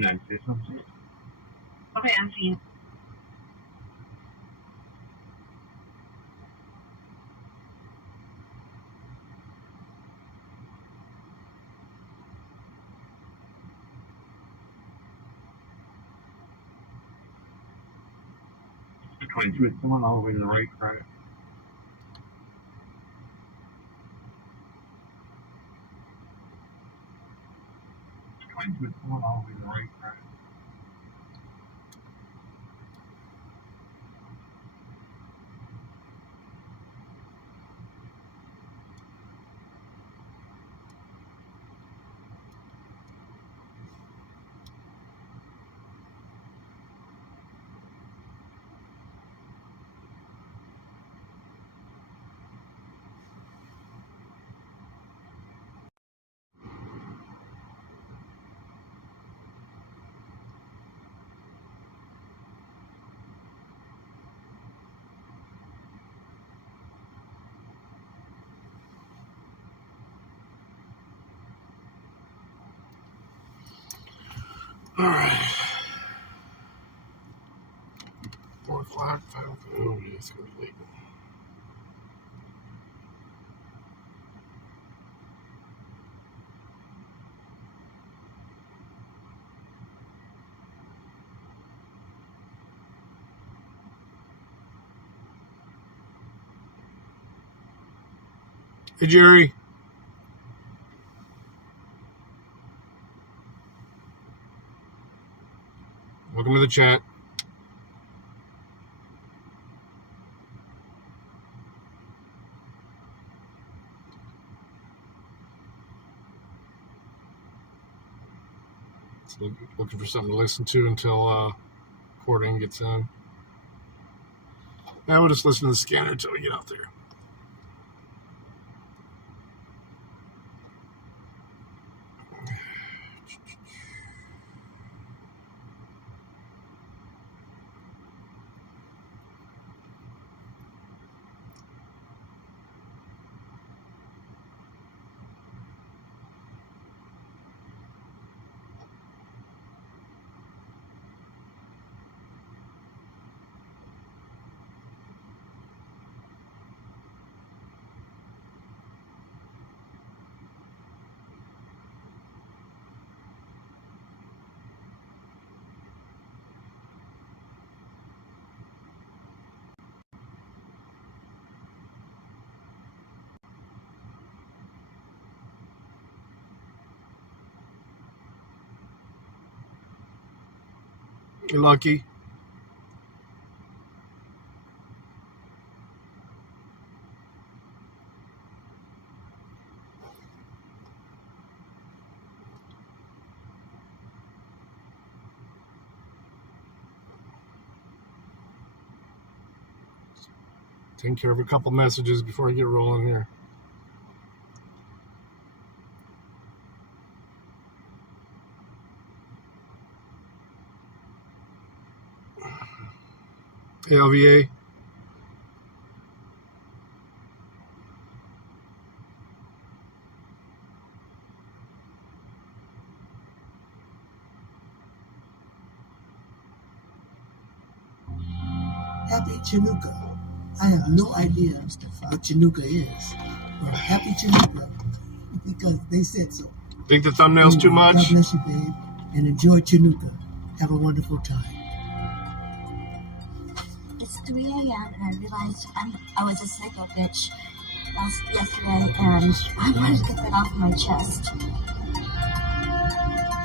Can I say something? Okay, I'm seeing. With someone all the way to the right, credit. With someone all the way to the right, credit. All right. 4 o'clock, 5 o'clock. Oh, yeah, it's going to be late. Hey, Jerry. Welcome to the chat. Looking for something to listen to until recording gets in. Now we'll just listen to the scanner until we get out there. You're lucky. Taking care of a couple messages before I get rolling here. Hey, LVA. Happy Chinooka. I have no idea what Chinooka is. But Happy Chinooka because they said so. Think the thumbnail's too much? God bless you, babe. And enjoy Chinooka. Have a wonderful time. It's 3 a.m. and I realized I was a psycho bitch yesterday and I wanted to get that off my chest.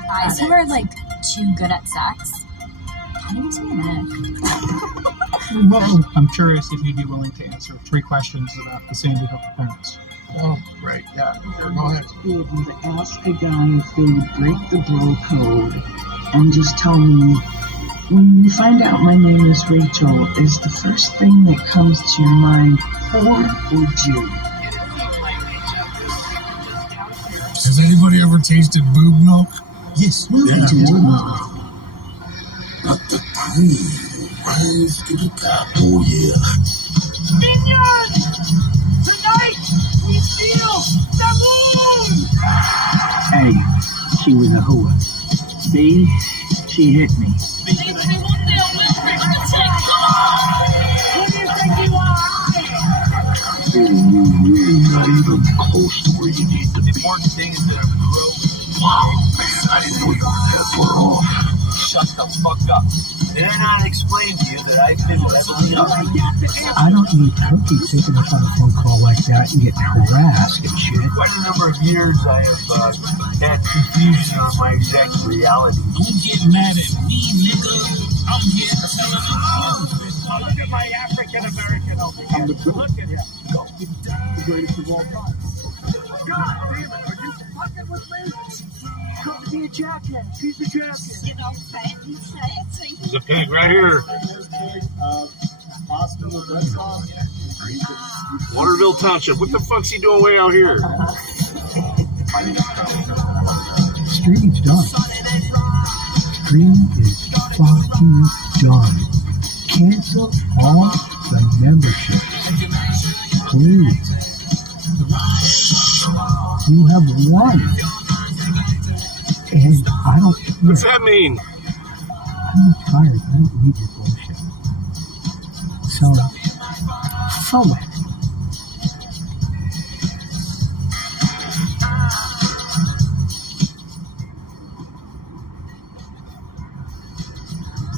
Guys who are like too good at sex kind of gives me an ick. Well, I'm curious if you'd be willing to answer 3 questions about the Sandy Hook parents. Oh, great. Yeah, sure, go ahead. They would ask a guy if they would break the bro code and just tell me, when you find out my name is Rachel, is the first thing that comes to your mind whore or Jew? Has anybody ever tasted boob milk? Yes, Yeah. But the queen rise to the top. Oh, yeah. Minions! Tonight, we feel the moon! A, she was a whore. B, she hit me. Who do you think you are? You're not even close to where you need to be. The important thing is that I'm growing. Wow, man, I didn't know your head were off. Shut the fuck up. Did I not explain to you that I've been leveling up? I don't need Cookie picking up on a phone call like that and getting harassed and shit. For quite a number of years, I have had confusion on my exact reality. Don't get mad at me, nigga. I'm here to tell you. Look at my African-American over here. Look at him. Go. The greatest of all time. God damn it, are you fucking with me? Come to be a jackass. He's a jackass. You know, fancy. There's a pig right here. Hospital Red Sox. Waterville Township. What the fuck's he doing way out here? Streaming's done. Streaming is fucking done. Cancel all the memberships. Please. You have one. And I don't care. What's that mean? I'm tired. I don't need your bullshit. So it.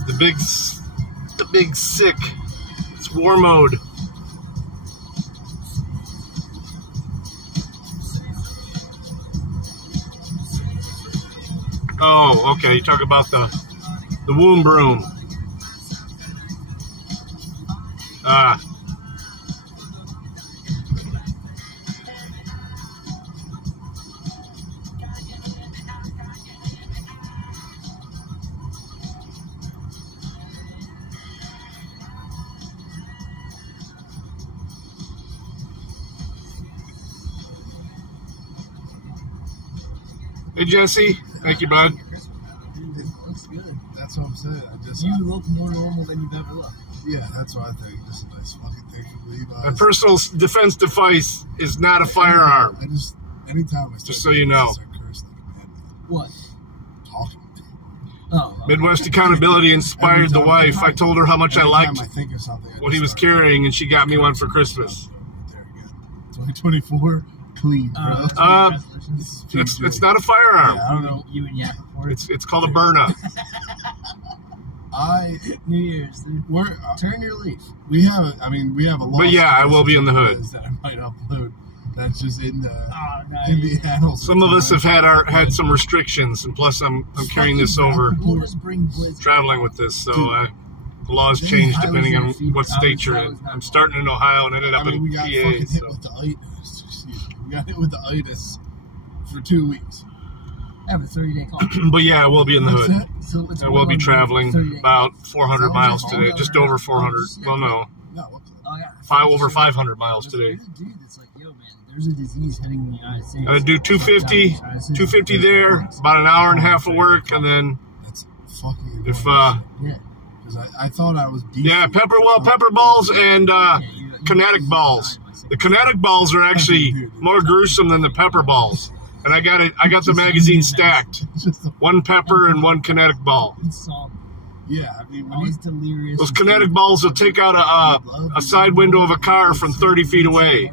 The big sick. It's war mode. Oh, okay. You talk about the womb broom. Ah. Hey, Jesse. Thank you, bud. It looks good. That's what I'm saying. You look more normal than you've ever looked. Yeah, that's what I think. Just a nice fucking thing from Levi's. A personal defense device is not a firearm. Anytime I start Just so you know. What? Talking. Oh. Midwest Accountability inspired the wife. I told her how much I liked I think of something, what he was carrying, and she got me one for Christmas. 2024, clean, bro. It's not a firearm. Yeah, I don't know. You and Yap before. It's called a burner. New Year's, dude. Turn your leaf. We have a lot. But yeah, I will be in the hood. That I might upload. That's just in the annals. Some of us have had some restrictions, and plus I'm carrying this over, traveling with this, so the laws change depending on what state you're in. I'm starting in Ohio and ended up in PA. We got hit with the itis for 2 weeks. I have a 30-day call. But yeah, I will be in the hood. I will be traveling about 400 miles today, just over 400. Well, no, over 500 miles today. There's a disease heading in the United States. I'm gonna do 250 there, about an hour and a half of work, and then if because I thought I was beefy. yeah, pepper balls and kinetic balls. The kinetic balls are actually more gruesome than the pepper balls. And I got the magazine stacked. One pepper and one kinetic ball. Yeah, I mean, those kinetic balls will take out a side window of a car from 30 feet away.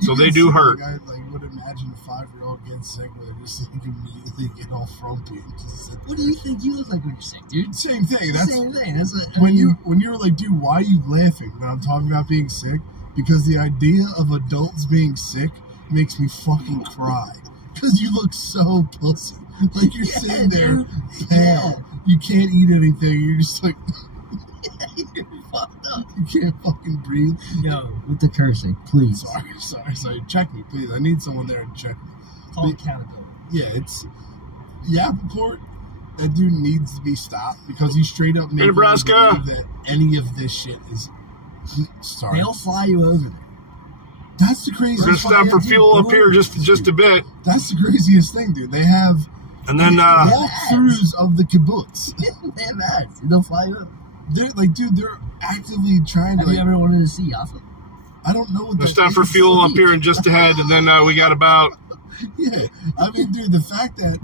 So they do hurt. I would imagine a 5-year-old getting sick where they just immediately get all frumpy and just sit there. What do you think you look like when you're sick, dude? Same thing. Same thing. When you were like, dude, why are you laughing when I'm talking about being sick? Because the idea of adults being sick makes me fucking cry. Because you look so pussy. Like you're sitting there pale. Yeah. You can't eat anything. You're just like, you're fucked up. You can't fucking breathe. No, with the cursing, please. Sorry. Check me, please. I need someone there to check me. Call accountability. Yeah, it's Yapaport. That dude needs to be stopped because he straight up made Nebraska that any of this shit is. Sorry. They'll fly you over there. That's the craziest. We're gonna stop for fuel up here just a bit. That's the craziest thing, dude. They have walkthroughs of the kibbutz. They have ads. They'll fly you over. They're like, dude, they're actively trying to. Have you ever wanted to see Yaffa? I don't know what. We'll stop for fuel up here and just ahead, and then we got about. Yeah, I mean, dude, the fact that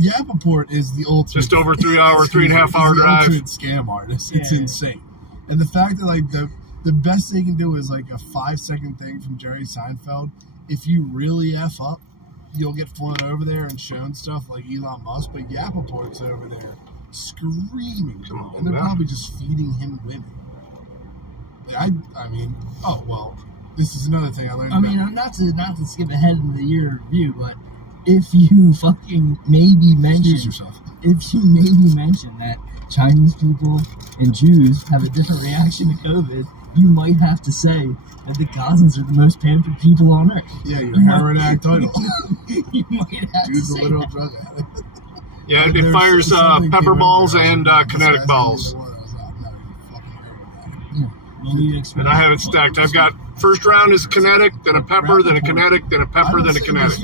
Yapaport is the ultimate. Just over 3.5 hour drive. Ultimate scam artist. It's insane. And the fact that like the best they can do is like a 5-second thing from Jerry Seinfeld. If you really F up, you'll get flown over there and shown stuff like Elon Musk, but Yapaport's over there screaming, and they're probably just feeding him women. I mean, oh well, this is another thing I learned. I mean, not to skip ahead in the year review, but if you fucking maybe mention that Chinese people and Jews have a different reaction to COVID, you might have to say that the Gazans are the most pampered people on earth. Yeah, your heroin addict title. You might have Dude's to a say literal that. drug addict. Yeah, it fires pepper balls and kinetic balls. And I have it stacked. I've got first round is a kinetic, then a pepper, then a kinetic, then a pepper, then a kinetic.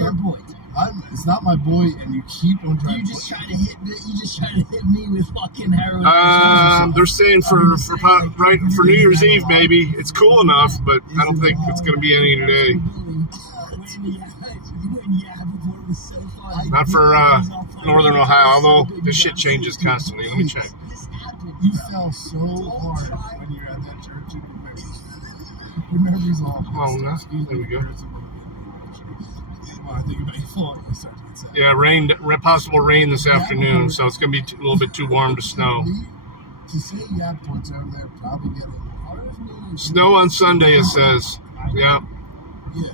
It's not my boy, and you keep on trying. You just try to hit me with fucking heroin. They're saying for New Year's Eve maybe it's cool enough, but I don't think it's going to be any today. Not for Northern Ohio, although this shit changes constantly. Let me check. You fell so hard when you were at that church. Your memory's all. Oh, no. There we go. I think about you falling. Yeah, possible rain this afternoon, so it's going to be a little bit too warm to snow. To say Yapaport's over there, probably getting snow on Sunday, it says. Yeah. Yeah.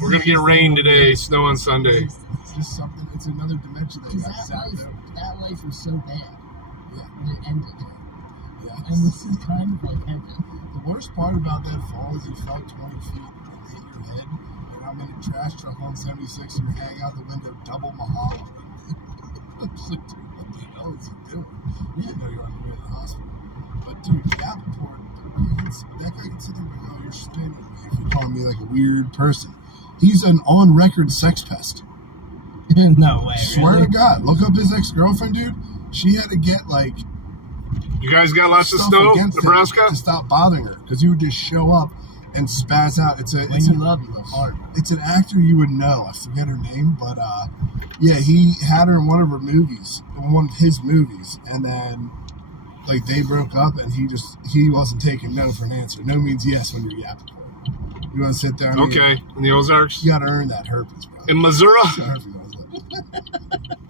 We're going to get rain today, snow on Sunday. It's just something, it's another dimension that you have to that life was so bad. Yeah. It ended. Yeah. And this is kind of like ended. The worst part about that fall is you fell 20 feet and hit your head, and I'm in a trash truck on 76 and you're hanging out the window double mahalo. I was like, dude, what the hell is he doing? You didn't know you were on your way to the hospital. But dude, Yapaport, that guy can sit there and go, oh, you're spinning me if you call me like a weird person. He's an on-record sex pest. No way. Swear really? to God. Look up his ex-girlfriend, dude. She had to get, like... You guys got lots of snow, Nebraska? To stop bothering her, because he would just show up and spaz out. When you love hard. It's an actor you would know. I forget her name, but, yeah, he had her in one of her movies, one of his movies, and then, like, they broke up, and he wasn't taking no for an answer. No means yes when you're yapping. You want to sit there? Okay, in the Ozarks? You got to earn that herpes, bro. In Missouri? I'm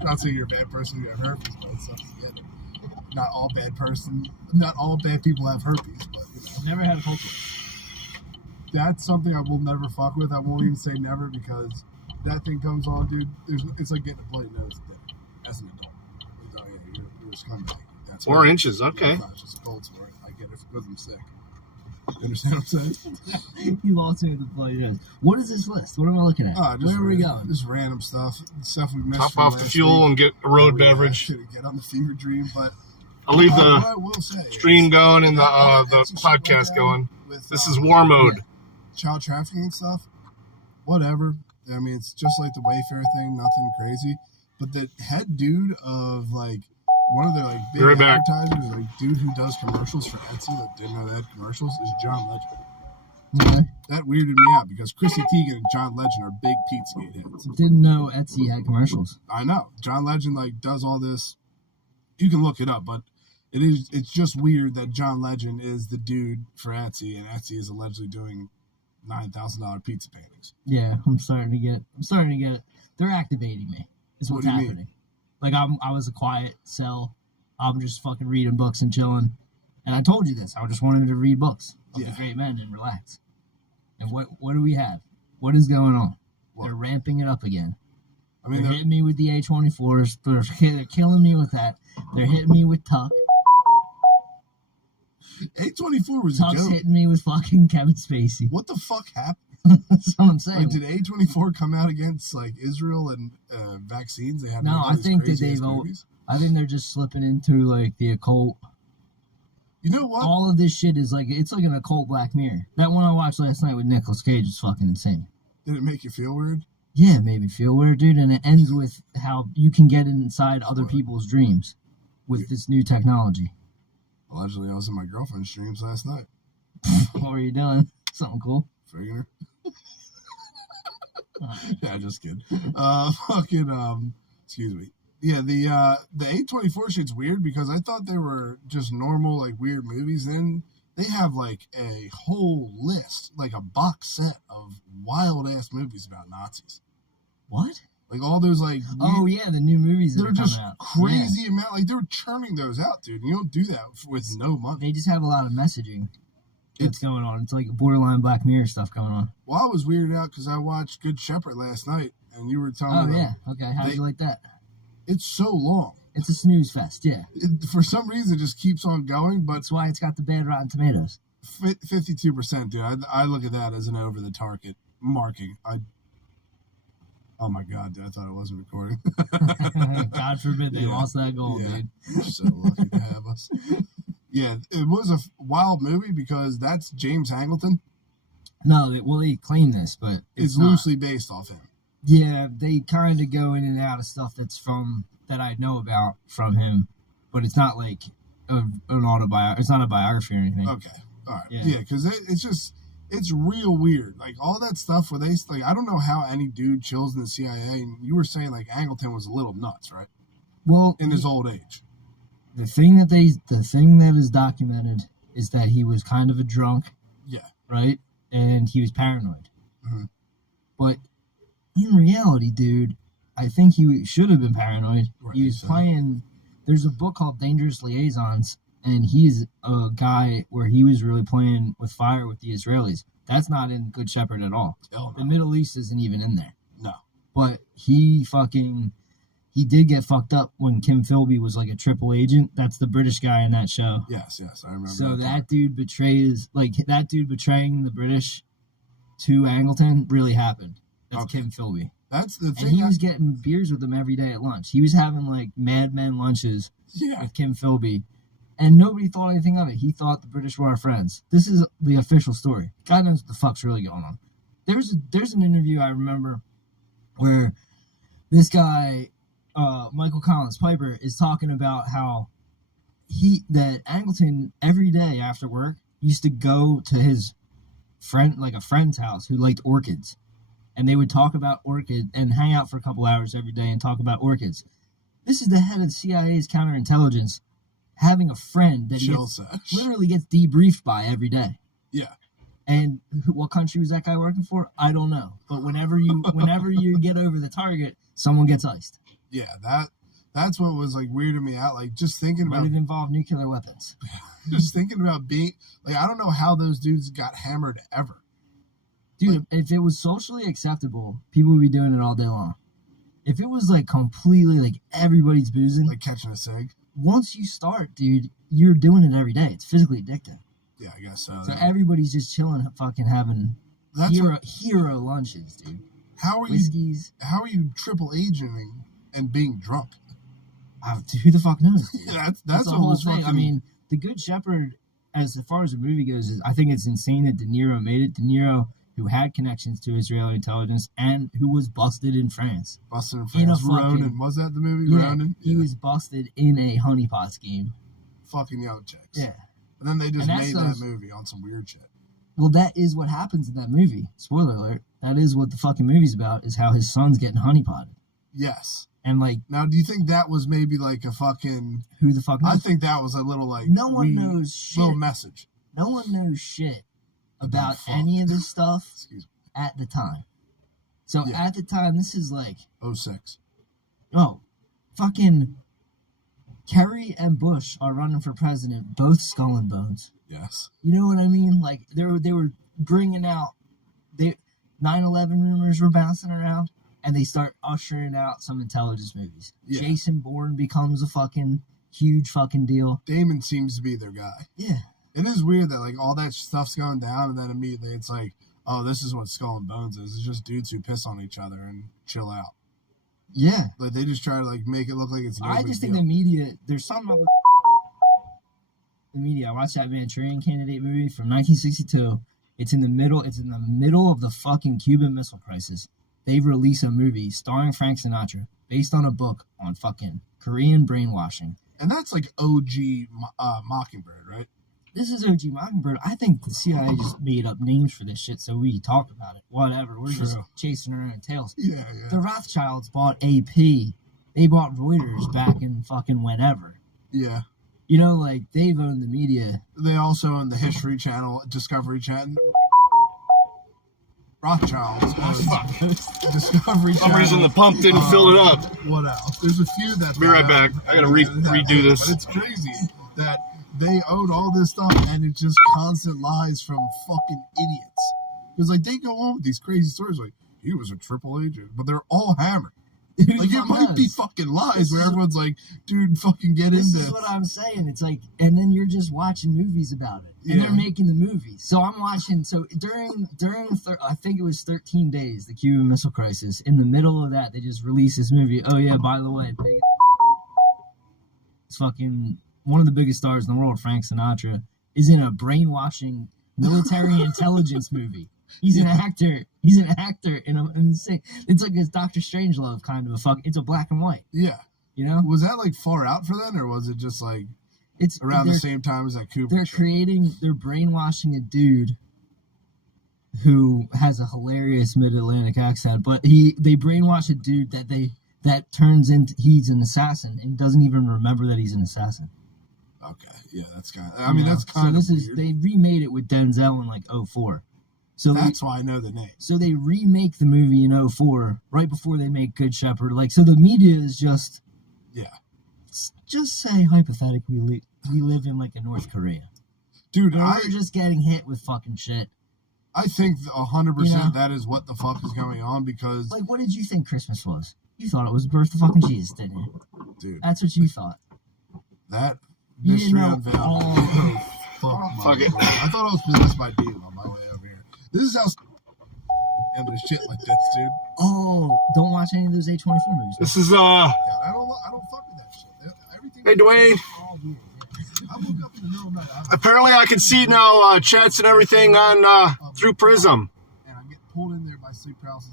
not saying you're a bad person who have herpes, but it's something together. Not all bad people have herpes, but I've never had a culture. That's something I will never fuck with. I won't even say never because that thing comes on, dude. It's like getting a bloody nose as an adult. Like, oh, yeah, you're a scumbag. That's 4 inches, okay. It's just a cold story. I get it because I'm sick. You understand what I'm saying? You lost me with the bloody nose. What is this list? What am I looking at? Where are we going? Just random stuff. Stuff we missed. Top off the fuel and get a road beverage. Get on the fever dream, but I'll leave the stream going and the podcast going. This is war mode. Yeah. Child trafficking and stuff. Whatever. I mean, it's just like the Wayfair thing. Nothing crazy. But the head dude of like one of their like big advertisers, like dude who does commercials for Etsy that didn't know they had commercials, is John Legend. Okay. That weirded me out because Chrissy Teigen and John Legend are big Pizzagate heads. Didn't know Etsy had commercials. I know. John Legend like does all this. You can look it up, but it's just weird that John Legend is the dude for Etsy, and Etsy is allegedly doing $9,000 pizza paintings. Yeah, I'm starting to get it. They're activating me. Is what's happening. Mean? Like I was a quiet cell. I'm just fucking reading books and chilling. And I told you this. I just wanted to read books of the great men and relax. And what do we have? What is going on? Well, they're ramping it up again. I mean, they're hitting me with the A24s. They're killing me with that. They're hitting me with Tuck. A24 was Tuck's hitting me with fucking Kevin Spacey. What the fuck happened? That's what I'm saying. Like, did A24 come out against like Israel and vaccines? They had I think that I think they're just slipping into like the occult. You know what? All of this shit is like it's like an occult Black Mirror. That one I watched last night with Nicolas Cage is fucking insane. Did it make you feel weird? Yeah, it made me feel weird, dude. And it ends with how you can get inside other people's dreams with this new technology. Allegedly, I was in my girlfriend's dreams last night. What were you doing? Something cool. Figuring her. Yeah, just kidding. Excuse me. Yeah, the A24 shit's weird because I thought they were just normal, like, weird movies. Then they have, like, a whole list, like a box set of wild-ass movies about Nazis. What? Like, all those, like... Oh, yeah, the new movies that they're are coming just out. crazy amount. Like, they're churning those out, dude. You don't do that with no money. They just have a lot of messaging that's going on. It's like borderline Black Mirror stuff going on. Well, I was weirded out because I watched Good Shepherd last night, and you were telling me... Oh, yeah. Okay, how'd you like that? It's so long. It's a snooze fest, yeah. For some reason, it just keeps on going, but... That's why it's got the bad Rotten Tomatoes. 52%, dude. I look at that as an over-the-target marking. Oh, my God, dude. I thought it wasn't recording. God forbid they lost that goal, dude. You're so lucky to have us. Yeah, it was a wild movie because that's James Angleton. No, they claim this, but it's not. Loosely based off him. Yeah, they kind of go in and out of stuff that I know about from him, but it's not like an autobiography. It's not a biography or anything. Okay, all right, yeah, because it's real weird. Like all that stuff where I don't know how any dude chills in the CIA. And you were saying like Angleton was a little nuts, right? Well, in his old age. The thing that is documented is that he was kind of a drunk. Yeah. Right, and he was paranoid. Mm-hmm. But in reality, dude, I think he should have been paranoid. Right, he was playing... There's a book called Dangerous Liaisons, and he's a guy where he was really playing with fire with the Israelis. That's not in Good Shepherd at all. Oh, no. The Middle East isn't even in there. No. But he did get fucked up when Kim Philby was like a triple agent. That's the British guy in that show. Yes, I remember. So that dude betraying the British to Angleton really happened. That's Kim Philby. That's the thing. And he was getting beers with them every day at lunch. He was having like Mad Men lunches with Kim Philby. And nobody thought anything of it. He thought the British were our friends. This is the official story. God knows what the fuck's really going on. There's an interview I remember where this guy, Michael Collins Piper, is talking about how that Angleton every day after work used to go to his friend, like a friend's house who liked orchids. And they would talk about orchids and hang out for a couple hours every day and talk about orchids. This is the head of the CIA's counterintelligence having a friend that he literally gets debriefed by every day. Yeah. And what country was that guy working for? I don't know. But whenever you get over the target, someone gets iced. Yeah, that's what was like weirding me out. Like just thinking about it involved nuclear weapons. Just thinking about being like, I don't know how those dudes got hammered ever. Dude, if it was socially acceptable, people would be doing it all day long. If it was like completely like everybody's boozing, like catching a cig. Once you start, dude, you're doing it every day. It's physically addictive. Yeah, I guess so. So everybody's just chilling, fucking having hero lunches, dude. How are you triple agenting and being drunk? Who the fuck knows? Dude? that's the whole thing. I mean, The Good Shepherd, as far as the movie goes, I think it's insane that De Niro made it. De Niro, who had connections to Israeli intelligence and who was busted in France. Ronin, was that the movie? Yeah, Ronin? He was busted in a honeypot scheme. Fucking young chicks. Yeah. And then they just made that movie on some weird shit. Well, that is what happens in that movie. Spoiler alert. That is what the fucking movie's about, is how his son's getting honeypotted. Yes. And like... Now, do you think that was maybe like a fucking... Who the fuck knows? I think that was a little like... No one knows shit. Little message. No one knows shit about any of this stuff at the time. So at the time, this is like... 06. Oh, fucking... Kerry and Bush are running for president, both skull and bones. Yes. You know what I mean? Like, they were bringing out... 9/11 rumors were bouncing around, and they start ushering out some intelligence movies. Yeah. Jason Bourne becomes a fucking huge fucking deal. Damon seems to be their guy. Yeah. It is weird that, like, all that stuff's going down, and then immediately it's like, oh, this is what Skull and Bones is. It's just dudes who piss on each other and chill out. Yeah. Like, they just try to, like, make it look like it's no I big just deal. think the media, there's something up with the media. I watched that Manchurian Candidate movie from 1962. It's in the middle of the fucking Cuban Missile Crisis. They've released a movie starring Frank Sinatra based on a book on fucking Korean brainwashing. And that's like OG Mockingbird, right? this is OG Mockingbird. I think the CIA just made up names for this shit so we talk about it. Whatever. We're just chasing our own tails. Yeah. The Rothschilds bought AP. They bought Reuters back in fucking whenever. Yeah. You know, like, they've owned the media. They also own the History Channel, Discovery Channel. Rothschilds. Discovery Channel. For some reason the pump didn't fill it up. What else? There's a few that... Be right back. I gotta redo this. But it's crazy that they own all this stuff and it's just constant lies from fucking idiots. Because, like, they go on with these crazy stories like, he was a triple agent, but they're all hammered. Like, it might be fucking lies where everyone's like, dude, fucking get into it. This is what I'm saying. It's like, and then you're just watching movies about it. And they're making the movies. So I'm watching, so during I think it was 13 days, the Cuban Missile Crisis, in the middle of that, they just released this movie. Oh, yeah, by the way, it's fucking one of the biggest stars in the world, Frank Sinatra, is in a brainwashing military intelligence movie. He's an actor. He's an actor in a insane. It's like his Dr. Strangelove kind of a fuck. It's a black and white. Yeah. You know? Was that like far out for them, or was it just like it's around the same time as that Cuba? They're brainwashing a dude who has a hilarious mid-Atlantic accent, but they brainwash a dude that turns into he's an assassin and doesn't even remember that he's an assassin. Okay, yeah, that's kind of. I mean, that's kind of. So this is they remade it with Denzel in like 2004. So that's why I know the name. So they remake the movie in 2004, right before they make Good Shepherd. Like, so the media is just, just say hypothetically we live in like a North Korea, dude. We're just getting hit with fucking shit. I think 100% that is what the fuck is going on because. Like, what did you think Christmas was? You thought it was the birth of fucking Jesus, didn't you? Dude, that's what you thought. That you mystery didn't unveiled. know. Fuck it. I thought I was possessed by a demon on my way over here. This is how and there's shit like this, dude. Oh, don't watch any of those A24 movies. This is I don't fuck with that shit. Everything. Hey, Dwayne. I woke up in the middle of the night. Apparently, I can see now chats and everything on through Prism. And I get pulled in there by sleep paralysis.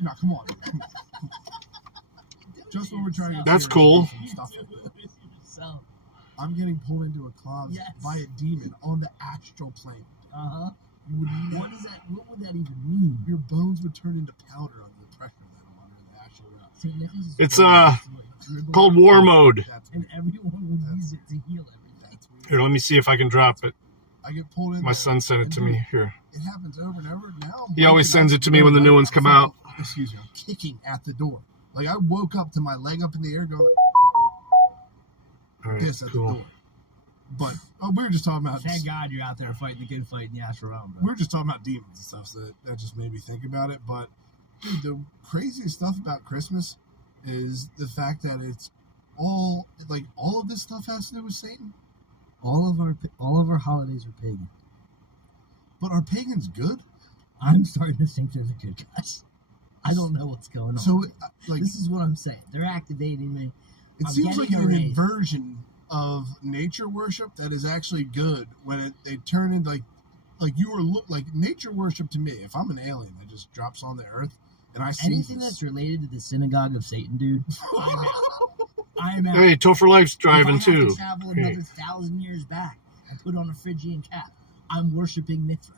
No, come on. Just when we're trying to. That's cool. I'm getting pulled into a closet by a demon on the astral plane. What is that? What would that even mean? Your bones would turn into powder under the pressure that I'm under the astral. It's called War Mode. And everyone would use it to heal everything. Here, let me see if I can drop it. I get pulled in. My son sent it to me. Here. It happens over and over. Now he always sends it to me when the new ones come out. Excuse me. I'm kicking at the door. Like I woke up to my leg up in the air going. All right, this at cool. the door. But we were just talking about. Thank God you're out there fighting the good fight in the astral realm, bro. We were just talking about demons and stuff, so that just made me think about it. But dude, the craziest stuff about Christmas is the fact that it's all of this stuff has to do with Satan. All of our holidays are pagan. But are pagans good? I'm starting to think they're the good guys. I don't know what's going on. So, this is what I'm saying. They're activating me. It seems like an inversion of nature worship that is actually good when they turn into like you were like nature worship to me. If I'm an alien that just drops on the earth and I see anything that's related to the synagogue of Satan, dude, I'm out. Hey, Topher Life's driving if I have too. To travel another 1,000 years back and put on a Phrygian cap, I'm worshiping Mithra.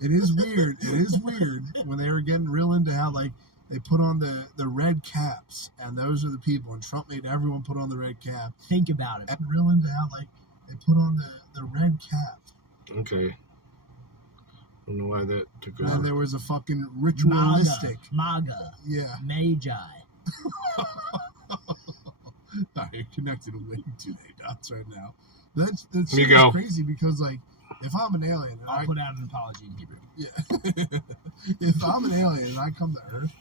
It is weird. It is weird when they were getting real into how like they put on the red caps, and those are the people. And Trump made everyone put on the red cap. Think about it. And real into how like they put on the red cap. Okay. I don't know why that took over. And then there was a fucking ritualistic MAGA. Yeah. Magi. You're connected with me today, dots right now. That's crazy because like if I'm an alien and I'll put out an apology in Hebrew. Yeah. If I'm an alien and I come to Earth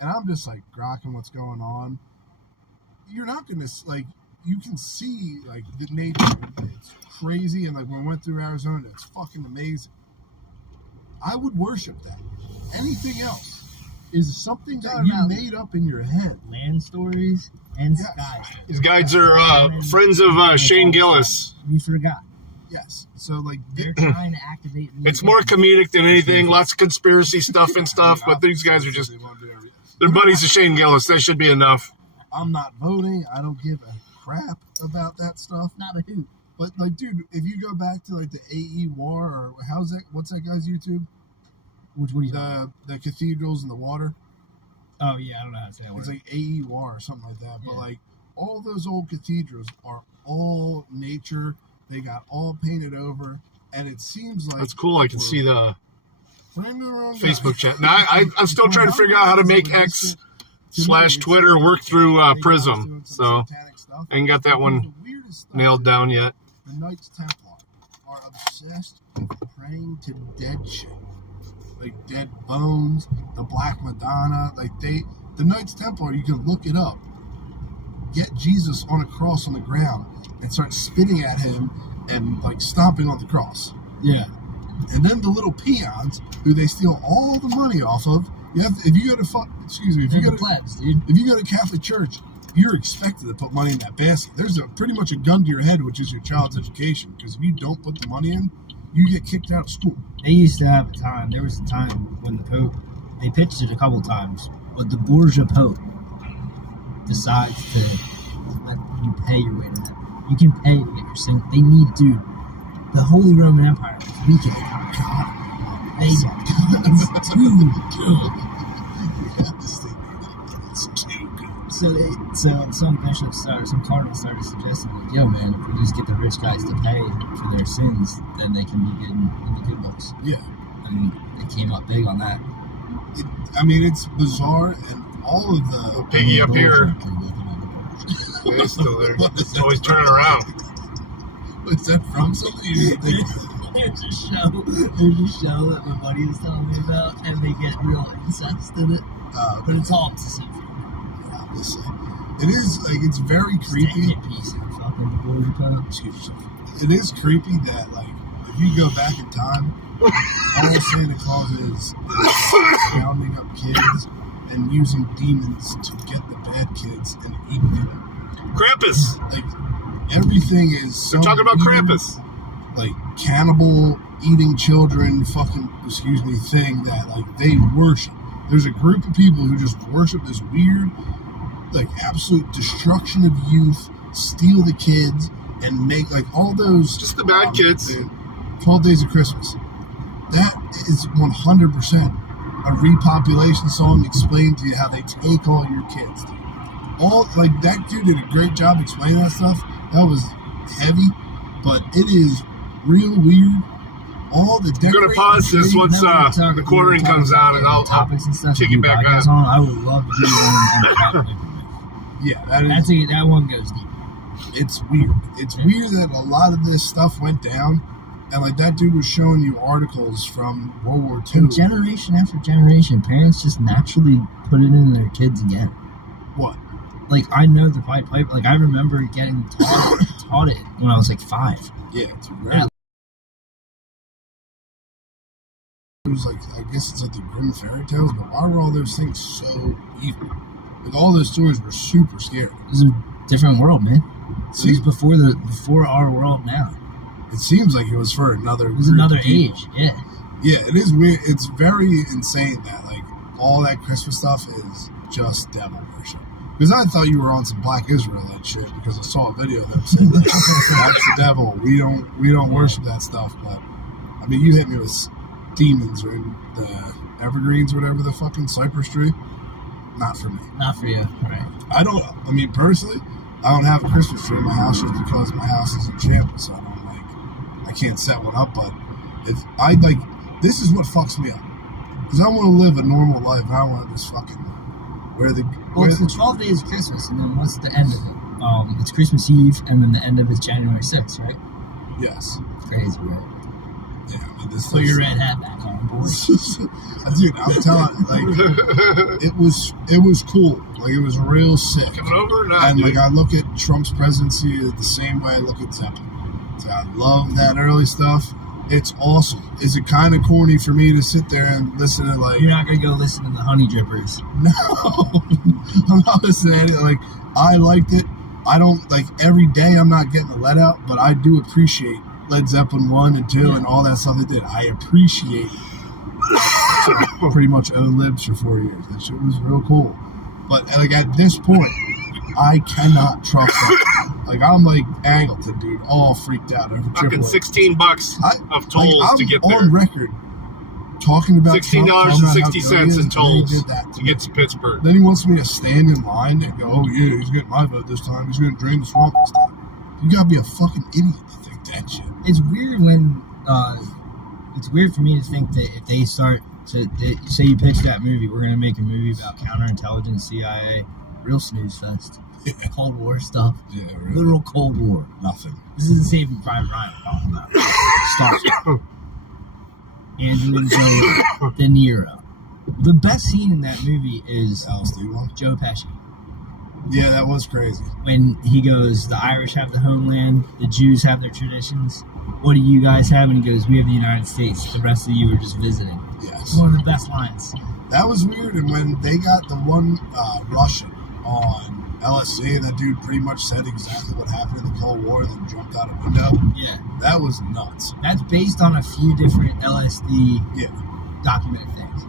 and I'm just like grokking what's going on, you're not gonna like you can see like the nature. It's crazy, and like when we went through Arizona, it's fucking amazing. I would worship that. Anything else is something that you made up in your head. Land stories and skies. These guys are friends of Shane Gillis. You forgot. Yes. So like they're trying to activate. It's more comedic than anything. Lots of conspiracy stuff and stuff. But these guys are just they're buddies of Shane Gillis. That should be enough. I'm not voting. I don't give a crap about that stuff. Not a hoot. But like, dude, if you go back to like the AE War or what's that guy's YouTube? What do you the cathedrals in the water. Oh yeah, I don't know how to say it. It's like AE War or something like that. But like all those old cathedrals are all nature. They got all painted over, and it seems like that's cool. I can see the Facebook guy. chat. Now I'm still trying to figure out how to make X/Twitter work through Prism. So I ain't got that one nailed down yet. The Knights Templar are obsessed with praying to dead shit. Like dead bones, the Black Madonna, the Knights Templar, you can look it up. Get Jesus on a cross on the ground and start spitting at him and like stomping on the cross. Yeah. And then the little peons who they steal all the money off of. If you go to Catholic Church, you're expected to put money in that basket. There's pretty much a gun to your head, which is your child's education. Because if you don't put the money in, you get kicked out of school. They used to have a time. There was a time when the Pope, they pitched it a couple times, but the Borgia Pope decides to let you pay your way to heaven. You can pay to get your sin. They need, dude. The Holy Roman Empire is weak at the time. It's too good. So some bishops or some cardinals started suggesting, like, yo, man, if we just get the rich guys to pay for their sins, then they can be getting in the good books. Yeah. And they came up big on that. It's bizarre, and all of the piggy up here. It's still there. It's always turning around. Is that from something? There's a show that my buddy was telling me about, and they get real incest in it. But it's all to see. It is like it's very creepy. It is creepy that like if you go back in time, all Santa Claus is rounding up kids and using demons to get the bad kids and eat them. Krampus. Like everything is. They're talking about Krampus. Like cannibal eating children, thing that like they worship. There's a group of people who just worship this weird, like absolute destruction of youth, steal the kids, and make like all those just the bad kids. 12 Days of Christmas. That is 100% a repopulation song explaining to you how they take all your kids. All like that dude did a great job explaining that stuff. That was heavy, but it is real weird. All the I'm gonna pause this once the recording comes out, and I'll topics and stuff. Kick it back up. I would love to do one. Yeah, that one goes deep. It's weird. It's weird that a lot of this stuff went down, and like that dude was showing you articles from World War II. And generation after generation, parents just naturally put it in their kids again. What? Like I know the Pied Piper. Like I remember getting taught it when I was like 5. Yeah, it's rare. It was like, I guess it's like the Grimm fairy tales, but why were all those things so evil? Like all those stories were super scary. It was a different world, man. It was before our world now. It seems like it was for another. It was another age, yeah. Yeah, it is weird. It's very insane that like all that Christmas stuff is just devil worship. Because I thought you were on some Black Israelite shit because I saw a video of them saying like, that's the devil. We don't worship that stuff. But I mean, you hit me with demons or in the evergreens, or whatever the fucking cypress tree. Not for me. Not for you, right? I mean, personally, I don't have a Christmas tree in my house just because my house is in shambles, so I can't set one up. But if I this is what fucks me up, because I want to live a normal life. I want to just fucking it's the 12 days of Christmas, and then what's the end of it? It's Christmas Eve, and then the end of it's January 6th, right? Yes. Crazy, right? Yeah, I mean, put your red hat back on, boy. Dude, I'm telling you, it was cool. Like, it was real sick. Coming over or not? And like, I look at Trump's presidency the same way I look at Zeppelin. So I love that early stuff. It's awesome. Is it kind of corny for me to sit there and listen to like? You're not gonna go listen to the Honey Drippers. No, I'm not listening to it. Like, I liked it. I don't like every day. I'm not getting a let out, but I do appreciate Led Zeppelin 1 and 2 and all that stuff they did. I appreciate it. So I pretty much owned Libs for 4 years. That shit was real cool. But like at this point, I cannot trust them. Like, I'm like Angleton, dude, all freaked out over Fucking $16 of tolls to get there. on record talking about $16.60 in tolls to get to Pittsburgh. Then he wants me to stand in line and go, oh yeah, he's getting my vote this time. He's going to drain the swamp this time. You gotta be a fucking idiot to think that shit. It's weird when, it's weird for me to think that if they start to, say you pitch that movie, we're going to make a movie about counterintelligence, CIA, real snooze fest. Yeah. Cold War stuff. Yeah, really. Literal Cold War. Nothing. This is the Saving Private Ryan I'm talking about. Star Angelina Jolie, De Niro. The best scene in that movie is Joe Pesci. Yeah, that was crazy. When he goes, the Irish have the homeland, the Jews have their traditions. What do you guys have? And he goes, we have the United States. The rest of you are just visiting. Yes. One of the best lines. That was weird. And when they got the one Russian on LSD, that dude pretty much said exactly what happened in the Cold War, then jumped out a window. Yeah. That was nuts. That's based on a few different LSD documented things.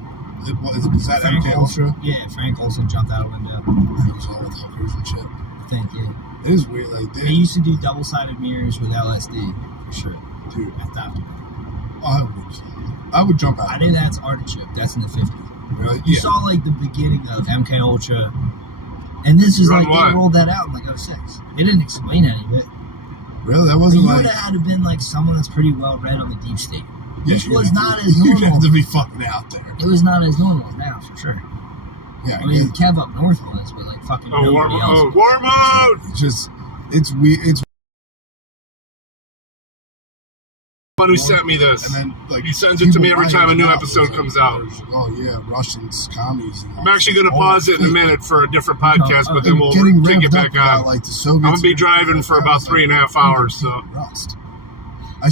Is that MK Ultra? Yeah, Frank Olson jumped out a window. He was all with hookers and shit. I think, yeah. It is weird. Like, they used to do double-sided mirrors with LSD, for sure. Dude. At that point. I would jump out. I think that's Artichoke. That's in the 50s. Really? You saw, like, the beginning of MK Ultra. And this is like, they rolled that out in, like, 06. They didn't explain any of it. Really? That wasn't you like... would have had to been, like, someone that's pretty well-read on the deep state. Which was not as You normal. have to be fucking out there. It was not as normal now, for sure. Yeah, I mean, Kev up north was, but like fucking nobody else. War mode! It's just, it's weird. It's one who sent me this. And then, like, he sends it to me every time a new episode comes out. Oh yeah, Russians, commies. I'm actually going to pause it in a minute for a different podcast, but then we'll kick it back on. Like, the I'm going to be driving for about 3.5 hours, so. I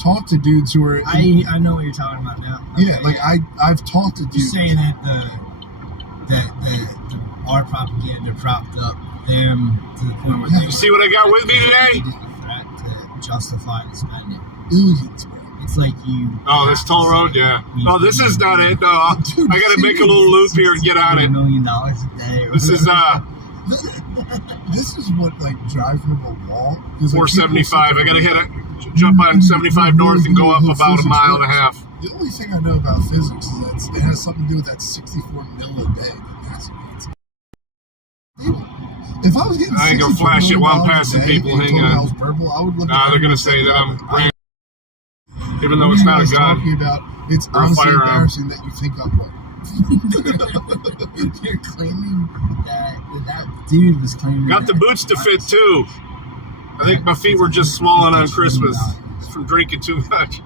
talked to dudes who are. I know what you're talking about now. Okay, yeah, like I've talked to dudes. You're saying that our propaganda propped up them to the point where you see what I got with me today? Threat to justify the spending. Billions, bro. It's like you. Oh, this toll road, yeah. Oh, this is not it. No, dude, I got to make a little loop here and get on it. $1 million a day. This is what like driving a wall. 475. I got to hit it. Jump on 75 north and go up about a mile and a half. The only thing I know about physics is that it has something to do with that 64 mil a day. If I was getting, I ain't gonna flash it while I'm passing people. Hang on. They're gonna say that I'm brand, even though it's not a gun. It's honestly embarrassing that you think I'm one. You're claiming that dude was claiming. Got the boots to fit too. I think my feet were just swollen on Christmas from drinking too much.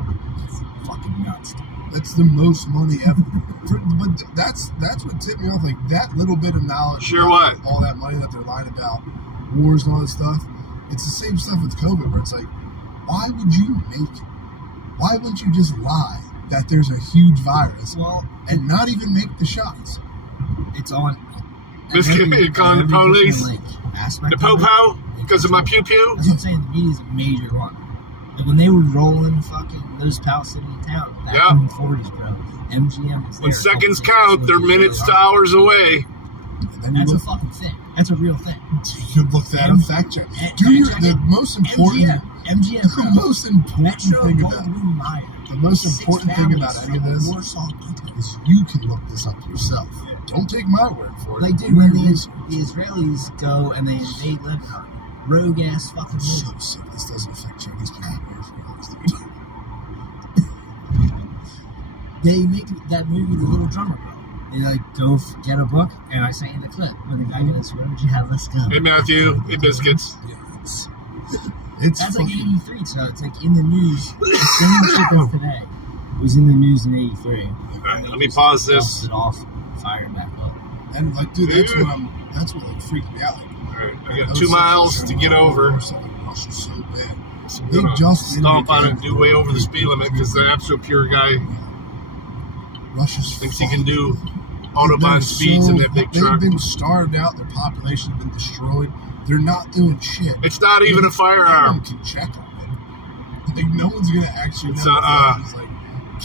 Fucking nuts. That's the most money ever. But that's what tipped me off. Like, that little bit of knowledge. Sure what? All that money that they're lying about, wars and all this stuff. It's the same stuff with COVID, where it's like, why would you make it? Why wouldn't you just lie that there's a huge virus and not even make the shots? It's on. This kid calling the police. The po-po? Because of my pew-pew? That's what I'm saying. The media's a major one. Like, when they were rolling fucking those Palestinian towns back in the 40s, bro, MGM was there. When seconds count, they're minutes to hours away. And that's a fucking thing. That's a real thing. You could look that up, fact check. The most important thing about any of this is you can look this up yourself. Don't take my word for it. Like, dude, when the Israelis go and they invade Lebanon, rogue ass fucking movie. So sick. This doesn't affect Chinese people. They make that movie The Little Drummer Girl. They like go get a book, and I sent you the clip when the guy goes, "What would you have? Let's go." Hey Matthew, hey biscuits. That's like 83, so it's like in the news. It's in today. It was in the news in 83. Alright, let me pause this. It off, fire it back up. And like, dude, that's what like freaked me out. Alright, I got 2 miles to get over. Russia's so bad. They just stomp on it and do way over the speed limit because the absolute pure guy thinks he can do Autobahn speeds in that big truck. They've been starved out. Their population has been destroyed. They're not doing shit. It's not even a firearm. No one can check on it. Like, no one's gonna actually. It's like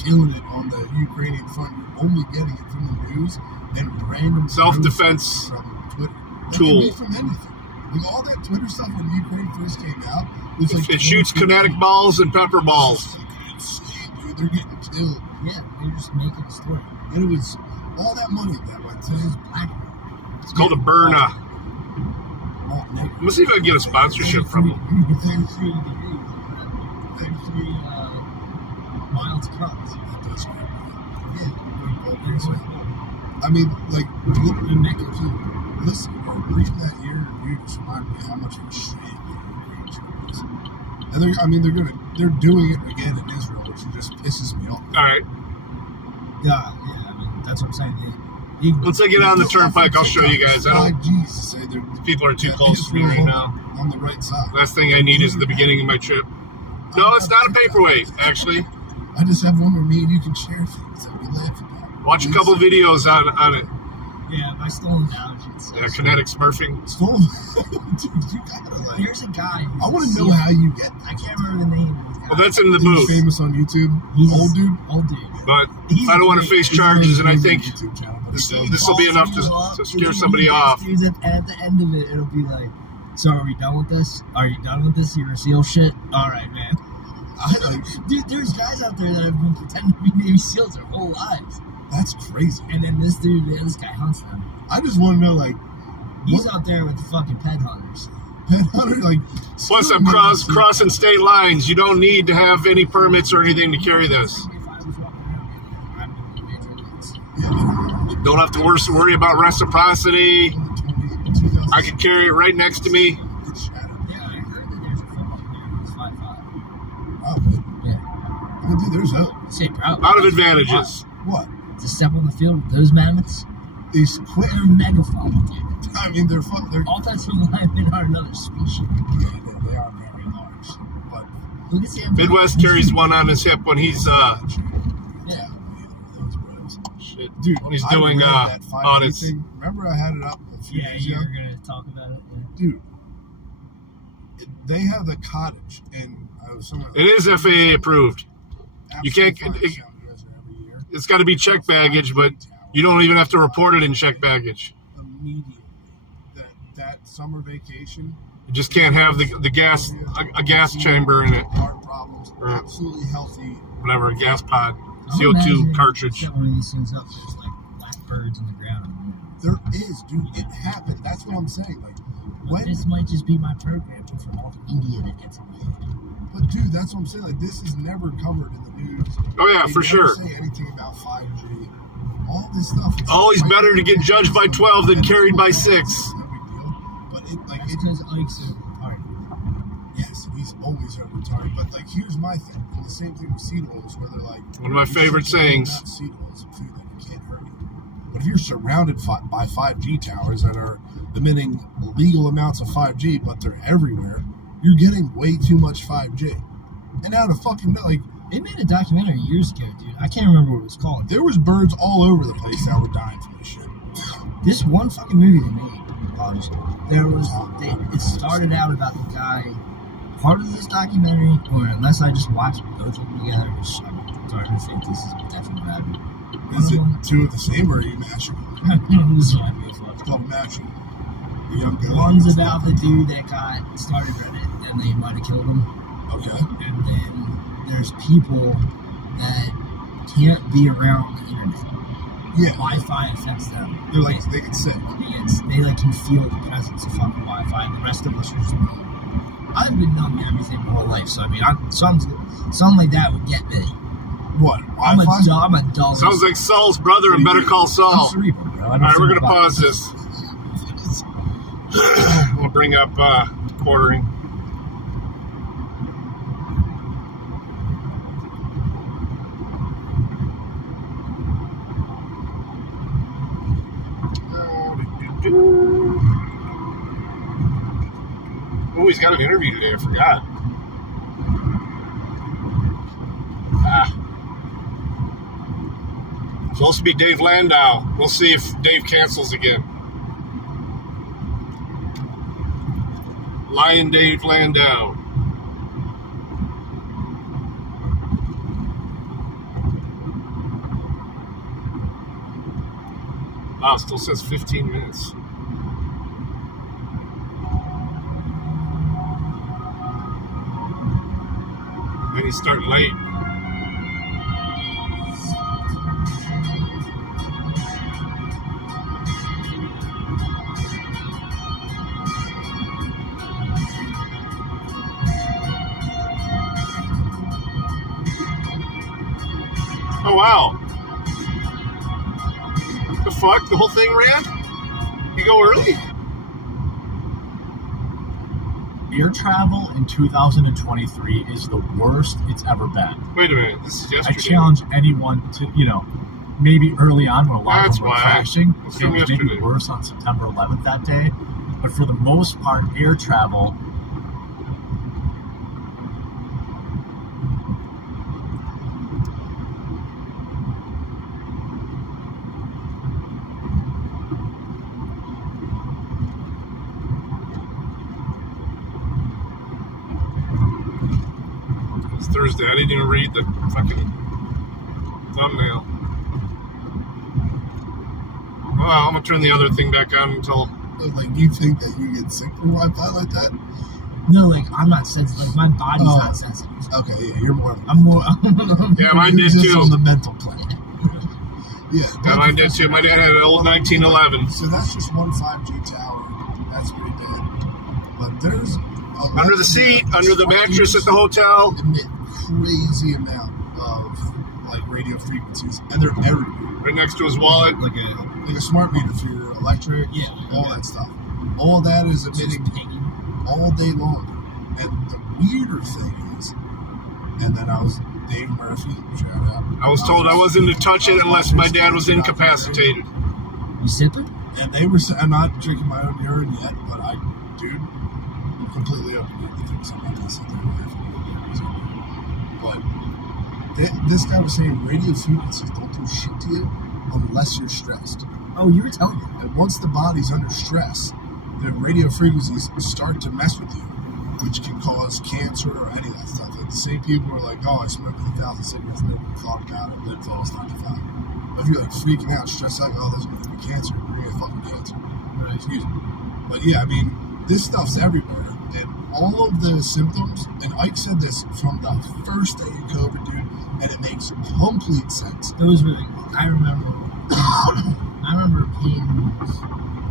killing it on the Ukrainian front. You're only getting it from the news and random self-defense from Twitter. Tool. That can be from anything. Like all that Twitter stuff when Ukraine first came out, was like it shoots kinetic balls and pepper balls. Insane, dude. They're getting killed. Yeah, they're just making a story. And it was all that money that went to It's called a Burna. Let's see if I can get a sponsorship from them. 33 miles across. I mean, like, listen, reading that year review just reminded me how much of a shit it is. And they're doing it again in Israel, which just pisses me off. All right. Yeah, I mean, that's what I'm saying. Once I get on the turnpike, I'll show you guys. I don't. Say people are too close to me right now. On the right side. Last thing I need is the beginning of my trip. No, it's not a paperweight, actually. I just have one where me and you can share things that we laugh about. Watch a couple videos on it. Yeah, by stolen allergies. Yeah, kinetic smurfing. Stolen? Dude, you gotta like. There's a guy. I want to know how you get that. I can't remember the name. Well, that's in the booth. He's famous on YouTube. Old dude. But I don't want to face charges, and I think this will be enough to scare somebody off. At the end of it, it'll be like, so are we done with this? Are you done with this? You're a SEAL shit? All right, man. Dude, there's guys out there that have been pretending to be Navy SEALs their whole lives. That's crazy. And then this guy hunts them. I just want to know, like, he's out there with the fucking pet hunters. Pet hunter, like. Plus, I'm crossing state lines. You don't need to have any permits or anything to carry this. Don't have to worry about reciprocity. I can carry it right next to me. Yeah, I heard that there's a football player who's 5'5". Wow, yeah. Well, dude, there's hope. Say proud. A lot of advantages. What? To step on the field with those mammoths? These quick. They're megaphone, dude. I mean, they're fun. Offensive linemen are another species. Yeah, they are very large. But look at Sam. Midwest carries one on his hip when he's yeah. Shit, dude, when he's doing audits. Remember, I had it up a few days ago. Yeah, you were gonna talk about it. Yeah. Dude, they have the cottage, and it is FAA approved. You can't. It's got to be checked baggage, but you don't even have to report it in checked baggage. Immediately, that summer vacation. You just can't have the gas a gas chamber in it. Heart problems. Absolutely healthy. Whatever, a gas pod, CO2 cartridge. Get one of these things up. There's like black birds in the ground. There is, dude. It happened. That's what I'm saying. Like, this might just be my program from all the media that gets in my head. But dude, that's what I'm saying. Like, this is never covered in the news. Oh yeah, for sure. They never say anything about 5G. All this stuff. Always better to get judged by 12 than carried by 6. But it's because Ike's so retarded. Yes, he's always so retarded. But like, here's my thing. And the same thing with seed oils, where they're like, one of my favorite sayings. Seed oils and food that can't hurt you. But if you're surrounded by 5G towers that are emitting legal amounts of 5G, but they're everywhere, you're getting way too much 5G. And out of fucking like. They made a documentary years ago, dude. I can't remember what it was called. There was birds all over the place that were dying from this shit. This one fucking movie they made, it started out about the guy, part of this documentary, or unless I just watched both of them together, which I'm starting to think this is definitely what happened. Is it two of the same, or are you mashing? This might be it's called mashing. One's about the dude that started Reddit, and they might have killed him. Okay. And then there's people that can't be around the internet. Yeah. Wi-Fi affects them. They get sick. They can feel the presence of fucking Wi-Fi, and the rest of us are just numb. I've been numb to everything my whole life, so I mean, something like that would get me. What? I'm a dull. Sounds like Saul's brother in Better Call Saul. Cerebral, bro. All right, we're gonna pause this. We'll bring up quartering. Oh, he's got an interview today. I forgot. Supposed to be Dave Landau. We'll see if Dave cancels again. Lion Dave Landau. Wow, still says 15 minutes. he's starting late. Oh, wow. The fuck? The whole thing ran? You go early? Air travel in 2023 is the worst it's ever been. Wait a minute. This is yesterday. I challenge anyone to, maybe early on when a lot of them were why. crashing, It's it from was maybe yesterday. worse on September 11th that day. But for the most part, air travel... It's Thursday. I didn't even read the fucking thumbnail. Well, I'm gonna turn the other thing back on until. Like, you think that you get sick from Wi-Fi like that? No, like, I'm not sensitive. Like, my body's Oh. not sensitive. Okay, yeah, you're more. I'm more. Yeah, mine You're did just too. on the mental plane. Yeah, Yeah, mine did too. My dad had an old 1911. So that's just one 5G tower. That's pretty bad. But there's Under the seat, under the mattress at the hotel. Emit crazy amount of like radio frequencies, and they're everywhere. Right next to his wallet. Like a smart meter for your electric, all that stuff. All that is emitting all day long. And the weirder thing is, and then I was Dave Murphy, shout out. I was told I wasn't to touch it unless my dad was incapacitated. You sipping? And they were. I'm not drinking my own urine yet, but I'm completely open to anything. So I'm not gonna sit there and laugh. But this guy was saying radio frequencies don't do shit to you unless you're stressed. Oh, you were telling me. And once the body's under stress, the radio frequencies start to mess with you, which can cause cancer or any of that stuff. Like the same people who are like, oh, I smoked 1,000 cigarettes, never thought about it, lived till I was 95. But if you're like freaking out, stressed out, oh, there's going to be cancer, you're going to fucking cancer. Right, excuse me. But yeah, I mean, this stuff's everywhere. And all of the symptoms, and Ike said this from the first day of COVID, dude, and it makes complete sense. It was really, I remember Peyton.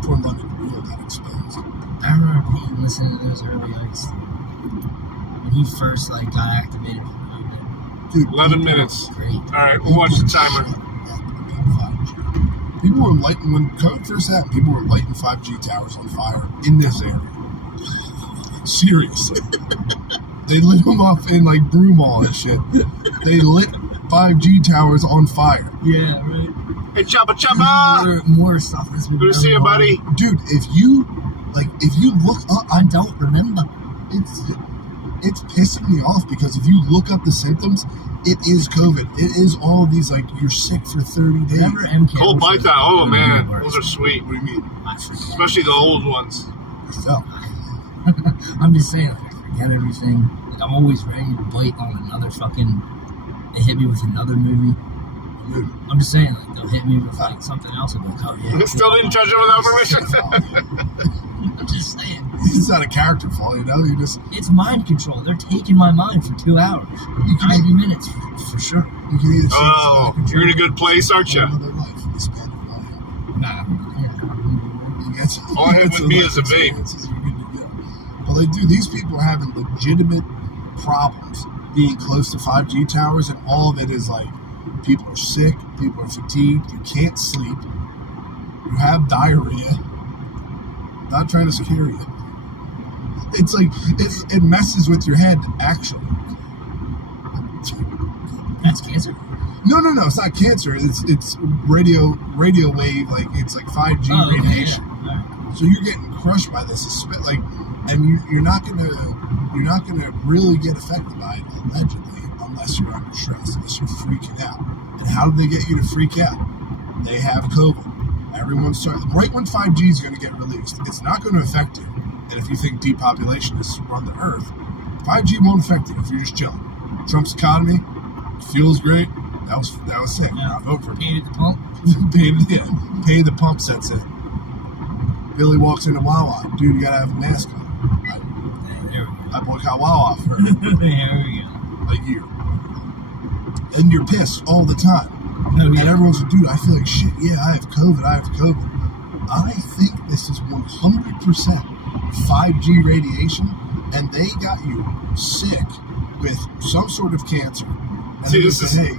Poor London Real got exposed. I remember Peyton listening to those early Ike's when he first got activated. Dude, 11 minutes. Great. All right, we'll watch the timer. People were lighting, when COVID first happened, people were lighting 5G towers on fire in this area. Seriously. They lit them up in like Broomall and shit. They lit 5G towers on fire. Yeah, right. Hey, Choppa Choppa! More stuff that's been Good to see you, buddy. Dude, if you look up, I don't remember. It's pissing me off because if you look up the symptoms, it is COVID. It is all of these, like, you're sick for 30 days. Cold Python. Oh, man. Those are sweet. What do you mean? Especially the old ones. So. I'm just saying, I forget everything. Like, I'm always ready to bite on another fucking. They hit me with another movie. I'm just saying, like, they'll hit me with like something else. And like, oh yeah. Still didn't touch it without permission. I'm just saying. It's not a character flaw, you know. You just. It's mind control. They're taking my mind for 2 hours, 90 minutes for sure. You can either. Oh, you're in a good place, aren't you? Nah. All I have with me is a vape. But like, dude, these people are having legitimate problems being close to 5G towers, and all of it is like people are sick, people are fatigued, you can't sleep, you have diarrhea. Not trying to scare you. It's like it messes with your head, actually. That's cancer? No, it's not cancer. It's radio wave, like it's like 5G radiation. Yeah. So you're getting crushed by this, like, and you're not gonna really get affected by it allegedly unless you're under stress, unless you're freaking out. And how do they get you to freak out? They have COVID. Everyone's starting right when 5G is going to get released. It's not going to affect you. And if you think depopulation has run the earth, 5G won't affect you if you're just chilling. Trump's economy feels great. That was sick. Yeah. I vote for it. Paid at the pump. Pay the pump sets in. Billy walks into Wawa. Dude, you gotta have a mask on. There we go. I boycott Wawa for her. There we go. a year. And you're pissed all the time. No, and everyone's like, dude, I feel like shit. Yeah, I have COVID. I think this is 100% 5G radiation, and they got you sick with some sort of cancer. And See, they this say, is... hey,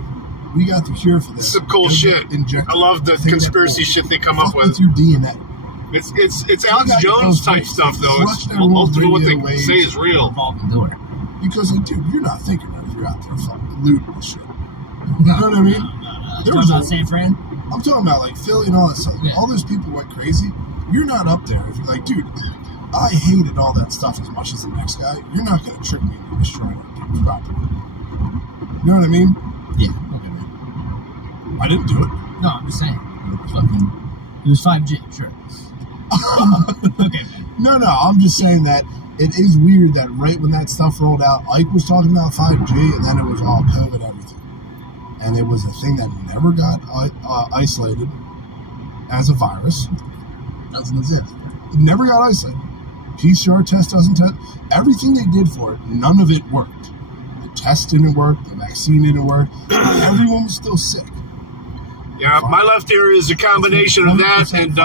we got the cure for this. This is some cool shit. I love the conspiracy shit they come up with. Your DNA. It's Alex Jones type stuff though. It's most of what they say is real. Because dude, you're not thinking about it. You're out there fucking looting and shit. You know what I mean? There was San Fran. I'm talking about like Philly and all that stuff. Yeah. All those people went crazy. You're not up there. If you're like, dude, I hated all that stuff as much as the next guy. You're not gonna trick me into destroying people's property. You know what I mean? Yeah. Okay, man. I didn't do it. No, I'm just saying. It was 5G, sure. Okay, man. No, I'm just saying that it is weird that right when that stuff rolled out, Ike was talking about 5G, and then it was all COVID everything. And it was a thing that never got isolated as a virus. Doesn't exist. It never got isolated. PCR test doesn't test. Everything they did for it, none of it worked. The test didn't work. The vaccine didn't work. Everyone was still sick. Yeah, my left ear is a combination of that and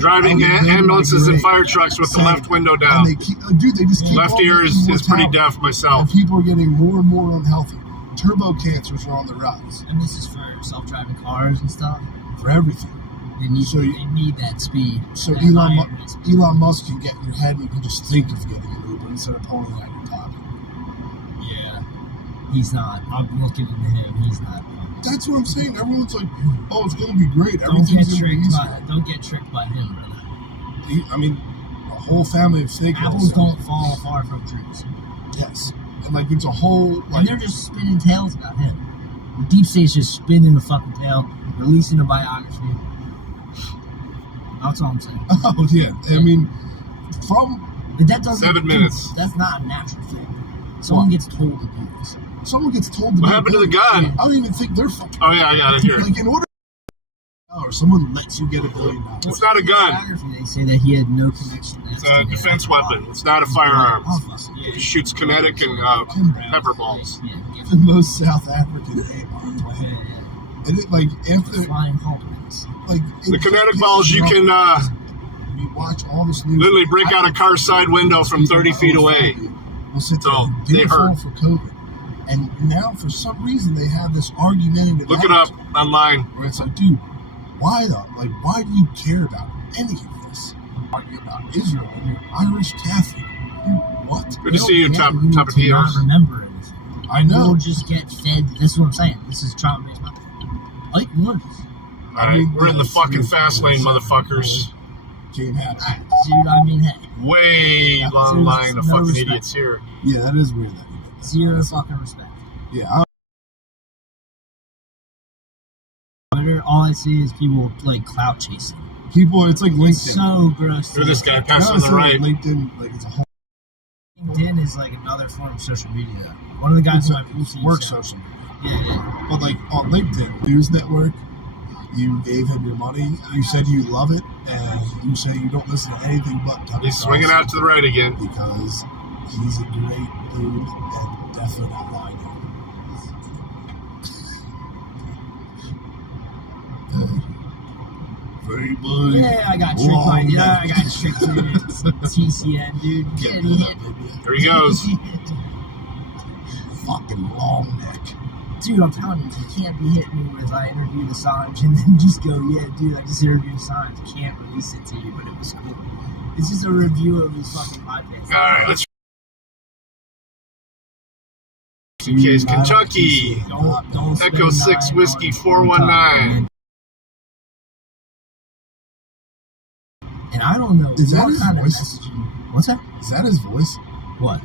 driving ambulances and fire trucks with the left window down. They just keep left ear is pretty deaf myself. And people are getting more and more unhealthy. Turbo cancers are on the rise. And this is for self-driving cars and stuff? For everything. They need that speed. So Elon Musk can get in your head and you can just think of getting an Uber instead of pulling it out of your pocket. Yeah. He's not. I'm looking into him. He's not. That's what I'm saying. Everyone's like, oh, it's going to be great. Don't get tricked by him, brother. I mean, a whole family of stakeholders. Apples don't fall far from trees. Yes. And like, it's a whole... and they're just spinning tales about him. The deep state's just spinning the fucking tale, releasing a biography. That's all I'm saying. Oh, yeah. I mean, that doesn't... 7 minutes. That's not a natural thing. Someone gets told to do this. Someone gets told to What happened to the gun? I don't even think they're fucking... Oh, yeah, I got it here. Like, in order... Or someone lets you get $1 billion. It's not a gun. They say that he had no connection. It's a defense weapon. It's not a firearm. It shoots kinetic and pepper balls. The most South African name on the planet. And it, like, after... Flying Hawkins. Like, the kinetic balls, you can you watch all this news, literally break out a car side window from 30 feet away. We'll sit there. So, They hurt. For COVID. And now, for some reason, they have this argumentative... Look it up online. Where it's like, dude, why do you care about any of this? Argue about Israel and you're Irish Catholic. Dude, what? Good to see you, top of to not the remember anything. I know. We'll just get fed. This is what I'm saying. This is trauma-based method. Like words. Alright, we're in the fucking fast lane, motherfuckers. Dude, I mean, hey. Way long line of fucking idiots here. Yeah, that is weird. Zero fucking respect. Yeah. All I see is people like clout chasing. People, it's like LinkedIn. It's so gross. Look at this guy passing on the right. LinkedIn, like it's a whole. LinkedIn is like another form of social media. One of the guys who I work social media. Yeah. But like on LinkedIn, News Network, you gave him your money. You said you love it, and you say you don't listen to anything but Tucker He's swinging out to the right again. Because he's a great dude and definitely not lying. Very much. Yeah, I got tricked by I got tricked to TCN, dude. Get it. There he goes. Fucking long neck. Dude, I'm telling you, you can't be hitting me with I interviewed Assange and then just go, yeah, dude, I just interviewed Assange. I can't release it to you, but it was cool. It's just a review of his fucking podcast. Alright, let's. Case Kentucky. Don't Echo 6 Whiskey 419. And I don't know is that what his kind voice? of messaging. What's that? Is that his voice? What?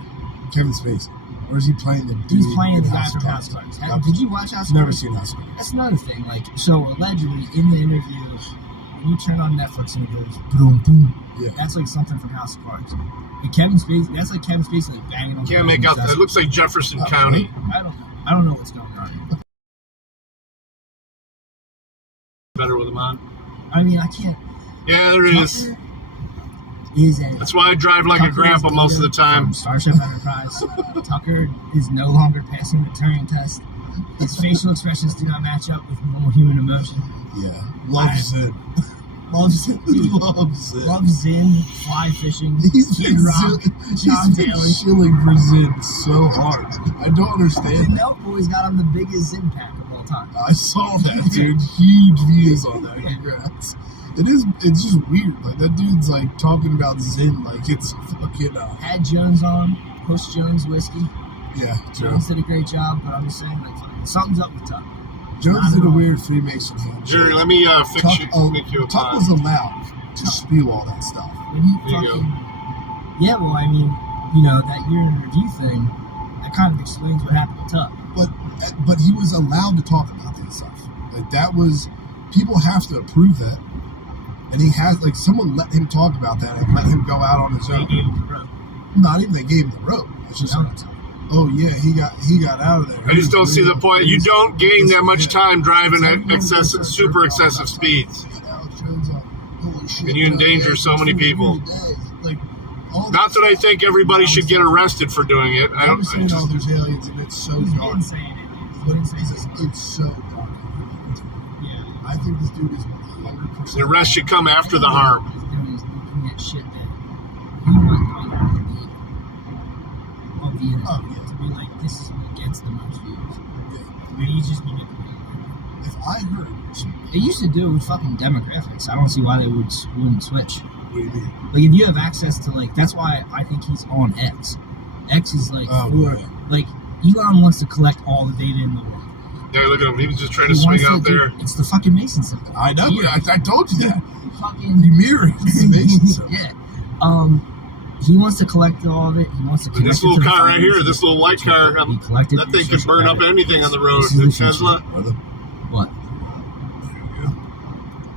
Kevin Spacey. Or is he playing the dude? He's playing the guy from House of Cards. Did you watch House of Cards? Never seen House of Cards. That's another thing. Like, so allegedly in the interview, when you turn on Netflix and it goes boom boom, yeah, that's like something from House of Cards. And Kevin Spacey, that's like Kevin Spacey like banging on. Can't make out. It looks like Jefferson County. I don't know what's going on. Better with him on. I mean, I can't. Yeah, there is. is a... That's why I drive like a grandpa most of the time. Starship Enterprise. Tucker is no longer passing the Turing test. His facial expressions do not match up with normal human emotion. Yeah. Loves it. Loves it. Loves Zin, fly fishing. He's Kid Rock, John Taylor. Chilling for Zin so hard. I don't understand. The Milk Boys got him the biggest Zin pack of all time. I saw that, dude. Huge views on that. Congrats. It's just weird. Like, that dude's, like, talking about Zin like it's fucking, Had Jones on, Push Jones whiskey. Yeah, Jones did a great job, but I'm just saying, like, something's up with Tuck. Jones did a weird Freemason handshake. Jerry, let me make you a Tuck pie. was allowed to spew all that stuff. When he There you fucking... Yeah, well, I mean, you know, that year in review thing, that kind of explains what happened to Tuck. But he was allowed to talk about that stuff. Like, that was... People have to approve that. And he has, like, someone let him talk about that and let him go out on his own. They gave him the rope. Not even they gave him the rope. It's just like, oh yeah, he got out of there. I just don't see the point. You don't gain that much time driving at super excessive speeds. And you endanger so many people. Not that I think everybody should get arrested for doing it. I don't saying there's aliens and it's so dark. But it's so dark. Yeah. I think this dude is 100%. The arrest should come after the harm. He's looking at shit that he might not have to be on the internet to be like, this is what gets the most views. Yeah. I mean, he's just manipulating. If I heard... They used to do it with fucking demographics. I don't see why they wouldn't switch. What do you mean? Like, if you have access to, like, that's why I think he's on X. X is like, like, Elon wants to collect all the data in the world. Yeah, look at him. He was just trying to swing out there. It's the fucking Mason symbol. I know. I told you that. Fucking mirror. It's the Mason symbol. Yeah. He wants to collect all of it. He wants to connect this little car right here, this little white car, that thing could burn up anything on the road. The Tesla. What?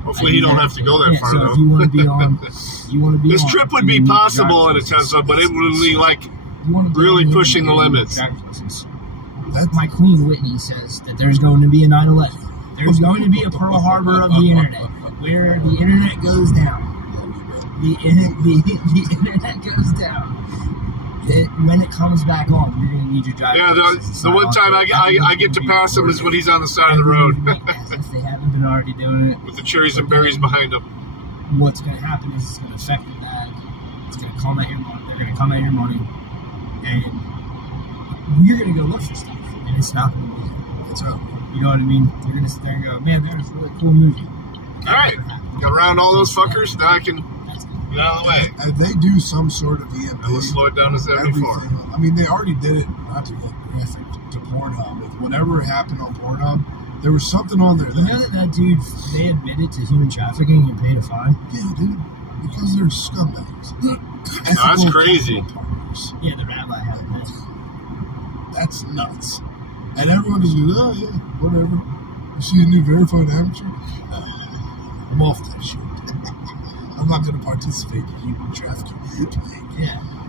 Hopefully he don't have to go that far, so though. If you want to be on, this trip would be possible in a Tesla, but it would be like really pushing the limits. My Queen Whitney says that there's going to be a 9/11. There's going to be a Pearl Harbor of the internet, where the internet goes down. The internet goes down. When it comes back on, you're going to need your driver's license. The one time I get to pass him is when he's on the side of the road. If they haven't been already doing it. With the cherries and berries behind him. What's going to happen is it's going to affect the bag. It's going to come at your money. They're going to come at your money. And you're going to go look for stuff. And it's not going to be there. It's over. You know what I mean? You're going to sit there and go, man, there's a really cool movie. All right. Got around all those fuckers. Now I can get out of the way. And they do some sort of EMP. And we'll slow it down to 74. I mean, they already did it, not to get graphic, to Pornhub. With whatever happened on Pornhub, there was something on there. You know that dude, they admitted to human trafficking and paid a fine? Yeah, dude. Because they're scumbags. That's crazy. Yeah, the rabbi had it. That's nuts. And everyone just goes, oh, yeah, whatever. You see a new verified amateur? I'm off that shit. I'm not going to participate in human trafficking.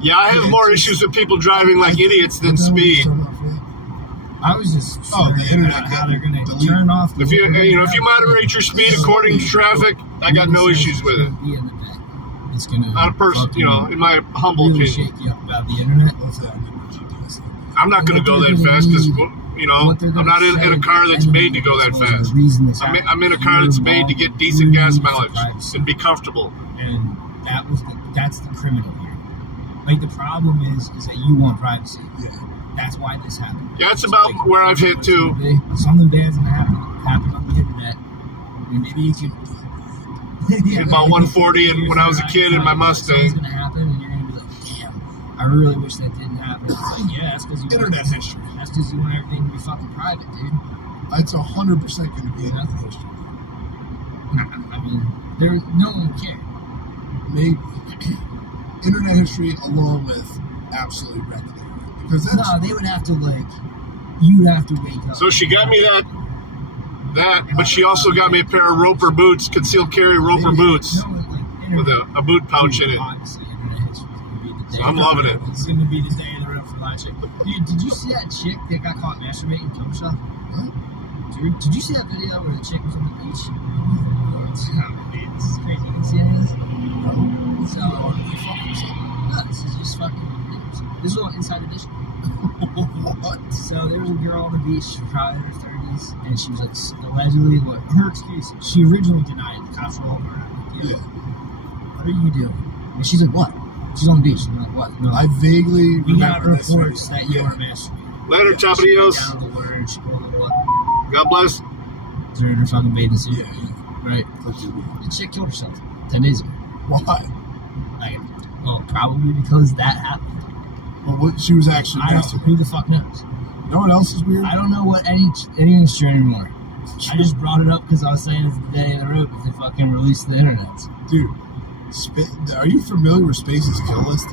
Yeah, I have more issues with people driving like idiots than speed. I was just the internet. How they're going to turn off. If you moderate your speed according to traffic, I got no issues with it. It's going to on a person, in my humble really opinion. shake you up about the internet. I'm not going to go that fast because I'm not in a car that's made to go that fast. I'm in a car that's made to get decent gas mileage and be comfortable. And that's the criminal here. Like, the problem is that you want privacy. Yeah. That's why this happened. Yeah, it's about where I've hit too. Something bad's gonna happen on the internet. And maybe you can. About 140 and when I was a kid in my Mustang. Something's gonna happen, and you're gonna be like, damn, I really wish that didn't happen. It's like, yeah, that's because you internet history. That's because you want everything to be fucking private, dude. It's 100% gonna be internet history. I mean, no one would care. Maybe internet history along with absolute reckoning. Because they would have to you'd have to wake up. So she got me that, but she also got me a pair of Roper boots, concealed carry Roper boots, with a boot pouch in it. So I'm loving it. It's going to be the day of the road for life chick. Dude, did you see that chick that got caught masturbating and killed herself? Dude, did you see that video where the chick was on the beach? This is crazy. You didn't see any of this? So he fucking said, no, this is just fucking news. This is all Inside Edition. What? So there was a girl on the beach, probably in her 30s, and she was like, allegedly, what her excuse? She originally denied it. The cops were all around. Yeah. What are you doing? And she's like, what? She's on the beach. And I'm like, what? No. I vaguely We got remember this reports video. that you were masturbating. Later, Chapadios. Down the water, and she pulled a little God bless. during her fucking bathing suit. Yeah. Right. The chick killed herself 10 days ago. Why? Like, well, probably because that happened. Well, what she was actually I don't, masturbating. who the fuck knows? No one else is weird? I don't know what anything's true anymore. I just brought it up because I was saying it's the day of the road if they fucking release the internet. Dude, are you familiar with Space's kill list?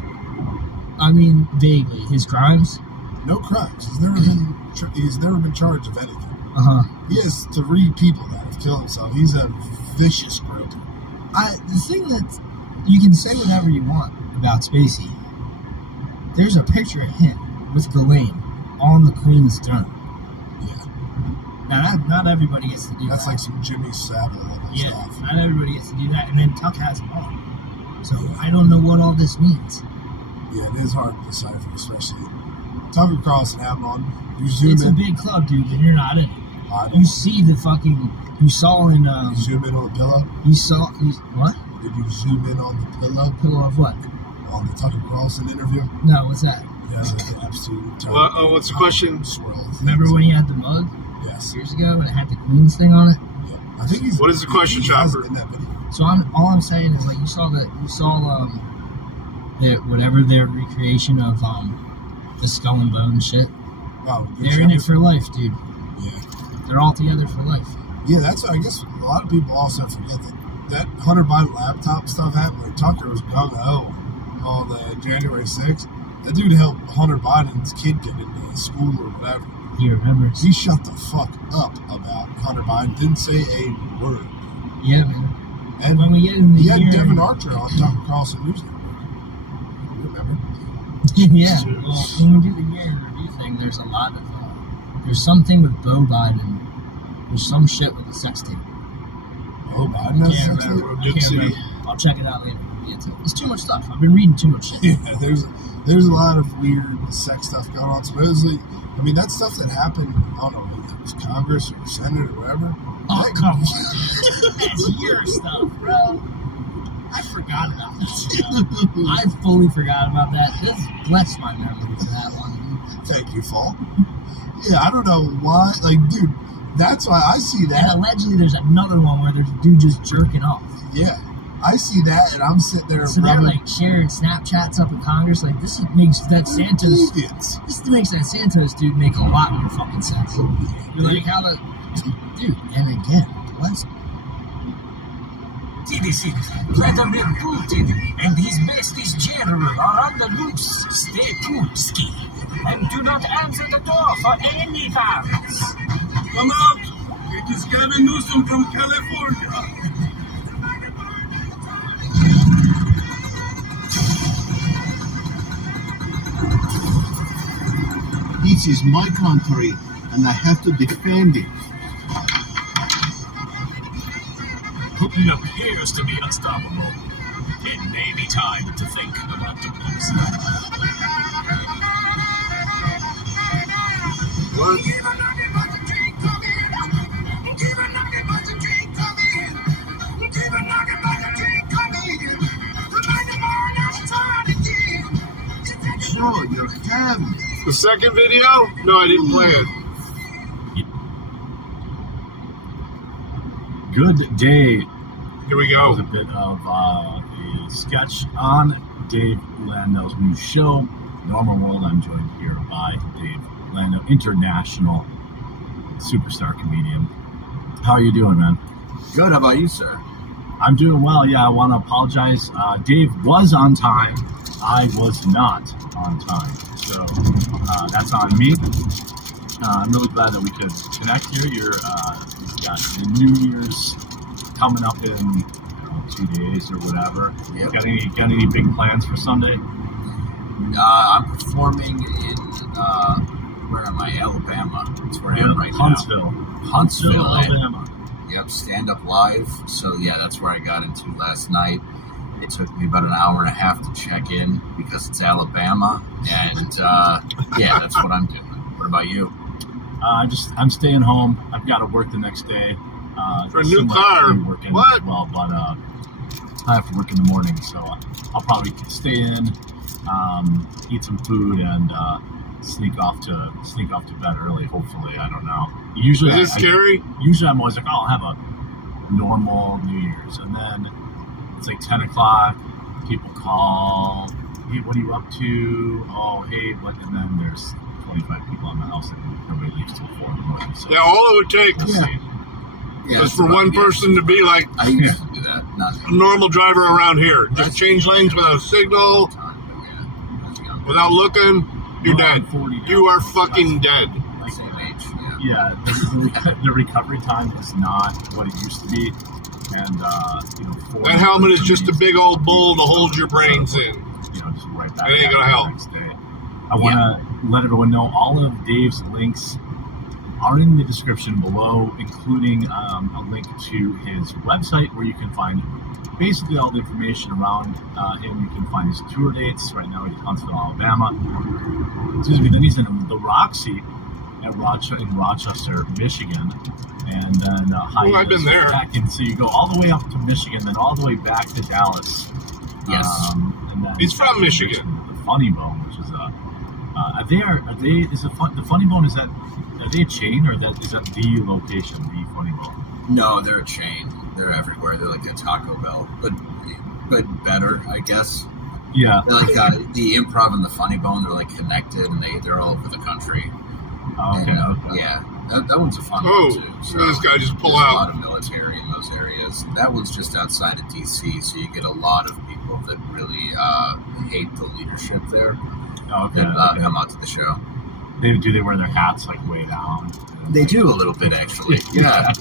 I mean, vaguely. His crimes? No crimes. He's never been charged of anything. Uh-huh. He has 3 people that have killed himself. He's a vicious group. The thing that you can say whatever you want about Spacey, there's a picture of him with Ghislaine on the Queen's throne. Yeah. Now, not everybody gets to do That's that. like some Jimmy Savile level stuff. Not everybody gets to do that, and then Tuck has him on. So I don't know what all this means. Yeah, it is hard to decipher, especially Tucker Carlson having on. You zoom It's in. a big club, dude, and you're not in it. I You see the fucking. You saw in. you zoom in on the pillow? You saw. What? Did you zoom in on the pillow? Pillow of what? On the Tucker Carlson interview? No, what's that? Yeah, like the Epstein. What's the question? Remember when he had the mug? Yes. Years ago, and it had the Queen's thing on it? Yeah. I think he's. What is the question, Chopper? In that video. So all I'm saying is, like, you saw whatever their recreation of the Skull and Bones shit. Oh, they're in it for life, dude. Yeah. They're all together for life. Yeah, that's. I guess a lot of people also forget that Hunter Biden laptop stuff happened. Like Tucker was gung ho on the January 6th. That dude helped Hunter Biden's kid get into school or whatever. He remembers. He shut the fuck up about Hunter Biden. Didn't say a word. Yeah, man. And when we get in the he had year, Devin Archer on Tucker Carlson News Network. You remember? Yeah. Well, when we do the year in review thing, there's a lot of there's something with Beau Biden. There's some shit with the sex tape. Beau Biden has sex tape? I can't remember. I'll check it out later. It's too much stuff. I've been reading too much shit. Yeah, there's a lot of weird sex stuff going on. Supposedly, I mean, that's stuff that happened, I don't know, whether it was Congress or Senate or whatever. Oh, come on. That's your stuff, bro. I forgot about that stuff. I fully forgot about that. This bless my memory for that one. Thank you, Fall. Yeah, I don't know why. Like, dude, that's why I see that. And allegedly, there's another one where there's a dude just jerking off. Yeah. I see that, and I'm sitting there. So they're like sharing Snapchats up in Congress. Like, this makes that Santos. This makes that Santos dude make a lot more fucking sense. You're like, how the. Dude, and again, bless him. Citizens, Vladimir Putin and his bestest general are on the loose. Stay put, ski, and do not answer the door for any violence. Come out! It is Gavin Newsom from California. This is my country, and I have to defend it. Putin appears to be unstoppable. It may be time to think about diplomacy. What? Sure, you're having it. The second video? No, I didn't play it. Good day. Here we go. That was a bit of a sketch on Dave Lando's new show, Normal World. I'm joined here by Dave Lando, international superstar comedian. How are you doing, man? Good. How about you, sir? I'm doing well. Yeah, I want to apologize. Dave was on time. I was not on time. So that's on me. I'm really glad that we could connect here. You've got the New Year's coming up in 2 days or whatever. Yep. Got any big plans for Sunday? I'm performing in where am I? Alabama. That's where I am right Huntsville. now. Huntsville, Alabama. Yep, stand up live. So yeah, that's where I got into last night. It took me about an hour and a half to check in because it's Alabama, and yeah, that's what I'm doing. What about you? I'm staying home. I've got to work the next day. For a new car. What? As well, but I have to work in the morning, so I'll probably stay in, eat some food, and sneak off to bed early. Hopefully, I don't know. Usually, is it scary? Usually, I'm always like, oh, I'll have a normal New Year's, and then it's like 10 o'clock. People call. Hey, what are you up to? Oh, hey, what? And then there's 25 people in the house, and nobody leaves till 4 in the morning. So yeah, all it would take is for one person to be like I used to do that. a normal driver around here. Just change lanes without a signal, without looking. You're dead. You are fucking dead. Same age. Yeah, the recovery time is not what it used to be, and that helmet is just a big old bull to hold your brains in. Just right back. It ain't gonna help. Next day. I want to let everyone know all of Dave's links are in the description below, including a link to his website where you can find basically all the information around him. You can find his tour dates. Right now he's in Huntsville, Alabama. Excuse me. Then he's in the Roxy in Rochester, Michigan, and then I've been there. So you go all the way up to Michigan, then all the way back to Dallas. Yes. And then he's from Michigan. The Funny Bone, which is the Funny Bone, are they a chain, or is that the location, the Funny Bone? No, they're a chain. They're everywhere. They're like a Taco Bell, but better, I guess. Yeah. They're like the Improv and the Funny Bone. They're like connected, and they're all over the country. Okay. Yeah, that one's a fun one too. So this guy just pull out. out. A lot of military in those areas. That one's just outside of DC, so you get a lot of people that really hate the leadership there. That come out to the show. Do they wear their hats like way down? They do a little bit, actually. Yeah.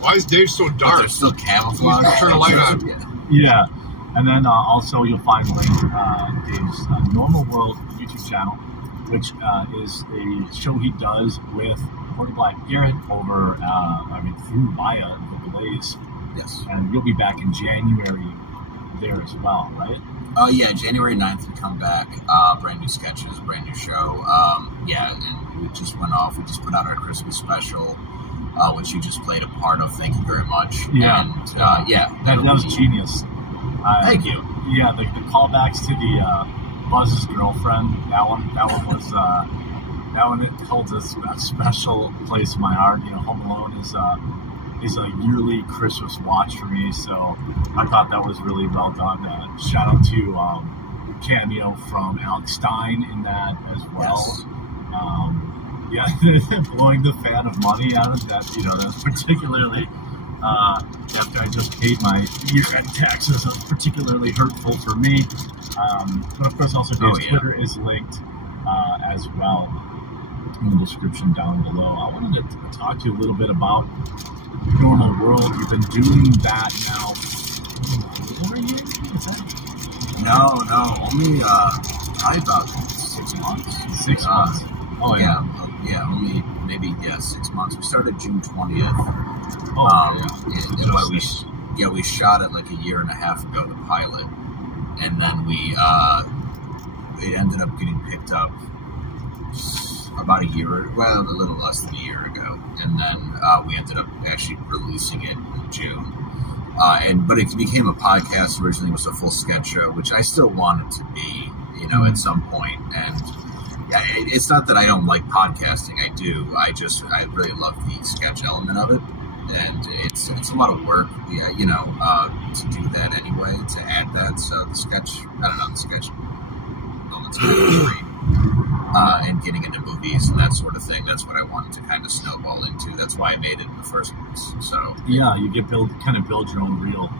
Why is Dave so dark? They're still camouflage. Turn a light on. Yeah. And then also you'll find Dave's Normal World YouTube channel, which is a show he does with Morty Black Garrett over, through Maya, the Blaze. Yes. And you'll be back in January there as well, right? Oh, yeah, January 9th we come back. Brand new sketches, brand new show. And we just went off. We just put out our Christmas special, which you just played a part of. Thank you very much. Yeah. And, that was genius. Thank you. Yeah, the callbacks to the Buzz's girlfriend, that one was, that one it holds a special place in my heart. Home Alone is a yearly Christmas watch for me, so I thought that was really well done. Shout out to cameo from Alex Stein in that as well. Yes. Blowing the fan of money out of that, that's particularly after I just paid my year-end taxes, that's particularly hurtful for me. But of course, also Dave's Twitter is linked as well in the description down below. I wanted to talk to you a little bit about Normal World. You've been doing that now over a year? No, only probably about 6 months. 6 months. Oh yeah. Yeah, only maybe 6 months. We started June 20th. We shot it like a year and a half ago, the pilot, and then it ended up getting picked up about a little less than a year ago, and then we ended up actually releasing it in June. But it became a podcast. Originally, it was a full sketch show, which I still want it to be, at some point. And it's not that I don't like podcasting. I do. I really love the sketch element of it, and it's a lot of work, to do that anyway, to add that. So the sketch elements great. And getting into movies and that sort of thing. That's what I wanted to kind of snowball into. That's why I made it in the first place. So yeah, you get build your own reel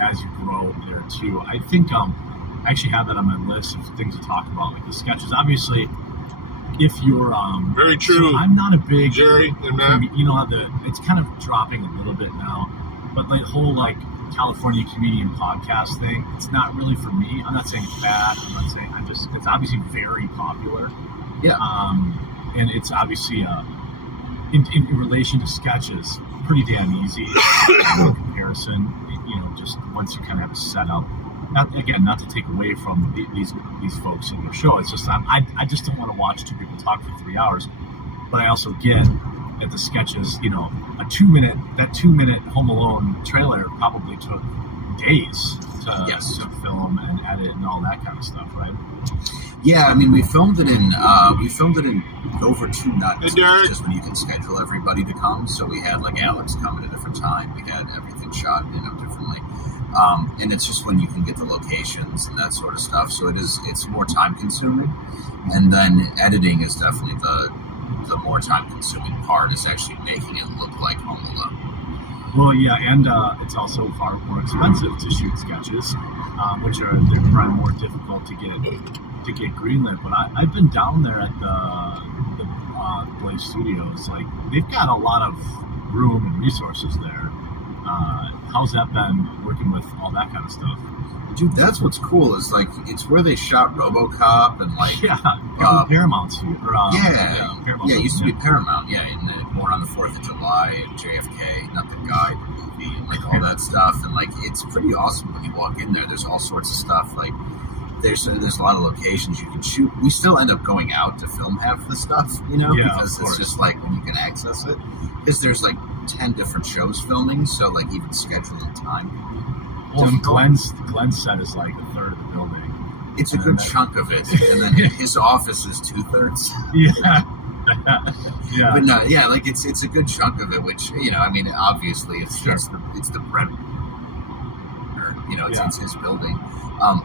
as you grow there too. I think I actually have that on my list of things to talk about, like the sketches. Obviously, if you're very true. So I'm not a big Jerry and Matt. It's kind of dropping a little bit now, but the whole California comedian podcast thing, it's not really for me. I'm not saying it's bad. It's obviously very popular. Yeah. And it's obviously in relation to sketches, pretty damn easy compared comparison, just once you kind of have it set up. Not to take away from these folks in your show. It's just I just don't want to watch two people talk for 3 hours. But I also get that the sketches, a 2 minute Home Alone trailer probably took days to film and edit and all that kind of stuff, right? Yeah, I mean, we filmed it in over 2 nights, just when you can schedule everybody to come. So we had like Alex come at a different time. We had everything shot, differently. And it's just when you can get the locations and that sort of stuff. So it's more time consuming. And then editing is definitely the more time consuming part, is actually making it look like Home Alone. Well, yeah, and it's also far more expensive to shoot sketches, which they're probably more difficult to get greenlit. But I've been down there at the Blaze Studios. Like, they've got a lot of room and resources there. How's that been working with all that kind of stuff? Dude, that's what's cool. Is like it's where they shot RoboCop and like Paramount Studio. Paramount. Yeah, it used to be Paramount. Yeah, and Born on the 4th of July and JFK, not the guy, the movie, and like all that stuff. And like it's pretty awesome when you walk in there. There's all sorts of stuff. Like there's a lot of locations you can shoot. We still end up going out to film half the stuff, because it's just like when you can access it. Because there's like 10 different shows filming, so like even scheduling time. Well, and Glenn's set is like a third of the building. It's a good chunk of it, and then his office is 2/3. Yeah. Yeah. But no, yeah, like it's a good chunk of it, which I mean, obviously it's the bread. It's his building.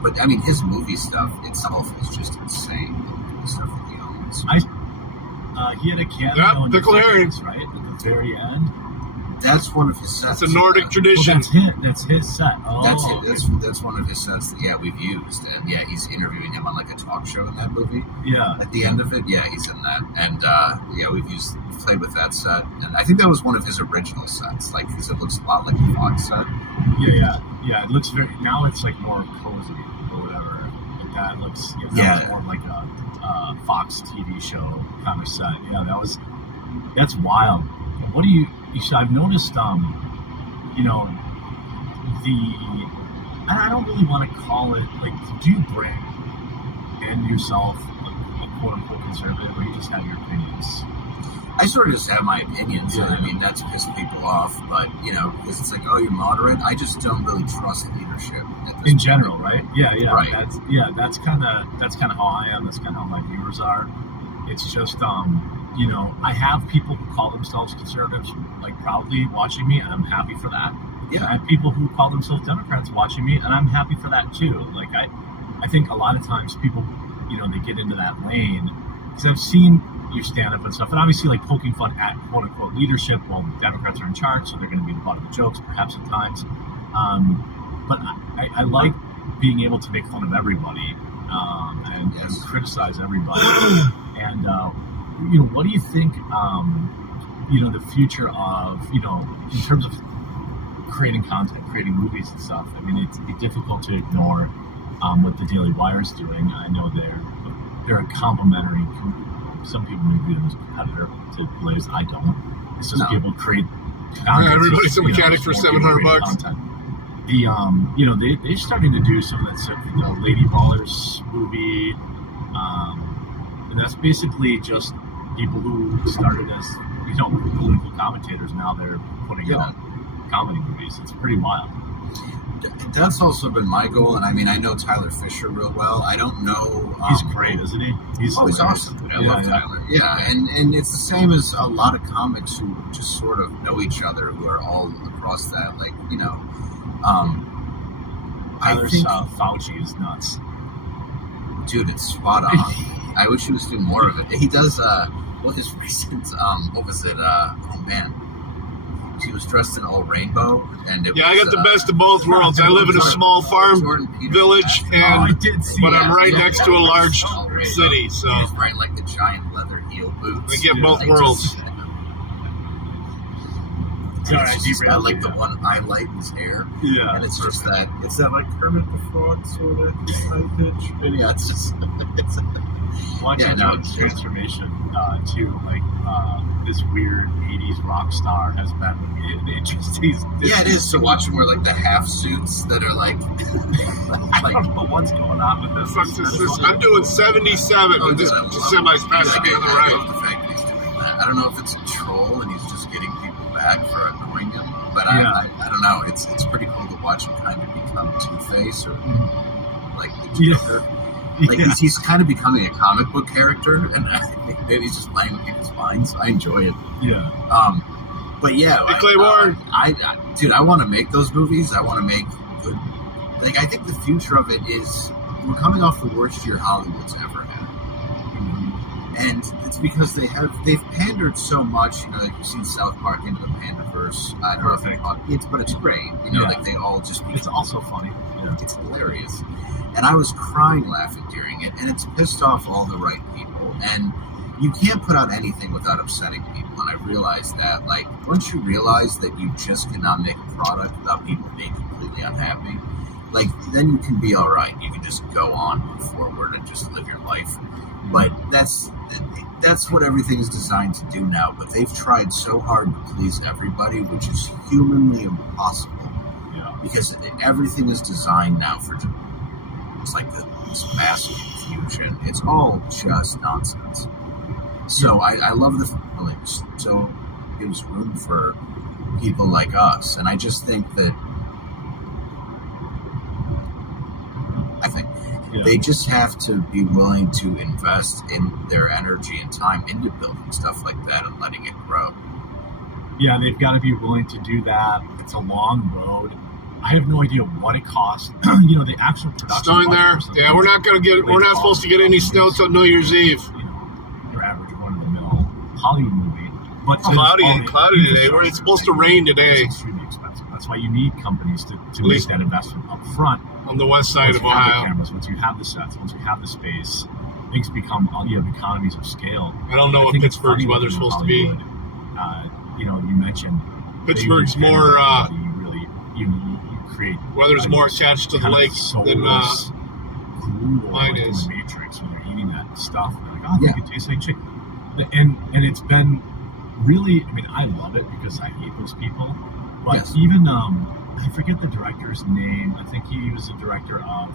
But I mean, his movie stuff itself is just insane. The stuff that he owns. He had a cameo in Pickle Herring, right at the very end. That's one of his sets. It's a Nordic tradition. That's his set. Oh, that's one of his sets that we've used, and he's interviewing him on like a talk show in that movie. Yeah. At the end of it, he's in that, and we've played with that set, and I think that was one of his original sets, like because it looks a lot like the Fox set. Yeah. It looks very now. It's like more cozy or whatever. Like that looks more like a Fox TV show kind of set. Yeah, that's wild. What do you? I've noticed, I don't really want to call it, like, do you brand yourself a quote-unquote conservative, or you just have your opinions? I sort of just have my opinions, and I mean, that's pissed people off, but, because it's like, oh, you're moderate, I just don't really trust leadership. In general, right? Yeah. Right. That's kind of how I am, that's kind of how my viewers are. It's just, I have people who call themselves conservatives, like, proudly watching me, and I'm happy for that. Yeah. I have people who call themselves Democrats watching me, and I'm happy for that, too. Like, I think a lot of times people, they get into that lane, because I've seen your stand-up and stuff, and obviously, like, poking fun at quote-unquote leadership. Well, Democrats are in charge, so they're going to be the butt of the jokes, perhaps at times. But I like being able to make fun of everybody and criticize everybody. And, what do you think, the future of, in terms of creating content, creating movies and stuff? I mean, it'd be difficult to ignore what the Daily Wire's doing. I know they're a complementary. Some people may view them as a competitor to Blaze. I don't. It's just people create content. Everybody's a mechanic for $700. Content. They're starting to do some of that stuff. Lady Ballers movie. And that's basically just people who started as, political commentators. Now they're putting out comedy movies. It's pretty wild. That's also been my goal, and I mean, I know Tyler Fisher real well. I don't know. He's great, isn't he? He's awesome. I love Tyler. Yeah, and it's the same as a lot of comics who just sort of know each other, who are all across that, like, Tyler's I think Fauci is nuts. Dude, it's spot on. I wish he was doing more of it. He does, his recent, what was it? Oh man. He was dressed in all rainbow, and I got the best of both worlds. I live in a small farm village, but I'm right next to a large city, so he's wearing like the giant leather heel boots. We get both worlds. I like the one highlight in his hair. Yeah. And it's just that, like Kermit the Frog sort of high pitch. And yeah, it's just, Watching Joe's transformation to like this weird 80s rock star has been an interesting. Yeah, it is to watch him wear like the half suits that are like. I don't know what's going on with this. I'm doing 77. Oh, This dude, semi's passing me on the right. I love the fact that he's doing that. I don't know if it's a troll and he's just getting people back for annoying him, but I don't know. It's pretty cool to watch him kind of become Two-Face or like the Joker. Like he's kind of becoming a comic book character, and I think maybe he's just playing with people's minds. I enjoy it. Yeah. But yeah, hey, Claiborne. Dude, I want to make those movies. I want to make good. Like, I think the future of it is we're coming off the worst year Hollywood's ever had, and it's because they've pandered so much. You know, like you've seen South Park into the Pandaverse. I don't know if but it's great. You know, like they all just. It's also funny. Yeah. It's hilarious. And I was crying laughing during it, and it's pissed off all the right people. And you can't put out anything without upsetting people. And I realized that, like, once you realize that you just cannot make a product without people being completely unhappy, like, then you can be all right. You can just go on, move forward, and just live your life. But that's what everything is designed to do now. But they've tried so hard to please everybody, which is humanly impossible. Yeah. Because everything is designed now for. It's like this massive confusion. It's all just nonsense. So I love the feelings. So it gives room for people like us, and I just think that they just have to be willing to invest in their energy and time into building stuff like that and letting it grow. Yeah, they've got to be willing to do that. It's a long road. I have no idea what it costs. You know, the actual production. Snowing there? Yeah, we're not supposed to get any snow till New Year's Eve. You know, your average run-of-the-mill Hollywood movie. But cloudy today. It's supposed to rain today. It's extremely expensive. That's why you need companies to make that investment up front. On the west side of Ohio. Cameras, once you have the sets, once you have the space, things become, you have economies of scale. I don't know what Pittsburgh's weather's supposed to be. You know, you mentioned Pittsburgh's more. You create weather's more attached to the lake than mine is. The Matrix, when you're eating that stuff, they're like, oh, I think it tastes like chicken. And it's been really. I mean, I love it because I hate those people. But even I forget the director's name. I think he was the director of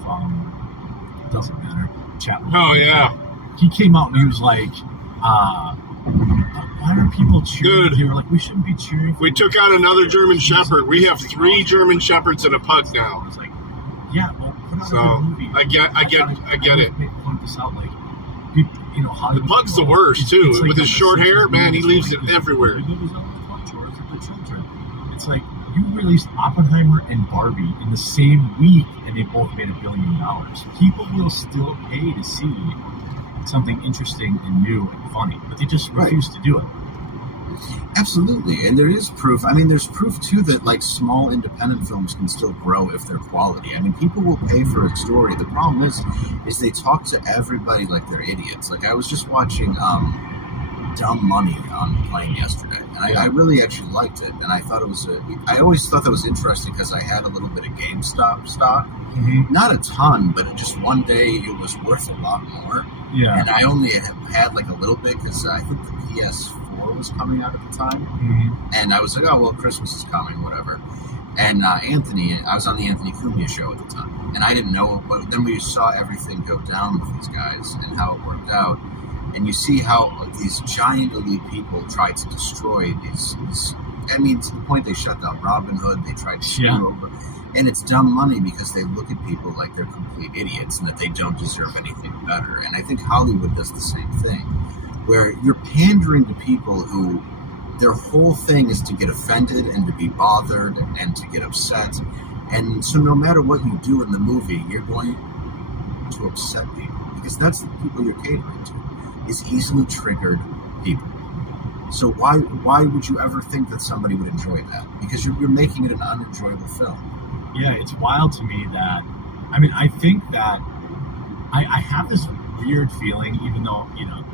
doesn't matter. Chapman. Oh yeah. He came out and he was like, why are people cheering? Dude, they were like, we shouldn't be cheering. We took out another German Shepherd. We have 3 German Shepherds and a pug now. I was like, yeah, well, put out so a good movie. I get it. Point this out, like, you know, the pug's the worst too. Like with his short hair, man, he leaves it everywhere. It's like you released Oppenheimer and Barbie in the same week, and they both made $1 billion. People will still pay to see something interesting and new and funny, but they just refuse to do it. Absolutely, and there is proof. I mean, there's proof too that like small independent films can still grow if they're quality. I mean, people will pay for a story. The problem is they talk to everybody like they're idiots. Like I was just watching Dumb Money on the plane yesterday, and I really actually liked it. And I thought it was I always thought that was interesting because I had a little bit of GameStop stock, not a ton, but just one day it was worth a lot more. Yeah, and I only had like a little bit because I think the PS4 was coming out at the time, and I was like, oh well, Christmas is coming, whatever. And Anthony, I was on the Anthony Cumia show at the time, and I didn't know, but then we saw everything go down with these guys and how it worked out. And you see how these giant elite people tried to destroy these. I mean, to the point they shut down Robinhood. They tried to screw over, and it's dumb money because they look at people like they're complete idiots and that they don't deserve anything better. And I think Hollywood does the same thing, where you're pandering to people who their whole thing is to get offended and to be bothered and to get upset. And so, no matter what you do in the movie, you're going to upset people because that's the people you're catering to. Is easily triggered people. So why would you ever think that somebody would enjoy that? Because you're making it an unenjoyable film. Yeah, it's wild to me that, I mean, I think that I have this weird feeling, even though, you know,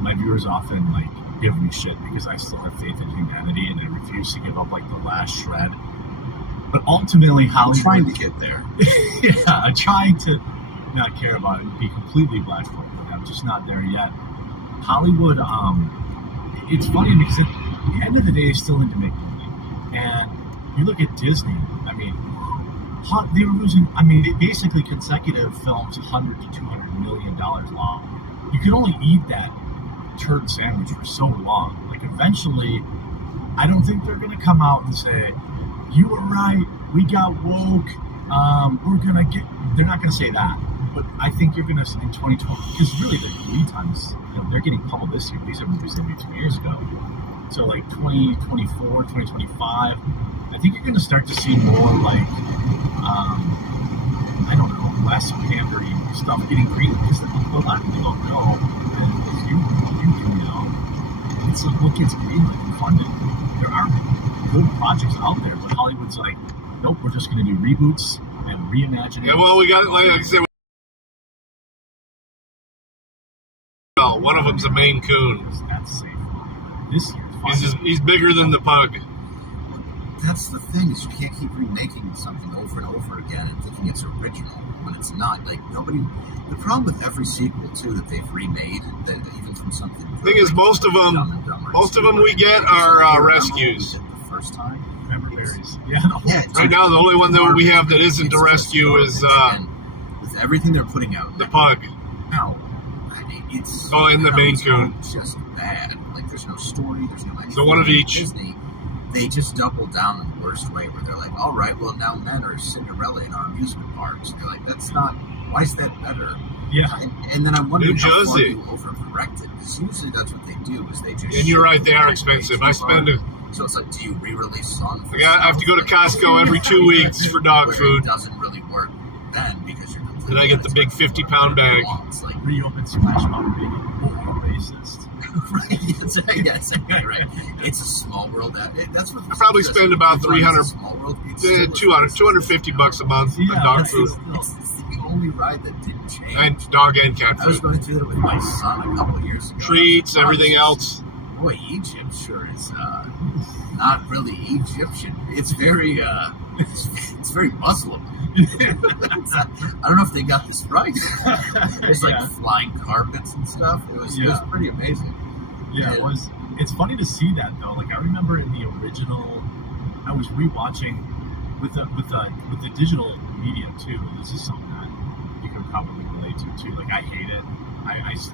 my viewers often, like, give me shit because I still have faith in humanity and I refuse to give up, like, the last shred. But ultimately, Hollywood... I'm trying to get there. Yeah, I'm trying to... not care about it and be completely black hole. But I'm just not there yet. Hollywood, it's funny because at the end of the day, they still need to make money. And you look at Disney, I mean, they were losing, basically consecutive films, $100 to $200 million long. You could only eat that turd sandwich for so long. Like, eventually, I don't think they're going to come out and say, you were right, we got woke, they're not going to say that. But I think you're going to, in 2020, because really the lead times, they're getting pummeled this year. These are movies that made 2 years ago. So like 2024, 2025, I think you're going to start to see more like, I don't know, less pandering stuff getting green. Because a lot of people don't know, and you do know, it's like what gets greenlit and funded. There are good projects out there, but Hollywood's like, nope, we're just going to do reboots and reimagining. Yeah, well, we got, like I said, one of them's a Maine Coon. That's safe. This year, he's bigger than the pug. That's the thing, is you can't keep remaking something over and over again and thinking it's original when it's not. Like, nobody. The problem with every sequel too that they've remade, that even from something. The thing is, most of them we get are rescues. The first time, remember berries. Yeah. Right now, the only one that we have that isn't a rescue is with everything they're putting out. The pug. No. It's in the Maine Coon. Just bad. Like, there's no story, there's no anything. So one of each. Disney, they just double down in the worst way, where they're like, all right, well, now men are Cinderella in our amusement parks. And you're like, that's not, why is that better? Yeah. And then I'm wondering how far Jersey. you overcorrect it, because usually that's what they do, is they just... And you're right, they are expensive. I spend a... So it's like, do you re-release songs? I have to go to Costco every 2 weeks for dog food. It doesn't really work then, because you're... Then I get the big 50-pound bag. It's like reopen Smash Mouth, make it more racist. Right, yes, right. It's a small world. That's what I probably spend about $300, $250 a month on dog food. It's the only ride that didn't change. And dog and cat I was food. going through that with my son a couple of years ago. Treats, everything else. Boy, Egypt sure is not really Egyptian. It's very it's very Muslim. I don't know if they got this right. There's like flying carpets and stuff. It was pretty amazing. Yeah, it was. It's funny to see that though. Like, I remember in the original, I was rewatching with the digital media too. This is something that you could probably relate to too. Like, I hate it.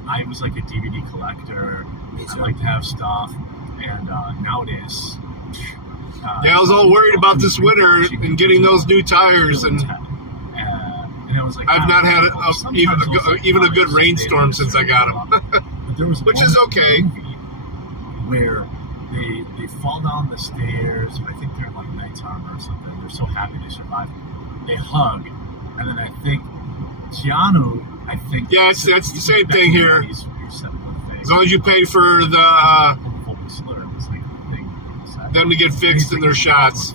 I was like a DVD collector. I like to have stuff, and nowadays. I was all worried about this winter and getting those new tires, and I was like, I've not had even a good rainstorm since I got them, which is okay. Where they fall down the stairs. I think they're in like knight's armor or something. They're so happy they survived. They hug, and then I think Keanu. Yeah, it's the same thing here. As long as you pay for the them to get fixed in their shots.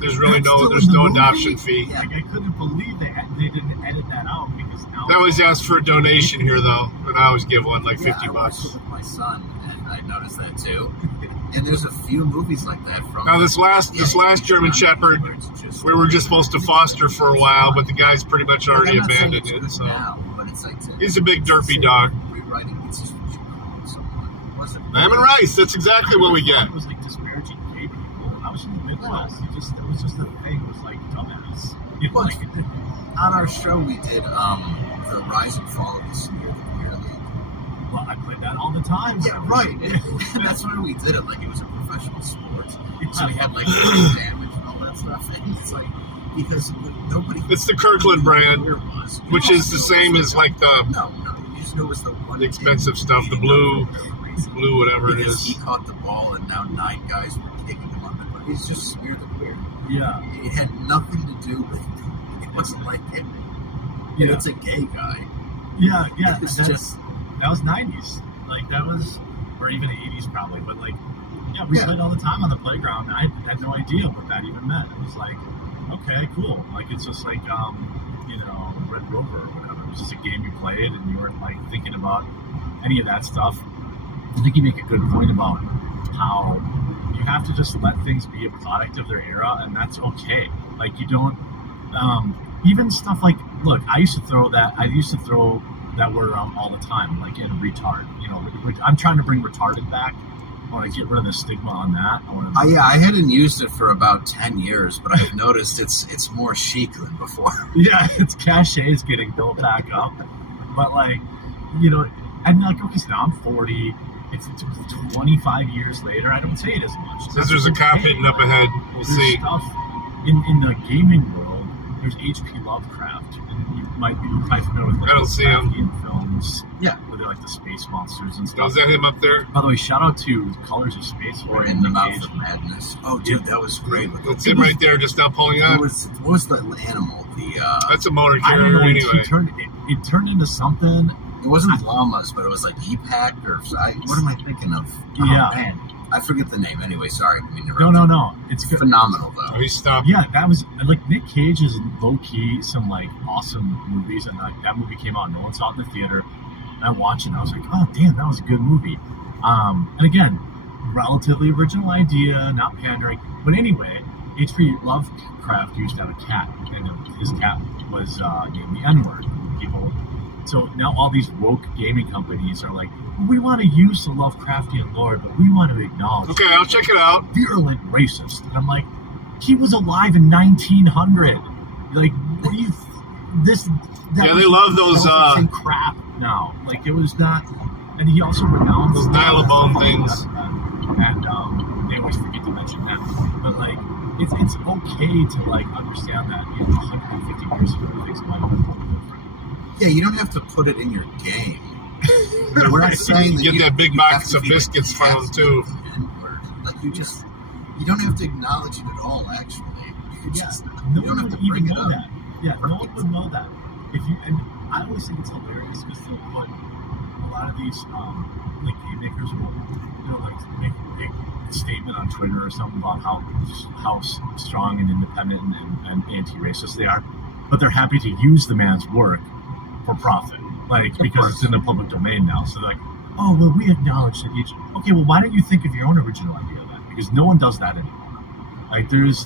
There's really no adoption fee. Yeah, like, I couldn't believe they didn't edit that out, because now I always ask for a donation here though, and I always give one like $50. I watched it with my son, and I noticed that too. And there's a few movies like that from. Now this last German Shepherd, we were just supposed to foster for a while, but the guy's pretty much already abandoned it. So he's a big derpy dog. Lamb and rice. That's exactly what we get. It was like disparaging gay people. I was in the Midwest. It was just a thing. It was like dumbass. On our show, we did the Rise and Fall of the Senior Premier League. Well, I played that all the time. Yeah, right. That's why we did it. Like, it was a professional sport. So we had like damage and all that stuff. And it's like, because nobody. It's the Kirkland brand, which is the same as like the. No. You just know it was the one. The expensive stuff, the blue whatever it is. He caught the ball, and now 9 guys were kicking him on the butt. He's just smeared the queer. Yeah. It had nothing to do with. It wasn't like him. Yeah. It's a gay guy. Yeah. It's just. That was 90s. Like, that was, or even 80s probably, but like, we played all the time on the playground. I had no idea what that even meant. It was like, okay, cool. Like, it's just like, Red Rover or whatever. It was just a game you played, and you weren't like thinking about any of that stuff. I think you make a good point about how you have to just let things be a product of their era, and that's okay. Like, you don't, even stuff like look, I used to throw that word around all the time, like in retard. You know, I'm trying to bring retarded back. I want to get rid of the stigma on that. I hadn't used it for about 10 years, but I've noticed it's more chic than before. Yeah, its cachet is getting built back up. But, like, you know, I'm like, okay, so now I'm 40. It's 25 years later. I don't say it as much. Says there's a cop hitting up ahead. We'll There's see. Stuff in the gaming world, there's H.P. Lovecraft. And you might be familiar with, like, I don't see him. Lovecraftian films. Yeah. Where they're like the space monsters and stuff. Was that him up there? By the way, shout out to Colors of Space. Or In the Mouth of Madness. Oh, dude, that was great. That's him right there, just now pulling on. What was the animal? That's a motor I don't carrier know. anyway. It turned into something. It wasn't llamas, but it was like EPAC or what am I thinking of? Yeah. Oh, man. I forget the name. Anyway, sorry. I mean, No. It's good. Phenomenal, though. He stopped. Yeah, that was like Nick Cage is low key some like awesome movies, and like that movie came out, no one saw it in the theater. And I watched it, and I was like, oh damn, that was a good movie. And again, relatively original idea, not pandering. But anyway, H.P. Lovecraft used to have a cat, and his cat was named the N-word. People. So now all these woke gaming companies are like, we want to use the Lovecraftian lore, but we want to acknowledge. Okay, I'll check it out. Virulent racist, and I'm like, he was alive in 1900. Like, what do you? Yeah, they love those crap now. Like, it was not. And he also renounced those dial-a-bone things. And they always forget to mention that. But like, it's okay to like understand that 150 years ago things might have been different. Yeah, you don't have to put it in your game. We're not saying that get you that big box of biscuits from them too. Like you don't have to acknowledge it at all. Actually, No one would even know that. Yeah, no one would know that. And I always think it's hilarious because they'll put a lot of these like game makers will like make a big statement on Twitter or something about how strong and independent and anti-racist they are, but they're happy to use the man's work for profit, like because it's in the public domain now. So they're like, oh well, we acknowledge that each. Okay, well, why don't you think of your own original idea then? Because no one does that anymore. Like there's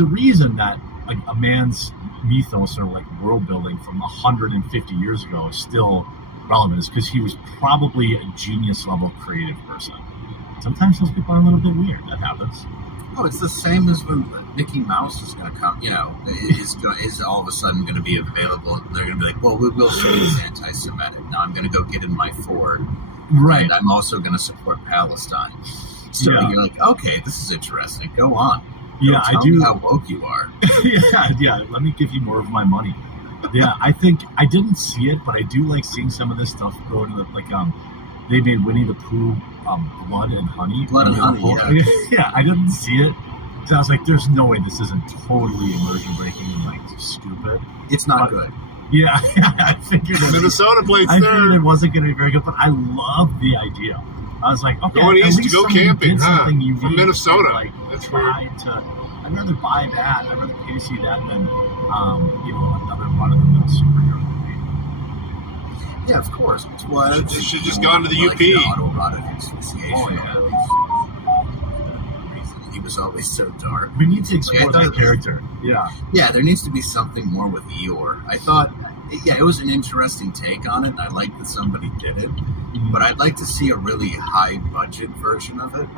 a reason that like a man's mythos or like world building from 150 years ago is still relevant. Is because he was probably a genius level creative person. Sometimes those people are a little bit weird. That happens. Oh, it's the same as when Mickey Mouse is going to come. You know, is all of a sudden going to be available. And they're going to be like, well, we'll say it's anti-Semitic. Now I'm going to go get in my Ford. Right. And I'm also going to support Palestine. So you're like, okay, this is interesting. Go on. Yeah, tell I do. Me how woke you are. yeah. Let me give you more of my money. Yeah, I think I didn't see it, but I do like seeing some of this stuff go into they made Winnie the Pooh Blood and Honey. Blood and Honey. Yeah, I didn't see it. So I was like, there's no way this isn't totally immersion breaking and like stupid. It's not good. Yeah, I figured Minnesota plates I there. figured it wasn't going to be very good, but I love the idea. I was like, okay, going at east least to go somebody camping, did huh? something unique From Minnesota. and, like, That's weird. I'd rather buy that. I'd rather pay to see that than another run-of-the-mill superhero movie. Yeah, of course. You should just gone to the UP. Autoerotic asphyxiation. Oh, yeah. He was always so dark. We need to explore that character. Yeah. Yeah, there needs to be something more with Eeyore. I thought, it was an interesting take on it, and I like that somebody did it. Mm-hmm. But I'd like to see a really high-budget version of it.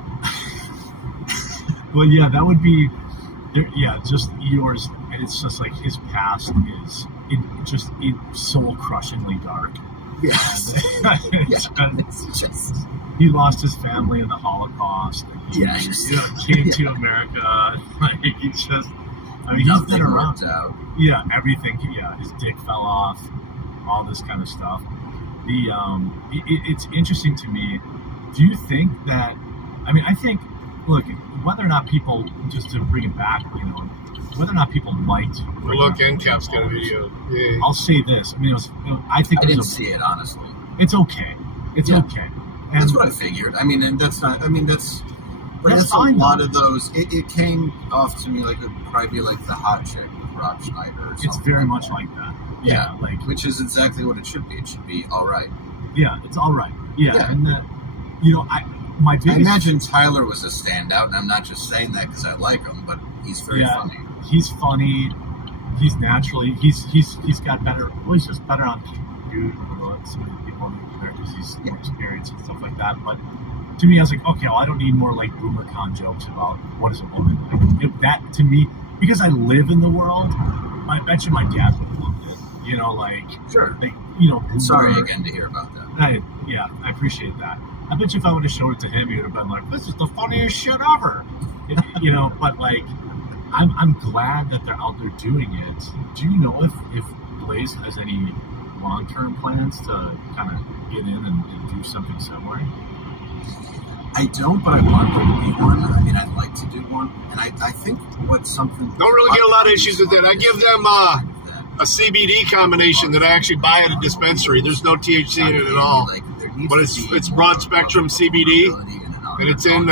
Well, yeah, that would be... just Eeyore's... And it's just like his past is soul-crushingly dark. Yes. It's just... He lost his family in the Holocaust. And he, came to America. Like, he's just... I mean, he's been around. Out. Yeah, everything. Yeah, his dick fell off. All this kind of stuff. It's interesting to me. Do you think that... I mean, I think... Look, whether or not people... Just to bring it back, whether or not people might... Look, NCAP's got a video. Yeah. I'll say this. I mean, I think... I didn't see it, honestly. It's okay. It's okay. And that's what I figured. I mean, and that's not... I mean, that's fine, a lot of those... It came off to me like it would probably be like the hot chick with Rob Schneider or something. It's very much like that. Yeah, like... Which is exactly what it should be. It should be all right. Yeah, it's all right. Yeah. And, my biggest... I imagine Tyler was a standout, and I'm not just saying that because I like him, but he's very funny. He's funny. he's naturally he's got better. Well, he's just better on dude with some of the people there because he's more experienced and stuff like that. But to me, I was like, okay, well, I don't need more like boomer con jokes about what is a woman. Like, that to me, because I live in the world, I bet you my dad would have loved it. You know, like sure, like you know. And sorry again to hear about that. I appreciate that. I bet you if I would have showed it to him, he would have been like, "This is the funniest shit ever." You know, but like, I'm glad that they're out there doing it. Do you know if Blaze has any long-term plans to kind of get in and do something similar? I don't, but I want there to be one. I mean, I'd like to do one, and I think what's something don't really get a lot of issues with that. I give them a CBD combination that I actually buy at a dispensary. There's no THC in it at all, but it's broad spectrum CBD, and it's in.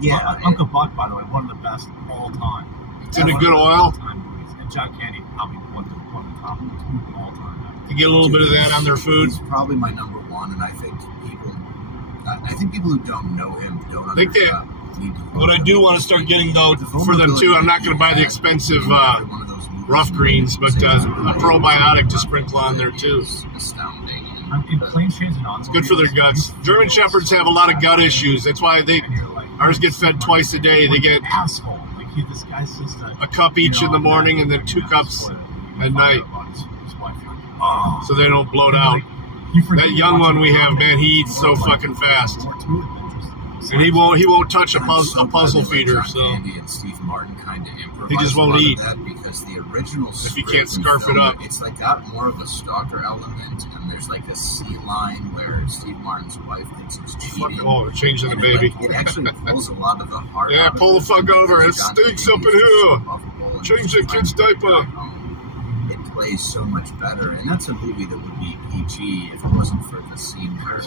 Yeah, Uncle Buck, by the way, one of the best of all time. It's in a good oil. And John Candy, probably one of the top all time. To get a little bit of that on their food. He's probably my number one, and I think people who don't know him don't understand. What I do want to start getting though for them too, I'm not going to buy the expensive rough greens, but a probiotic to sprinkle on there too. Astounding. In plain shades and it's good for their guts. German Shepherds have a lot of gut issues. That's why ours get fed twice a day. They get this guy's just a cup each in the morning and then 2 cups at night, so they don't bloat out. That young one we have, man, he eats so fucking fast, and he won't touch a puzzle feeder. So and Steve Martin kind of he just won't eat that because the original if he can't scarf it up. It's like got more of a stalker element, and there's like a sea line where Steve Martin's wife thinks he's cheating. Oh, changing the baby. It actually pulls a lot of the heart. Yeah, pull the fuck over. It stinks up in here. Change that kid's diaper. It plays so much better, and that's a movie that would be PG if it wasn't for the scene where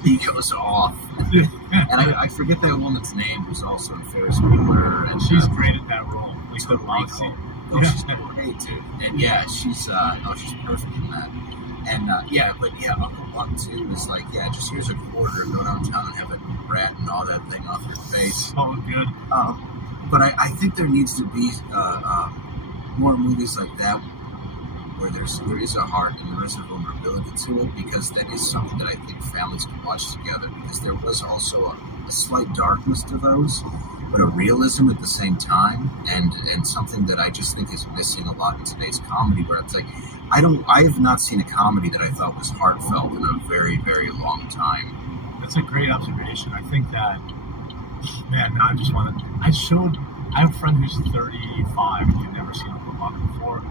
he goes off. And I forget that woman's name, who's also in Ferris Bueller, and she's great at that role. She's great, dude. And she's perfect in that. And Uncle Buck too is like, just here's a quarter, go downtown and have a rat and all that thing off your face. Oh, good. But I think there needs to be more movies like that where there is a heart and there is a vulnerability to it, because that is something that I think families can watch together, because there was also a slight darkness to those, but a realism at the same time, and something that I just think is missing a lot in today's comedy, where it's like I have not seen a comedy that I thought was heartfelt in a very, very long time. That's a great observation. I think that, man, I have a friend who's 35 and he'd never seen Uncle Buck before.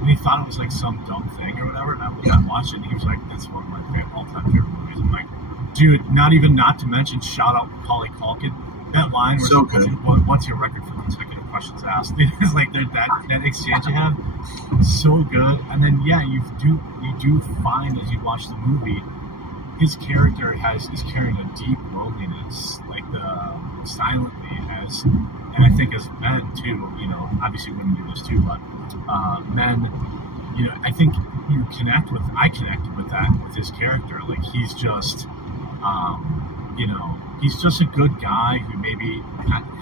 And he thought it was like some dumb thing or whatever. And I watched it and he was like, that's one of my all-time favorite movies. I'm like, dude, not to mention, shout out Macaulay Culkin. That line where so good. What's your record for consecutive questions asked? It's like that exchange you have, so good. And then you do find as you watch the movie, his character is carrying a deep loneliness, like silently as, and I think as men too, obviously women do this too, but men, I think I connected with that with his character. Like he's just, he's just a good guy who maybe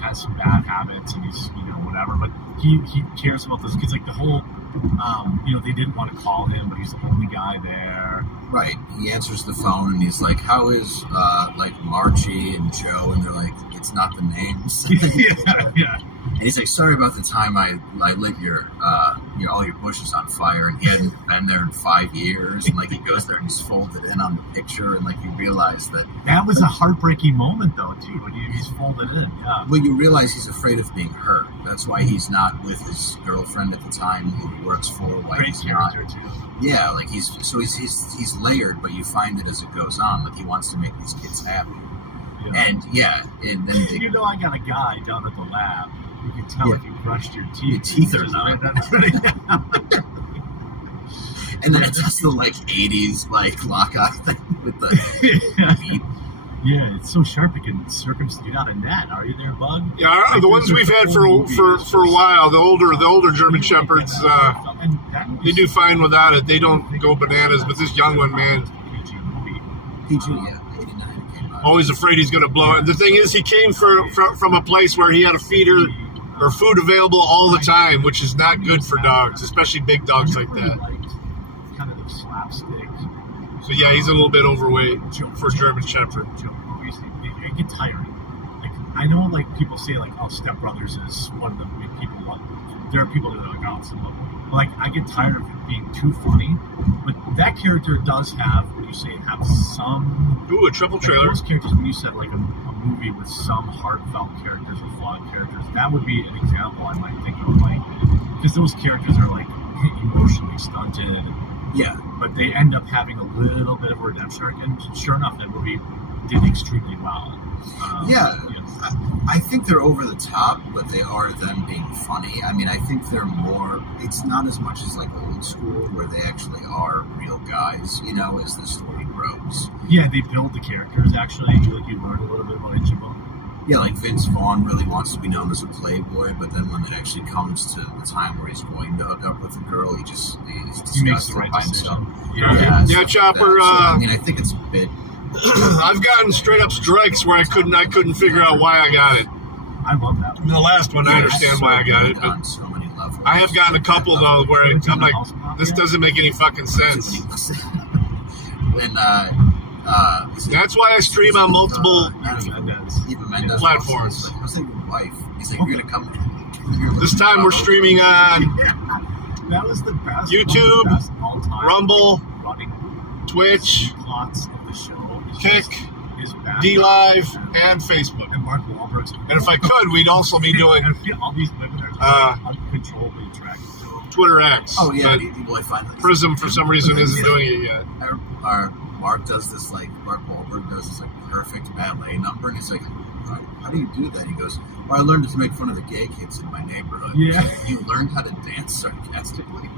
has some bad habits and he's, whatever, but he cares about those kids. Like the whole, they didn't want to call him, but he's the only guy there. Right. He answers the phone and he's like, how is, Margie and Joe? And they're like, it's not the names. yeah. And he's like, sorry about the time I lit your all your bushes on fire, and he hadn't been there in 5 years, and like he goes there and he's folded in on the picture, and like you realize that was a heartbreaking moment though too, when he's folded in. Yeah. Well, you realize he's afraid of being hurt. That's why he's not with his girlfriend at the time, who he works for. Why Great he's not? Too. Yeah, like he's layered, but you find it as it goes on. Like he wants to make these kids happy. Yeah. And then I got a guy down at the lab. You can tell if you brushed your teeth. Your teeth are out. And then it's just the 80s lock eye thing with the teeth. Yeah, it's so sharp you can get out a net. Are you there, Bug? Yeah, the ones we've had for a while, the older German Shepherds, they do fine without it. They don't go bananas, but this young one, man, PG, yeah. Always afraid he's going to blow it. The thing is, he came from a place where he had a feeder or food available all the time, which is not good for dogs, especially big dogs like that. Kind of the slapstick. So yeah, he's a little bit overweight for a German Shepherd. It gets tiring. Like, I know, like, people say, like, oh, Step Brothers is one of the big people. There are people that are like, oh, it's but like, I get tired of it being too funny. But that character does have, when you say, have some... Ooh, a triple trailer. Those characters, when you said, like, a movie with some heartfelt characters or flawed characters, that would be an example I might think of, like, because those characters are, like, emotionally stunted. Yeah. But they end up having a little bit of a redemption arc, and sure enough, that movie did extremely well. I think they're over the top, but they are them being funny. I mean, I think they're more, it's not as much as like old school where they actually are real guys, you know, as the story grows. Yeah, they build the characters, actually. Like, you learn a little bit about each of them. Yeah, like Vince Vaughn really wants to be known as a playboy, but then when it actually comes to the time where he's going to hook up with a girl, he's makes the right decision. Yeah, Chopper. I mean, I think it's a bit. I've gotten straight up strikes where I couldn't figure out why I got it. I love that one. The last one, I understand why I got it, but so many levels. I have gotten a couple though where I'm like, this doesn't make any fucking sense. When that's why I stream on multiple platforms. I was like, your wife. He's like, you're gonna come. This time we're streaming on that was the best, YouTube, best all-time Rumble, running Twitch, plots of the show. Kick, D-Live, and Facebook. And Mark Wahlberg's. And if I could, we'd also be doing all these women are uncontrollably attracted to him. Twitter X. Oh yeah, but Prism for some reason isn't doing it yet. Mark does this Mark Wahlberg does this perfect ballet number, and he's like, how do you do that? He goes, well, I learned to make fun of the gay kids in my neighborhood. Yeah. You learned how to dance sarcastically.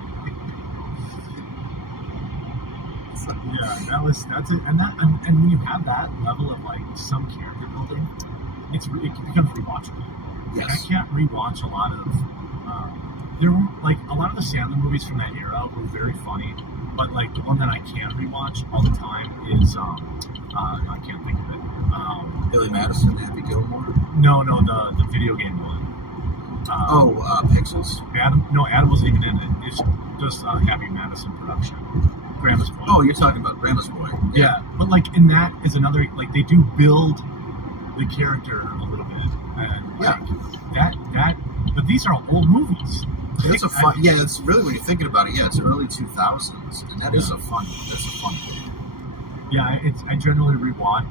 Yeah, that's it, and when you have that level of like some character building, it becomes rewatchable. Yes. Like, I can't rewatch a lot of a lot of the Sandler movies from that era were very funny, but like the one that I can rewatch all the time is I can't think of it. Billy Madison, Happy Gilmore. No, the video game one. Pixels. Adam wasn't even in it. It's just Happy Madison production. Grandma's Boy. Oh, you're talking about Grandma's Boy. Yeah, but like in that is another, like they do build the character a little bit, and like that. But these are old movies. It's it's really, when you're thinking about it, it's early 2000s, and that's a fun movie. Yeah, I generally rewatch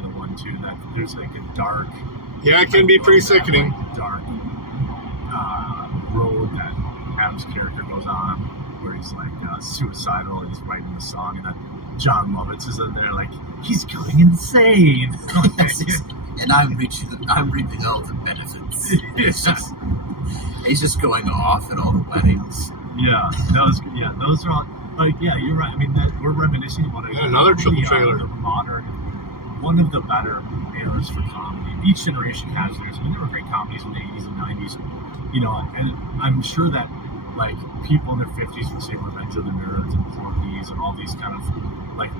the one too that there's like a dark. Yeah, it can be pretty sickening. Dark road that Adam's character goes on, where he's like suicidal and he's writing the song, and then John Lovitz is in there like he's going insane. And I'm reaping all the benefits. He's just going off at all the weddings. Yeah, those are all like you're right. I mean, we're reminiscing about another triple trailer. The modern, one of the better eras for comedy. Each generation has theirs. I mean, there were great comedies in the 80s and 90s, you know, and I'm sure that like people in their 50s would say Revenge of the Nerds and Porky's and all these kind of like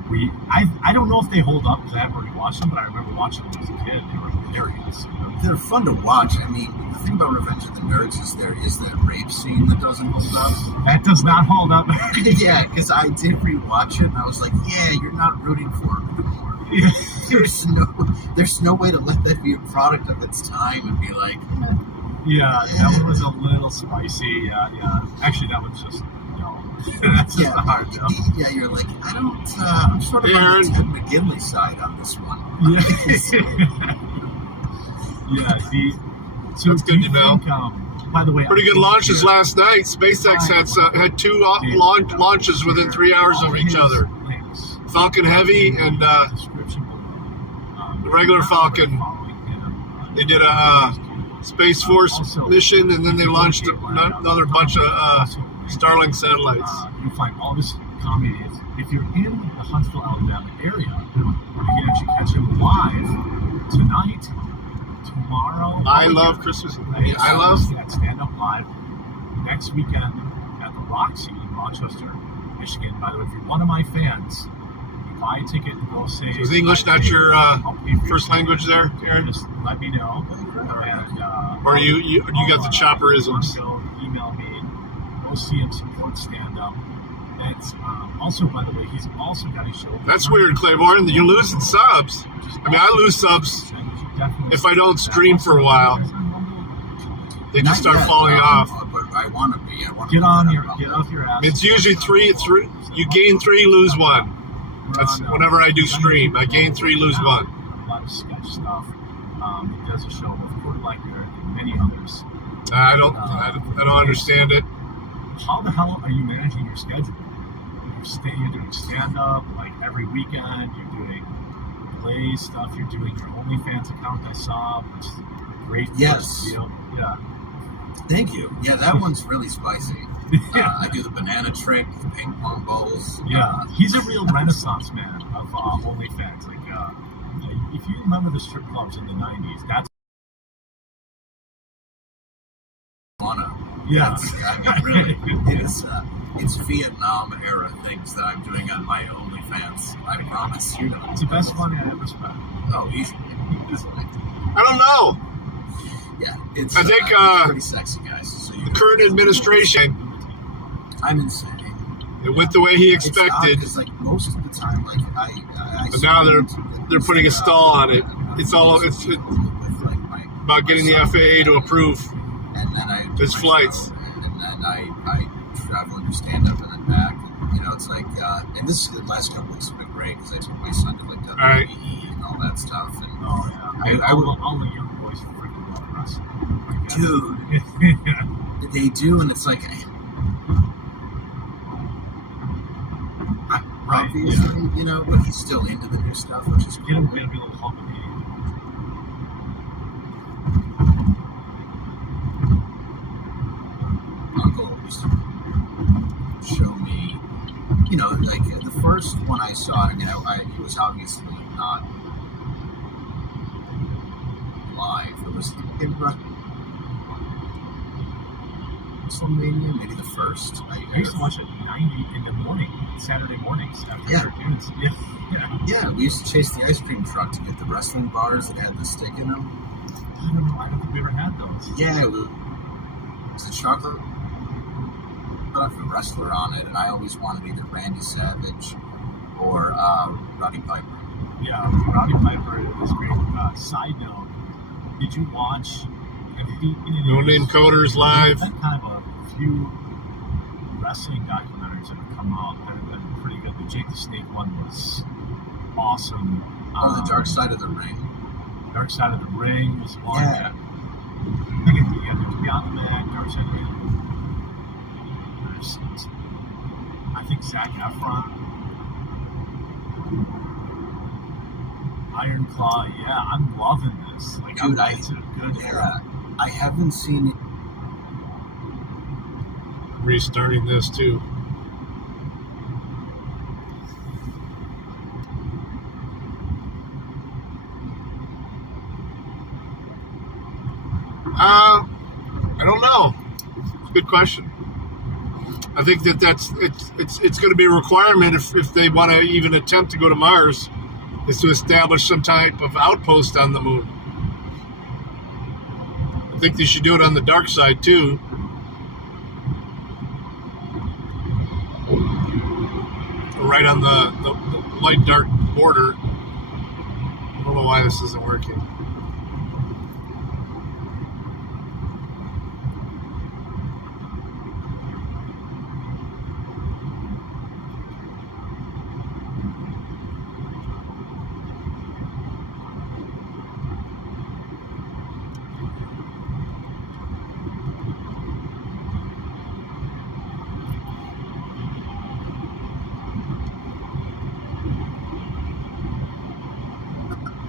I don't know if they hold up because I haven't really watched them, but I remember watching them as a kid. They were hilarious. You know? They're fun to watch. I mean, the thing about Revenge of the Nerds is there is that rape scene that doesn't hold up. That does not hold up. Yeah, because I did rewatch it and I was like, yeah, you're not rooting for him anymore. Yeah. There's no way to let that be a product of its time and be like. Yeah, that one was a little spicy. Yeah. Actually, that was just, that's just a hard no. Yeah, you're like, I'm sort of on the Ted McGinley side on this one. So that's good to know. By the way, pretty good launches last night. SpaceX had two launches within 3 hours of each other. Falcon Heavy and the regular Falcon. They did a Space Force mission, and then they launched another bunch of Starlink satellites. You find all this comedy. If you're in the Huntsville, Alabama area, you can actually catch them live tonight, tomorrow. I love Christmas. I love Stand Up Live next weekend at the Roxy in Rochester, Michigan. By the way, if you're one of my fans, you buy a ticket and go say. Is English not your first language there, Aaron? Just let me know. And, Or you got the chopperisms. Go email me. Go see him support stand-up. It's also, by the way, he's also got a show. That's weird, Claiborne. You're losing subs. I mean, I lose subs if I don't stream for a while. They just start falling off. But I want to be. Get off your ass. It's usually three. You gain 3, lose 1. That's whenever I do stream. I gain 3, lose 1. A lot of sketch stuff. He does a show with Kurt Leiker and many others. I don't understand it. How the hell are you managing your schedule? You're doing stand-up like every weekend. You're doing play stuff. You're doing your OnlyFans account. I saw, which is great. Yes. Deal. Yeah. Thank you. Yeah, that one's really spicy. I do the banana trick, the ping pong balls. Yeah, he's a real renaissance man of OnlyFans. Like, if you remember the strip clubs in the '90s, that's yeah. I mean, really, it's Vietnam era things that I'm doing on my OnlyFans. I promise. It's the best money I ever spent. Oh, easily. I don't know. Yeah, it's. I think pretty sexy, guys. So the current administration. I'm insane. It went the way he expected. It's like most of the time, like I but now they're putting a stall on it. It's about getting the FAA to approve his flights. And then I travel and do stand up and then back. And, you know, it's like, and this the last couple weeks have been great because I took my son to like WWE and all that stuff. And all the young boys freaking love wrestling. Dude, they do, and it's like. Obviously, you know, but he's still into the new stuff, which is cool. It'll be a little complicated. Uncle used to show me, you know, like the first one I saw, you know, he was obviously not live. It was in WrestleMania, maybe the first. I used to watch it at 90 in the morning, Saturday mornings after cartoons. Yeah, we used to chase the ice cream truck to get the wrestling bars that had the stick in them. I don't know. I don't think we ever had those. Yeah, it was a chocolate with a wrestler on it, and I always wanted either Randy Savage or Roddy Piper. Yeah, Roddy Piper is great. Side note, did you watch? No Name Coders live. That kind of a few wrestling documentaries that have come out that have been pretty good. The Jake the Snake one was awesome. The Dark Side of the Ring. Dark Side of the Ring was one. Yeah. There's Beyond the Man, Dark Side of the Ring. There's, I think, Zac Efron. Iron Claw. Yeah, I'm loving this. Like, dude, it's a good era. I haven't seen it. Restarting this too. I don't know. Good question. I think it's going to be a requirement if they want to even attempt to go to Mars, is to establish some type of outpost on the moon. I think they should do it on the dark side too. Right on the light dark border. I don't know why this isn't working.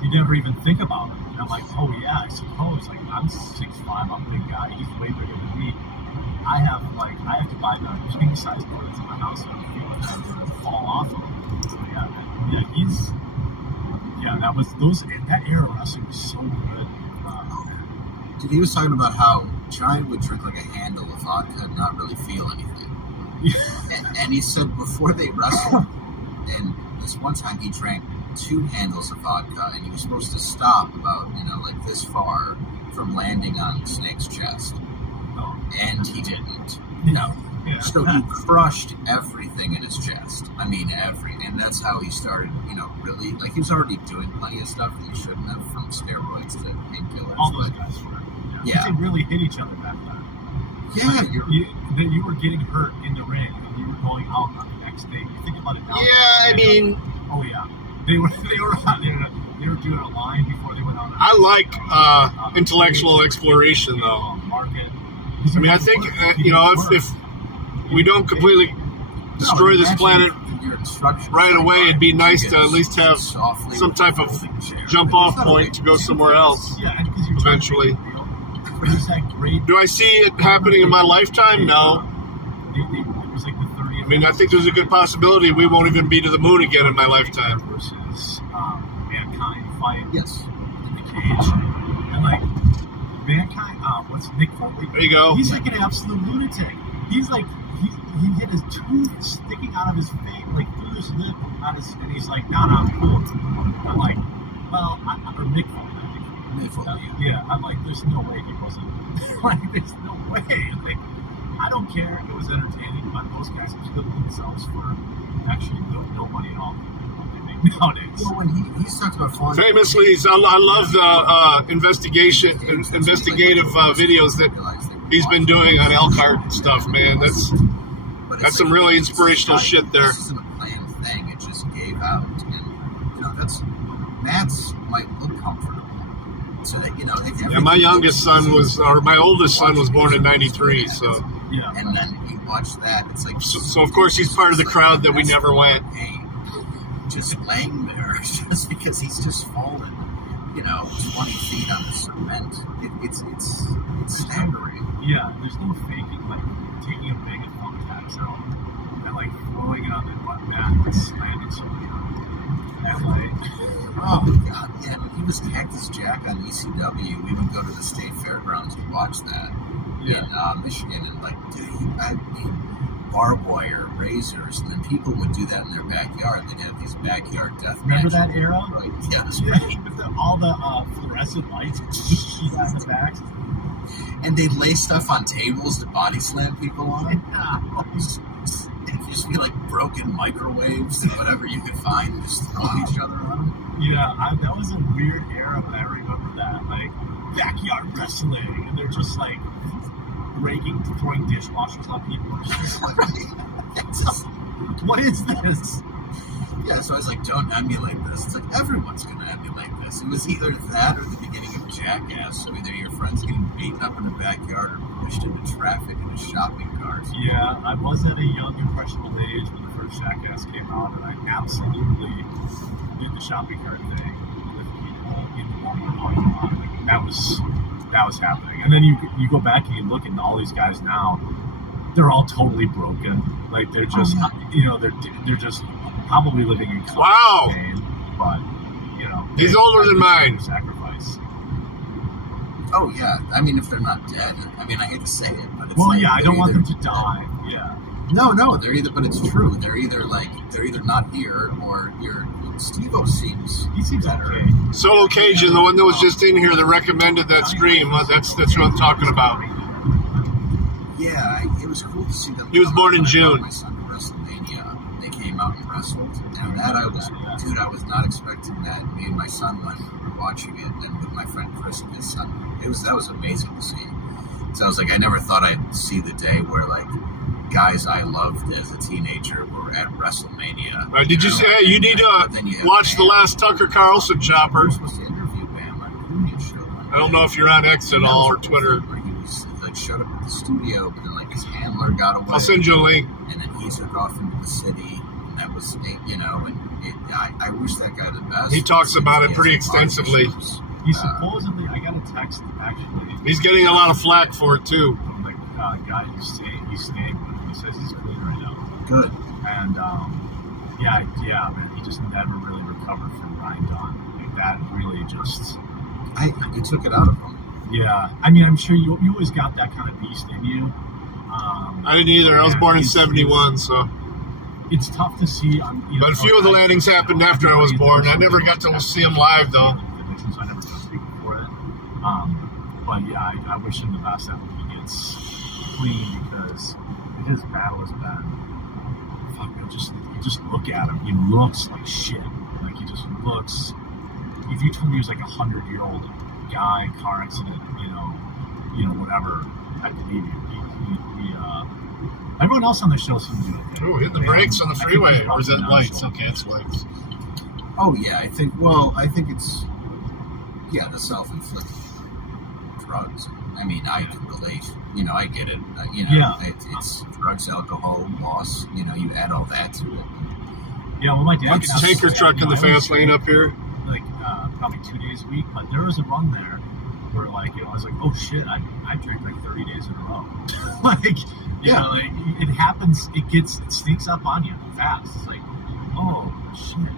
You never even think about it. And I'm like, oh yeah, I suppose. Like, I'm 6'5", I'm a big guy. He's way bigger than me. I have to buy the king size toilets in my house so I feel like I'm going to fall off of them. So that era of wrestling was so good. Dude, he was talking about how Giant would drink like a handle of vodka and not really feel anything. And he said before they wrestled, and this one time he drank 2 handles of vodka, and he was supposed to stop about, like this far from landing on Snake's chest. And he didn't. No. Yeah. So he crushed everything in his chest. I mean, and that's how he started, really, like, he was already doing plenty of stuff that he shouldn't have, from steroids to painkillers. All those guys were. Yeah. They really hit each other back then. Yeah. Like, you were getting hurt in the ring, and you were going out on the next day. You think about it now. Yeah, I mean... Oh, yeah. They were doing a line before they went on. I like intellectual exploration, though. I mean, I think, if we don't completely destroy this planet right away, it'd be nice to at least have some type of jump-off point to go somewhere else eventually. Do I see it happening in my lifetime? No. I mean, I think there's a good possibility we won't even be to the moon again in my lifetime. Versus Mankind fight. Yes. In the cage. And, like, Mankind, what's Nick Foley? There you go. He's like an absolute lunatic. He's like, he had his tooth sticking out of his face, like through his lip, and he's like, no, I'm cool. I'm like, well, or Nick Foley, I think. Nick Foley. Yeah, I'm like, there's no way he wasn't. Like, there's no way. Like, I don't care. It was entertaining, but those guys have killed themselves for actually no money at all. Nowadays. Well, when he talks about falling... Famously, I love the investigative videos that he's been doing on Elkhart stuff, man. That's some really inspirational shit there. This isn't a planned thing. It just gave out. And, that's... Matt's might look comfortable. So that, yeah, my oldest son was born in 93, so... Yeah. And then you watch that, it's like... So of course, he's part of the crowd that we never went. Just laying there just because he's just fallen, 20 feet on the cement. It's staggering. Yeah, there's no faking, like, taking a bag of thumbtacks out and, like, throwing it on the mat and slamming somebody on it. And, like... Oh, my God, yeah. He was Cactus Jack on ECW. We would go to the state fairgrounds to watch that in Michigan. And, like, dude, barbed wire, razors, and then people would do that in their backyard. They'd have these backyard death Remember matches. that era? Right. Yeah, that's Yeah, right. with all the fluorescent lights sheet on the back. And they'd lay stuff on tables to body slam people on. It'd just be like broken microwaves and whatever you could find, and just throwing each other on. Yeah, that was a weird era, but I remember that. Like, backyard wrestling, and they're just like throwing dishwashers on people. What is this? Yeah, so I was like, don't emulate this. It's like, everyone's going to emulate this. It was either that or the beginning of Jackass. So either your friend's getting beaten up in the backyard or pushed into traffic in a shopping cart. Yeah, I was at a young, impressionable age when the first Jackass came out, and I absolutely did the shopping cart thing in the Walmart parking lot. Like, that was happening. And then you go back and you look at all these guys now, they're all totally broken. Like, they're just, they're just probably living in wow. pain. But, he's older than mine. Sacrifice. Oh, yeah. I mean, if they're not dead. I mean, I hate to say it, but it's well, like, yeah, I don't want them to die. Yeah. No, they're either, but it's true. They're either not here, or Steve-O seems better. Okay. Solo Cajun, the one that was just in here that recommended that stream, that's what I'm talking about. Yeah, it was cool to see them. He was born in June. My son to WrestleMania, they came out and wrestled, and that I was not expecting that. Me and my son went, we were watching it, and with my friend Chris and his son, that was amazing to see. So I was like, I never thought I'd see the day where, like, guys I loved as a teenager were at WrestleMania. Did you say you need to watch the last Tucker Carlson chopper? We're supposed to interview Bam on Cooney show. I don't know if you're on X at all or Twitter. Where he was like showed up at the studio, but then like his handler got away. I'll send you a link. And then he took off into the city, and that was I wish that guy the best. He talks about it pretty extensively. He supposedly, I got a text actually. He's getting a lot of flack for it too. From the guy he's staying with. He says he's clean right now. Good. And yeah, man, he just never really recovered from Ryan Dunn. Like, that really just. You took it out of him. Yeah, I mean, I'm sure you always got that kind of beast in you. I didn't either. I was born in '71, so. It's tough to see. But a few of the landings happened after I was born. I never got to see them live, though. I never got to speak before that. But yeah, I wish him the best. I hope he gets clean because his battle has been. Fuck, you just look at him. He looks like shit. Like he just looks. If you told me he was like 100-year-old guy, car accident, whatever, I believe you. Everyone else on the show seems to be okay. Oh, hit the brakes on the freeway, or is that lights? Okay, it's lights. Oh yeah, I think it's the self-inflicted drugs. I mean, I can relate. I get it. It's drugs, alcohol, loss. You add all that to it. Yeah, well, my dad Fucking tanker truck in the fast lane up here. Like probably 2 days a week, but there was a run there where I was like, oh shit, I drank like 30 days in a row. It happens. It sneaks up on you fast. It's like, oh shit,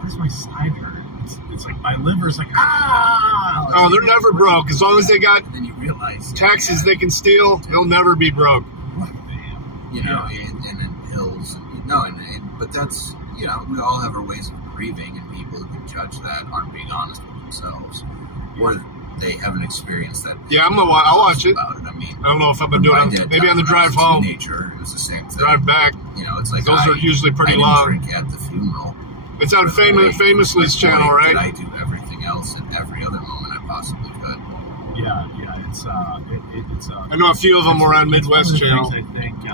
where's my side hurt? It's like my liver's like Oh, they're never broke as long as they got then you realize taxes they can steal. They'll never be broke. And then pills. But that's we all have our ways of grieving, and people who can judge that aren't being honest with themselves, or they haven't experienced that. Yeah, I'll watch it. About it. I mean, I don't know if I've been doing it. Maybe on the drive home. Teenager, it was the same thing. Drive back. It's like those are usually pretty long. Drink at the funeral. It's on Famously's channel, right? I do everything else at every other moment I possibly could. Yeah, it's I know a few of them were on Midwest channel. I think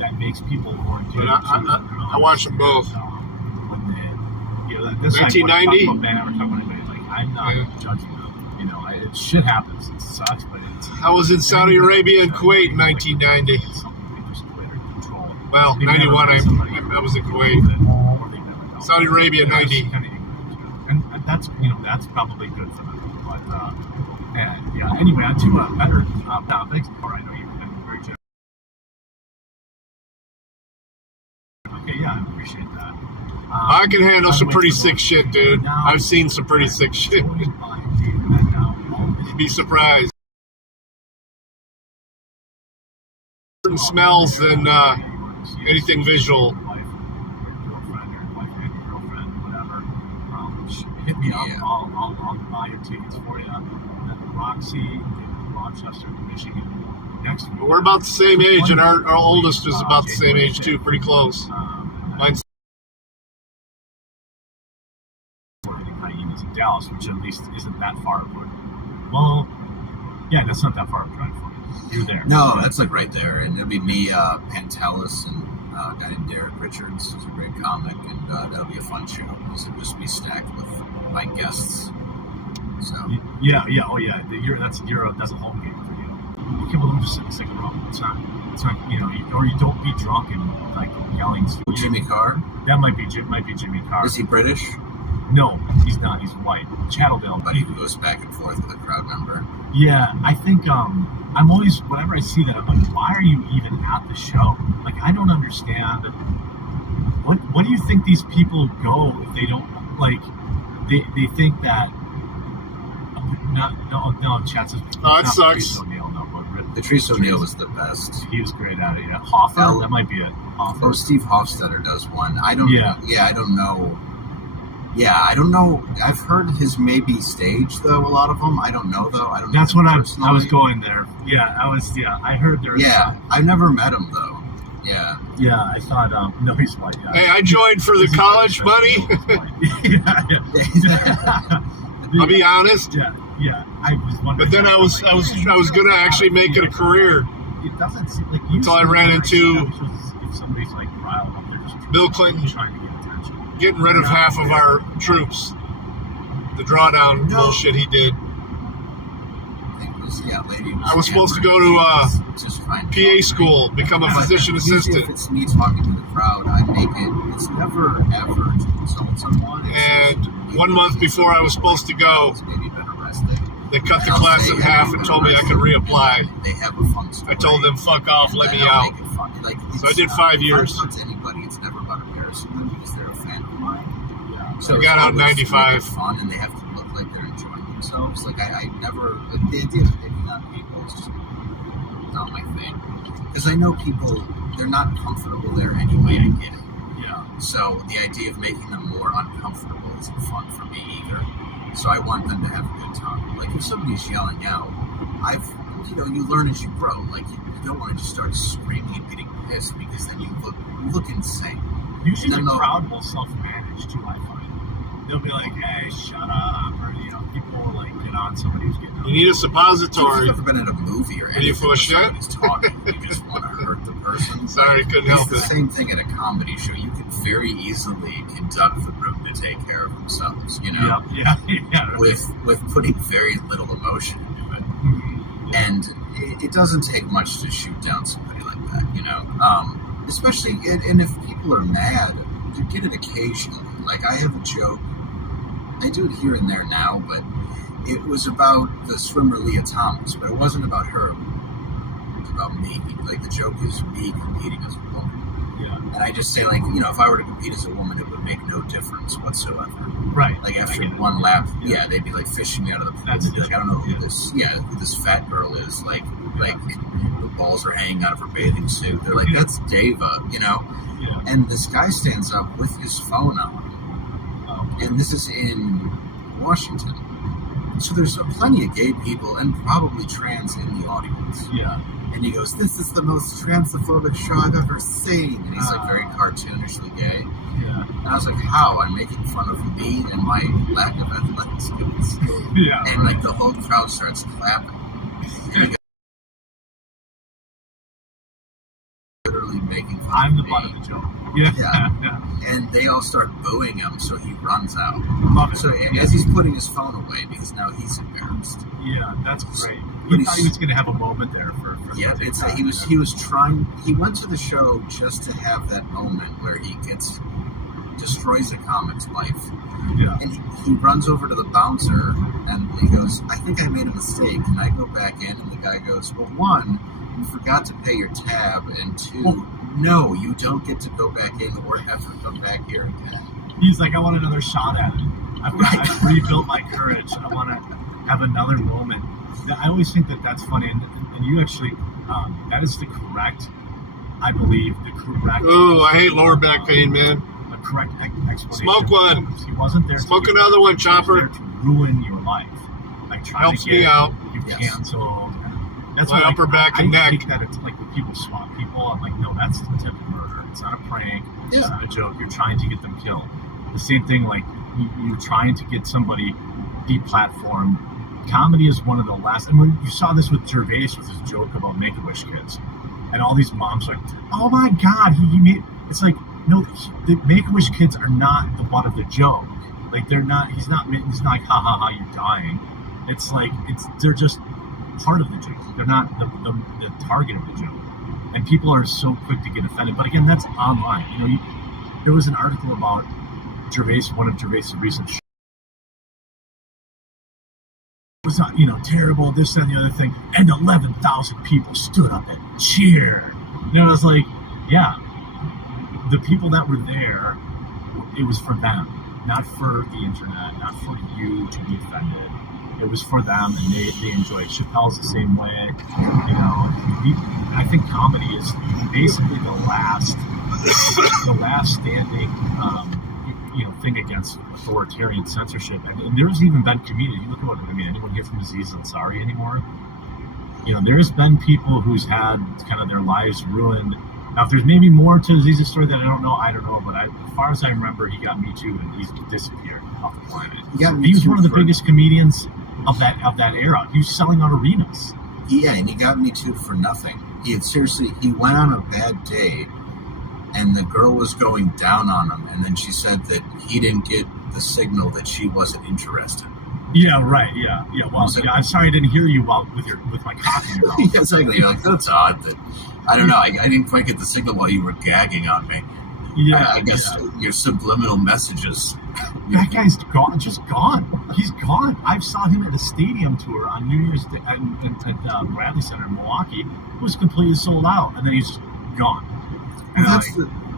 that makes people more. But I watch them both. This 1990. I'm not judging them. It shit happens. It sucks, but it's. I was in Saudi Arabia and Kuwait in 1990. Well, 91. I was in Kuwait. Saudi Arabia 90. And that's that's probably good for them. But anyway, on to better topics. Or I know you've been very generous. Okay, yeah, I appreciate that. I can handle some pretty sick shit, dude. I've seen some pretty sick shit. You'd be surprised. Certain smells than anything visual. Hit me up. I'll buy your tickets for you. And then Roxy in Rochester, Michigan. Next week. We're about the same age, and our oldest is about the same age too. Pretty close. Mine's Hyenas in Dallas, which at least isn't that far apart. Well, yeah, that's not that far of a drive for you. You're there. No, that's like right there, and it'll be me, Pantelis, and a guy named Derek Richards, who's a great comic, and that'll be a fun show. It'll just be stacked with my guests. So yeah, oh yeah, that's a home game for you. You can't believe just sitting in a room. It's not or you don't be drunk and like yelling. Jimmy Carr. That might be Jimmy Carr. Is he British? No, he's not. He's white. Chatteldale. But he goes back and forth with a crowd member. Yeah, I think I'm always, whenever I see that, I'm like, why are you even at the show? Like, I don't understand. What do you think these people go if they don't, like, they think that, no, chat says, oh, it sucks. Patrice O'Neill was the best. He was great at it, yeah. Hoffer, that might be it. Hoffer. Oh, Steve Hofstetter does one. I don't know. Yeah, I don't know. I've heard his maybe stage though. A lot of them. I don't know though. I don't. That's when I was going there. Yeah, I heard there. Yeah, I never met him though. Yeah. Yeah, I thought. No, he's white. Yeah. Hey, I joined for the college money. I'll be honest. Yeah. I was wondering. But then I was gonna actually make it a career. It doesn't seem like until I ran into if somebody's like riled up, they're just Bill Clinton trying to get attention. Getting rid of half of our troops. The drawdown bullshit he did. I was supposed to go to PA school, become a physician assistant. If it's me talking to the crowd, I make it. It's never ever to insult someone. And 1 month before I was supposed to go, they cut the class in half and told me I could reapply. They have a fun story. I told them, "Fuck off, let me out." So I did 5 years. It's not to anybody. It's never about embarrassing them because they're a fan of mine. Yeah. So I got out in 95. Fun, and they have to look like they're enjoying themselves. Like I never. The idea of picking on people is just not my thing. Because I know people, they're not comfortable there anyway. I get it. Yeah. So the idea of making them more uncomfortable isn't fun for me either. So I want them to have a good time. Like if somebody's yelling out, you learn as you grow. Like you don't want to just start screaming and getting pissed because then you look insane. Usually the crowd will self-manage too, I find. They'll be like, hey, shut up. Or, people will like get on somebody who's getting on. You need a suppository. You've ever been in a movie or anything? You full of shit? Somebody's talking. You just want to hurt the person. Sorry, couldn't help it. It's the same thing at a comedy show. You can very easily conduct the room to take care of themselves, Yeah. With putting very little emotion into it. And it doesn't take much to shoot down somebody like that, especially, and if people are mad, you get it occasionally. Like, I have a joke, I do it here and there now, but it was about the swimmer Leah Thomas, but it wasn't about her. It was about me. Like, the joke is me competing as a woman. Yeah. And I just say, like, if I were to compete as a woman, it would make no difference whatsoever. Right. Like, after one lap, they'd be, like, fishing me out of the pool. They'd be like, I don't know who this fat girl is. Like, the balls are hanging out of her bathing suit. They're like, that's Deva, Yeah. And this guy stands up with his phone on. And this is in Washington. So there's plenty of gay people and probably trans in the audience. Yeah. And he goes, this is the most transphobic show I've ever seen. And he's like very cartoonishly gay. Yeah. And I was like, how? I'm making fun of me and my lack of athletic skills. Yeah. And like the whole crowd starts clapping. And he goes, literally making fun I'm the of butt me. of the joke. Yeah. And they all start booing him, so he runs out. Love it. So as he's putting his phone away, because now he's embarrassed. Yeah, that's great. But He thought he was going to have a moment there for he was trying. He went to the show just to have that moment where he destroys a comic's life. Yeah. And he runs over to the bouncer and he goes, I think I made a mistake. Can I go back in? And the guy goes, well, one, you forgot to pay your tab, and two, no, you don't get to go back in or ever come back here again. He's like, I want another shot at it. I've rebuilt my courage. I want to have another moment. I always think that's funny, and you actually, that is the correct, I believe, the correct. Oh, I hate lower back pain, man. The correct explanation. Smoke one. He wasn't there. Smoke another one, Chopper. To ruin your life. Like trying helps to get me out. You canceled. That's my why upper back and neck. I think that it's like when people swap people. I'm like, no, that's attempted murder. It's not a prank. It's not a joke. You're trying to get them killed. The same thing, like you're trying to get somebody deplatformed. Comedy is one of the last, and when you saw this with Gervais with his joke about Make-A-Wish kids, and all these moms are like, oh my God, he made, it's like, no, the Make-A-Wish kids are not the butt of the joke. Like he's not like, ha ha ha, you're dying. It's like, they're just part of the joke. They're not the target of the joke. And people are so quick to get offended. But again, that's online. There was an article about one of Gervais' recent shows. It was not, terrible, this, that, and the other thing. And 11,000 people stood up and cheered. And I was like, yeah, the people that were there, it was for them, not for the internet, not for you to be offended. It was for them, and they enjoyed it. Chappelle's the same way. I think comedy is basically the last standing thing against authoritarian censorship. And there's even been community. You look at anyone here from Aziz Ansari anymore? There's been people who's had kind of their lives ruined. Now, if there's maybe more to Aziz's story that I don't know, but as far as I remember, he got Me Too and he's disappeared off the planet. He was one of the biggest comedians of that era. He was selling out arenas. Yeah, and he got Me Too for nothing. He went on a bad day, and the girl was going down on him, and then she said that he didn't get the signal that she wasn't interested. Yeah, right. Yeah. Well, I'm sorry I didn't hear you with my cock in your mouth. Yeah, exactly. You're like, that's odd. That I don't know. I didn't quite get the signal while you were gagging on me. Yeah, I guess your subliminal messages. That guy's gone. Just gone. He's gone. I saw him at a stadium tour on New Year's Day at Bradley Center in Milwaukee. It was completely sold out, and then he's just gone. And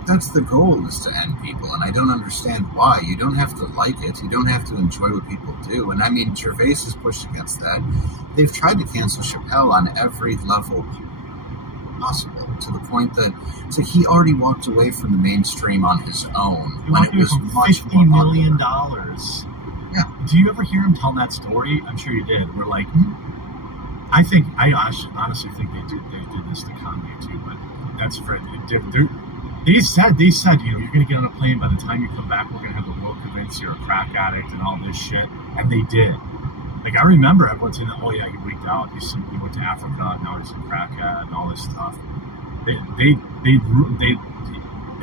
that's the goal, is to end people, and I don't understand why. You don't have to like it. You don't have to enjoy what people do. And I mean, Gervais has pushed against that. They've tried to cancel Chappelle on every level possible, to the point that he already walked away from the mainstream on his own when it was much $50 more million. Yeah. Do you ever hear him tell that story? I'm sure you did. We're like, I honestly think they did this to Kanye too, but that's for they said, you know, you're gonna get on a plane, by the time you come back, we're gonna have the world convinced you're a crack addict and all this shit. And they did. Like, I remember everyone saying, oh yeah, you wigged out, you simply went to Africa, now he's a crackhead and all this stuff.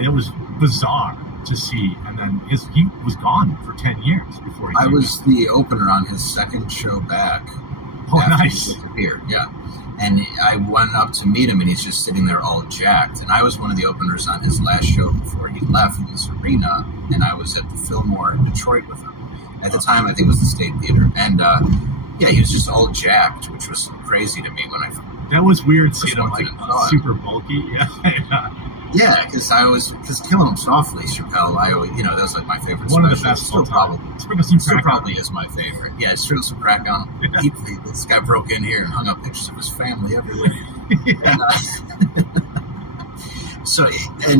It was bizarre to see, and then he was gone for 10 years before he I came was back. the opener on his second show back. Oh, after nice. He disappeared, yeah. And I went up to meet him, and he's just sitting there all jacked. And I was one of the openers on his last show before he left this arena, and I was at the Fillmore in Detroit with him. At the time, I think it was the State Theater. And, yeah, he was just all jacked, which was crazy to me when I That was weird seeing him, like, super bulky. Yeah, because Killing Him Softly, Chappelle, that was like my favorite One of the special. best Still of all time. probably is my favorite. Yeah, sprinkle some crack on him. This guy broke in here and hung up pictures of his family everywhere.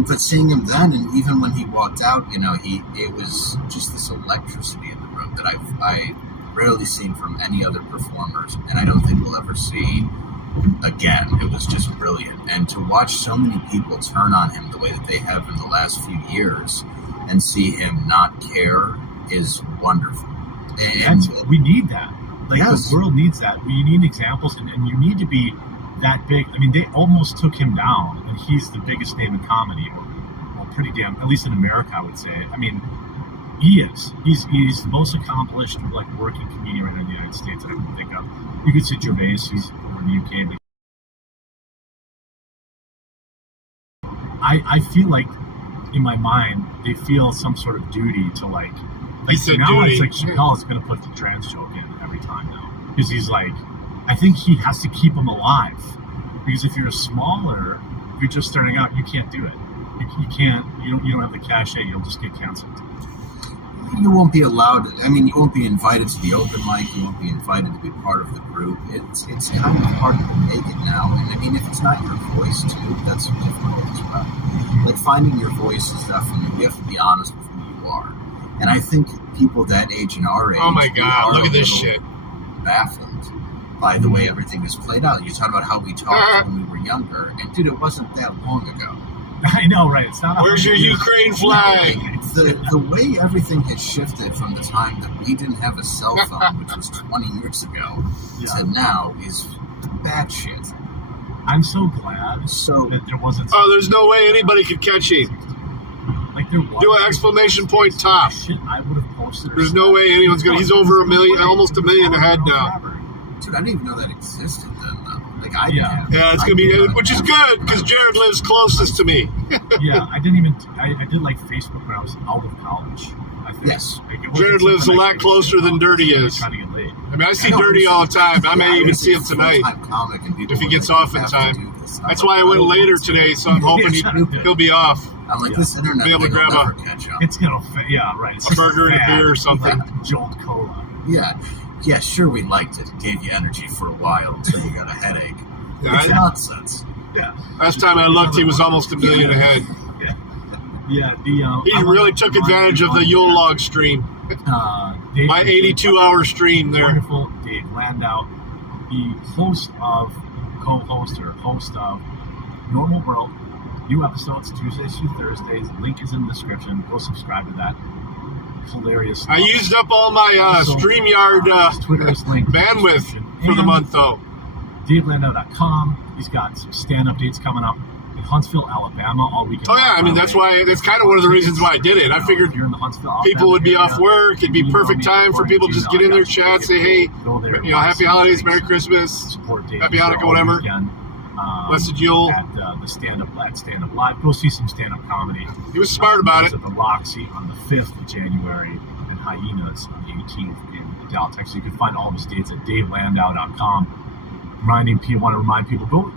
But seeing him then, and even when he walked out, it was just this electricity in the room that I rarely seen from any other performers, and I don't think we'll ever see again. It was just brilliant, and to watch so many people turn on him the way that they have in the last few years and see him not care is wonderful. And we need that. Like, yes. the world needs that. We need examples, and you need to be that big. I mean, they almost took him down, and he's the biggest name in comedy, or pretty damn, at least in America, I would say. I mean, he is. He's the most accomplished, like, working comedian right now in the United States that I can think of. You could say Gervais, he's over in the UK. But I feel like, in my mind, they feel some sort of duty to, like now duty. it's like Chappelle's going to put the trans joke in every time now. Because he's like, I think he has to keep him alive. Because if you're smaller, if you're just starting out, you can't do it. You can't, you don't have the cachet, you'll just get canceled. You won't be allowed. You won't be invited to the open mic. You won't be invited to be part of the group. It's kind of hard to make it now. And if it's not your voice too, that's difficult as well. Like, finding your voice is definitely, you have to be honest with who you are. And I think people that age and our age, Oh my God! Look at this shit. baffled by the way everything is played out. You talk about how we talked when we were younger, and dude, it wasn't that long ago. I know, right? It's not. Where's your Ukraine flag? The way everything has shifted from the time that we didn't have a cell phone, which was 20 years ago, to now is bad shit. I'm so glad that there wasn't. Oh, there's no way anybody could catch him. Like, there was. Do an exclamation point top. Shit, I would have posted. There's no way anyone's gonna. He's over almost a million ahead now. Dude, I didn't even know that existed then, though. Like, I Yeah, it's gonna be, which is good because Jared lives closest to me. Yeah, I didn't even. I did like Facebook when I was out of college. I think. Yes. Like, Jared lives a lot closer than Dirty is. Trying to get laid. I mean, I see Dirty all the time. I may even see him tonight if he gets off in time. That's why I went later today, so I'm hoping he'll be off. I'm like, this internet be able to thing will grab never catch up. It's gonna. Right. It's a burger and a beer or something. Like Jolt Cola. Yeah, sure, we liked it. It gave you energy for a while until you got a headache. Yeah, It's nonsense. Yeah. Last time I looked, he was almost a million ahead. Yeah. He really took advantage of the Yule log stream. My 82-hour stream there. Wonderful Dave Landau, the host of Normal World. New episodes Tuesdays through Thursdays. Link is in the description. Go subscribe to that. Hilarious stuff. I used up all my StreamYard bandwidth for the month, though. DaveLandau.com. He's got some stand-up dates coming up in Huntsville, Alabama, all weekend. Oh, yeah. I mean, that's kind of one of the reasons why I did it. I figured people would be off work. It'd be perfect time for people to just get in their chat, say, hey, happy holidays, Merry Christmas, happy Hanukkah, whatever. Blessed Yule. At the stand-up live. Go see some stand-up comedy. He was smart about it. At the Roxy on the 5th of January and Hyenas on the 18th in Dallas, Texas. You can find all of his dates at DaveLandau.com. Want to remind people, go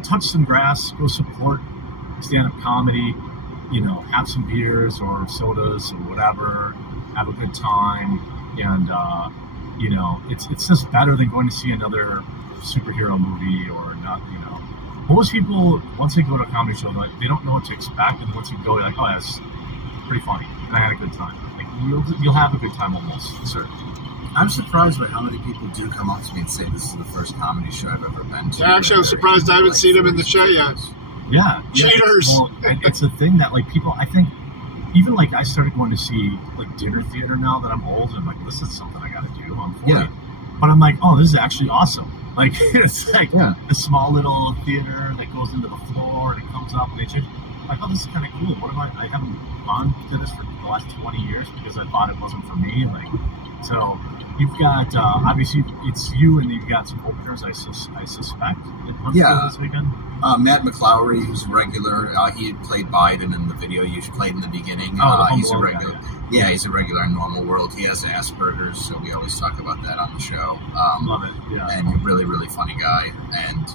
touch some grass, go support stand-up comedy, have some beers or sodas or whatever, have a good time, and it's just better than going to see another superhero movie or not. Most people, once they go to a comedy show, they don't know what to expect, and once you go, you're like, oh, that's pretty funny, and I had a good time. Like, you'll have a good time almost. Sure. I'm surprised by how many people do come up to me and say this is the first comedy show I've ever been to. Yeah, actually, I'm surprised I haven't seen him in the show yet. Yeah. Cheaters! Well, it's a thing that, like, people, I think, even, like, I started going to see, like, dinner theater now that I'm old, and I'm like, this is something I gotta do. I'm 40. Yeah. But I'm like, oh, this is actually awesome. Like, it's like a small little theater that goes into the floor, and it comes up, and they change. Like, oh, this is kind of cool. What am I haven't gone to this for the last 20 years because I thought it wasn't for me. Like, so you've got, obviously, it's you, and you've got some openers, I suspect, in Huntsville this weekend. Matt McLowry, who's a regular, he had played Biden in the video you played in the beginning. He's a regular. Guy, yeah, he's a regular in Normal World. He has Asperger's, so we always talk about that on the show. Love it, yeah. And a really, really funny guy. And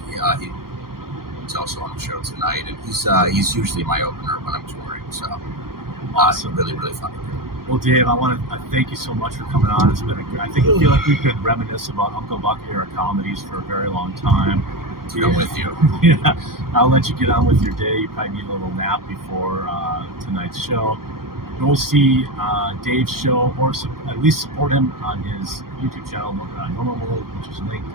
he's also on the show tonight. And he's usually my opener when I'm touring. So awesome. Really, really funny. Well, Dave, I want to thank you so much for coming on. It's been I feel like we could reminisce about Uncle Buck era comedies for a very long time. I'm with you. Yeah, I'll let you get on with your day. You probably need a little nap before tonight's show. Go see Dave's show, or at least support him on his YouTube channel, Normal World, which is linked,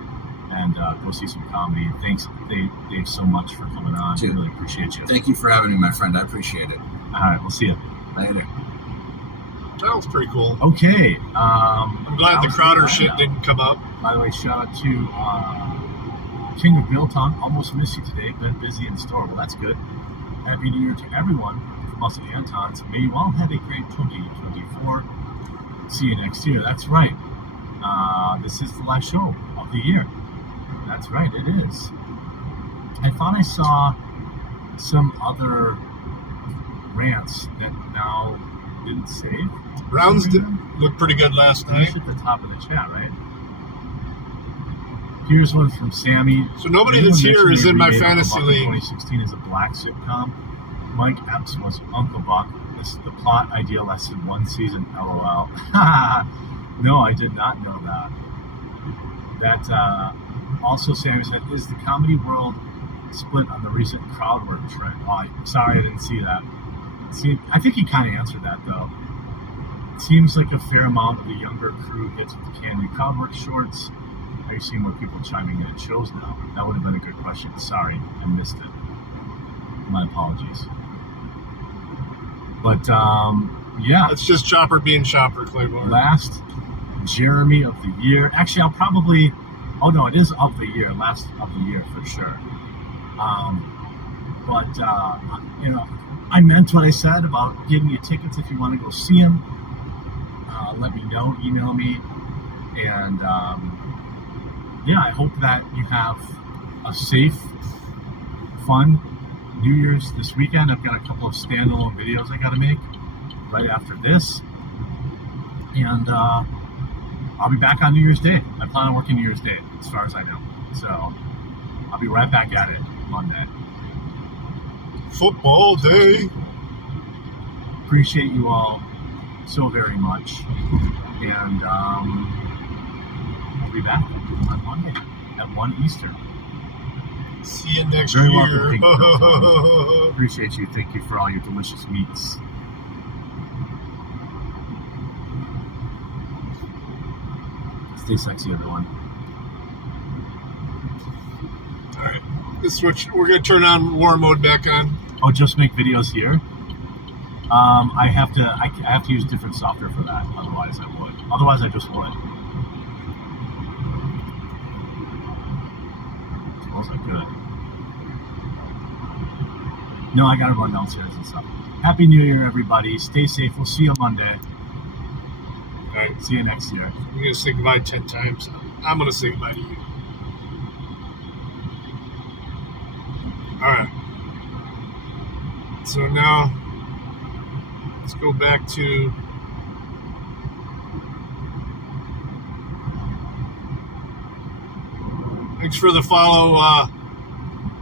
and go see some comedy. Thanks, Dave, so much for coming on. I really appreciate you. Thank you for having me, my friend. I appreciate it. All right, we'll see you later. That was pretty cool. Okay. I'm glad the Crowder shit didn't come up. By the way, shout out to King of Milltown. Almost missed you today. Been busy in the store. Well, that's good. Happy New Year to everyone from us at the Antons. May you all have a great 2024. See you next year. That's right. This is the last show of the year. That's right. It is. I thought I saw some other rants that now didn't save. Browns looked pretty good last night. At the top of the chat, right? Here's one from Sammy. So nobody that's here is in my fantasy league. 2016 is a black sitcom. Mike Epps was Uncle Buck. This is the plot idea lasted one season. LOL. No, I did not know that. That also Sammy said, is the comedy world split on the recent crowd work trend? Oh, sorry, I didn't see that. I think he kind of answered that, though. It seems like a fair amount of the younger crew hits with the Can We Crowd Work shorts. Are you seeing more people chiming in at shows now? That would have been a good question. Sorry, I missed it. My apologies. But, yeah. It's just Chopper being Chopper, Claiborne. Last Jeremy of the year. Actually, I'll probably... Oh, no, it is of the year. Last of the year, for sure. You know... I meant what I said about giving you tickets if you want to go see him. Let me know. Email me. And, yeah, I hope that you have a safe, fun New Year's this weekend. I've got a couple of standalone videos I got to make right after this. And I'll be back on New Year's Day. I plan on working New Year's Day, as far as I know. So I'll be right back at it Monday. Football day. Appreciate you all so very much. And I'll be back on Monday at 1 Eastern. See you next Very year. Welcome, appreciate you. Thank you for all your delicious meats. Stay sexy, everyone. All right. This switch. We're gonna turn on war mode back on. Oh, just make videos here. I have to use different software for that. Otherwise, I would. Otherwise, I just would. Suppose I could. No, I gotta run downstairs and stuff. Happy New Year, everybody. Stay safe. We'll see you Monday. All right. See you next year. You're gonna say goodbye 10 times. I'm gonna say goodbye to you. All right. So now, let's go back to thanks for the follow.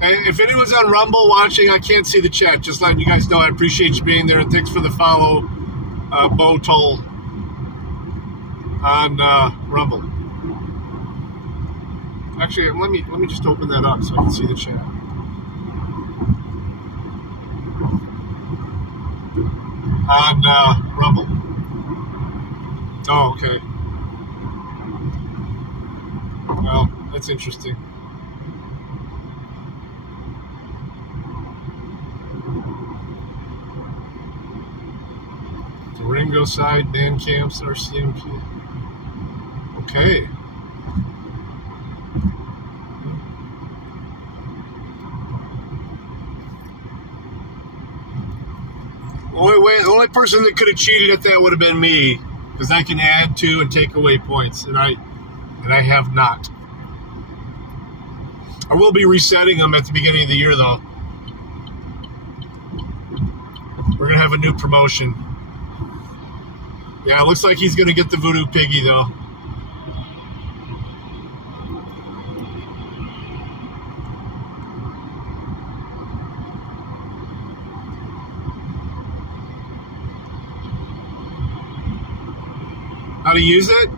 If anyone's on Rumble watching, I can't see the chat. Just letting you guys know I appreciate you being there. And thanks for the follow, Bo Toll on Rumble. Actually, let me just open that up so I can see the chat. On Rumble. Oh, okay. Well, that's interesting. Durango side, band camps, RCMP. Okay. The only person that could have cheated at that would have been me, because I can add to and take away points, and I have not. I will be resetting them at the beginning of the year, though. We're gonna have a new promotion. Yeah, it looks like he's gonna get the Voodoo Piggy, though. How to use it?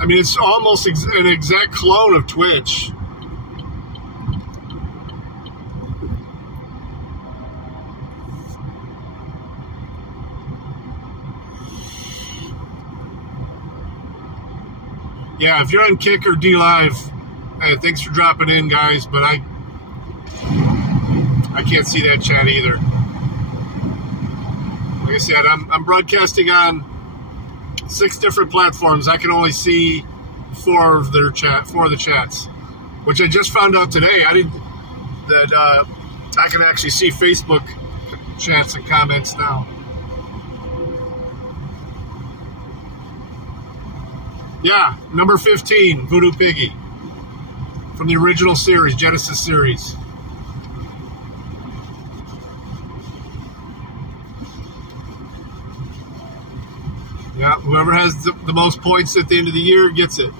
I mean, it's almost an exact clone of Twitch. Yeah, if you're on Kick or D Live, hey, thanks for dropping in, guys, but I can't see that chat either. Like I said, I'm broadcasting on 6 different platforms. I can only see 4 of the chats, which I just found out today. I can actually see Facebook chats and comments now. Yeah, number 15, Voodoo Piggy, from the original series, Genesis series. Yeah, whoever has the most points at the end of the year gets it.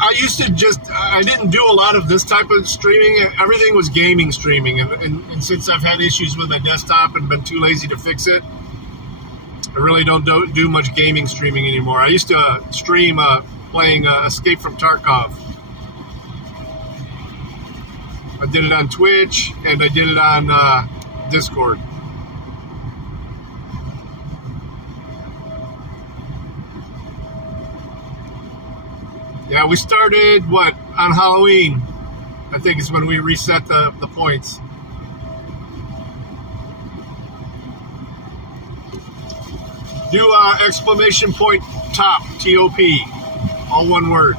I used to I didn't do a lot of this type of streaming. Everything was gaming streaming. And since I've had issues with my desktop and been too lazy to fix it, I really don't do much gaming streaming anymore. I used to stream playing Escape from Tarkov. I did it on Twitch, and I did it on Discord. Yeah, we started, on Halloween, I think is when we reset the points. Do exclamation point top, T-O-P, all one word.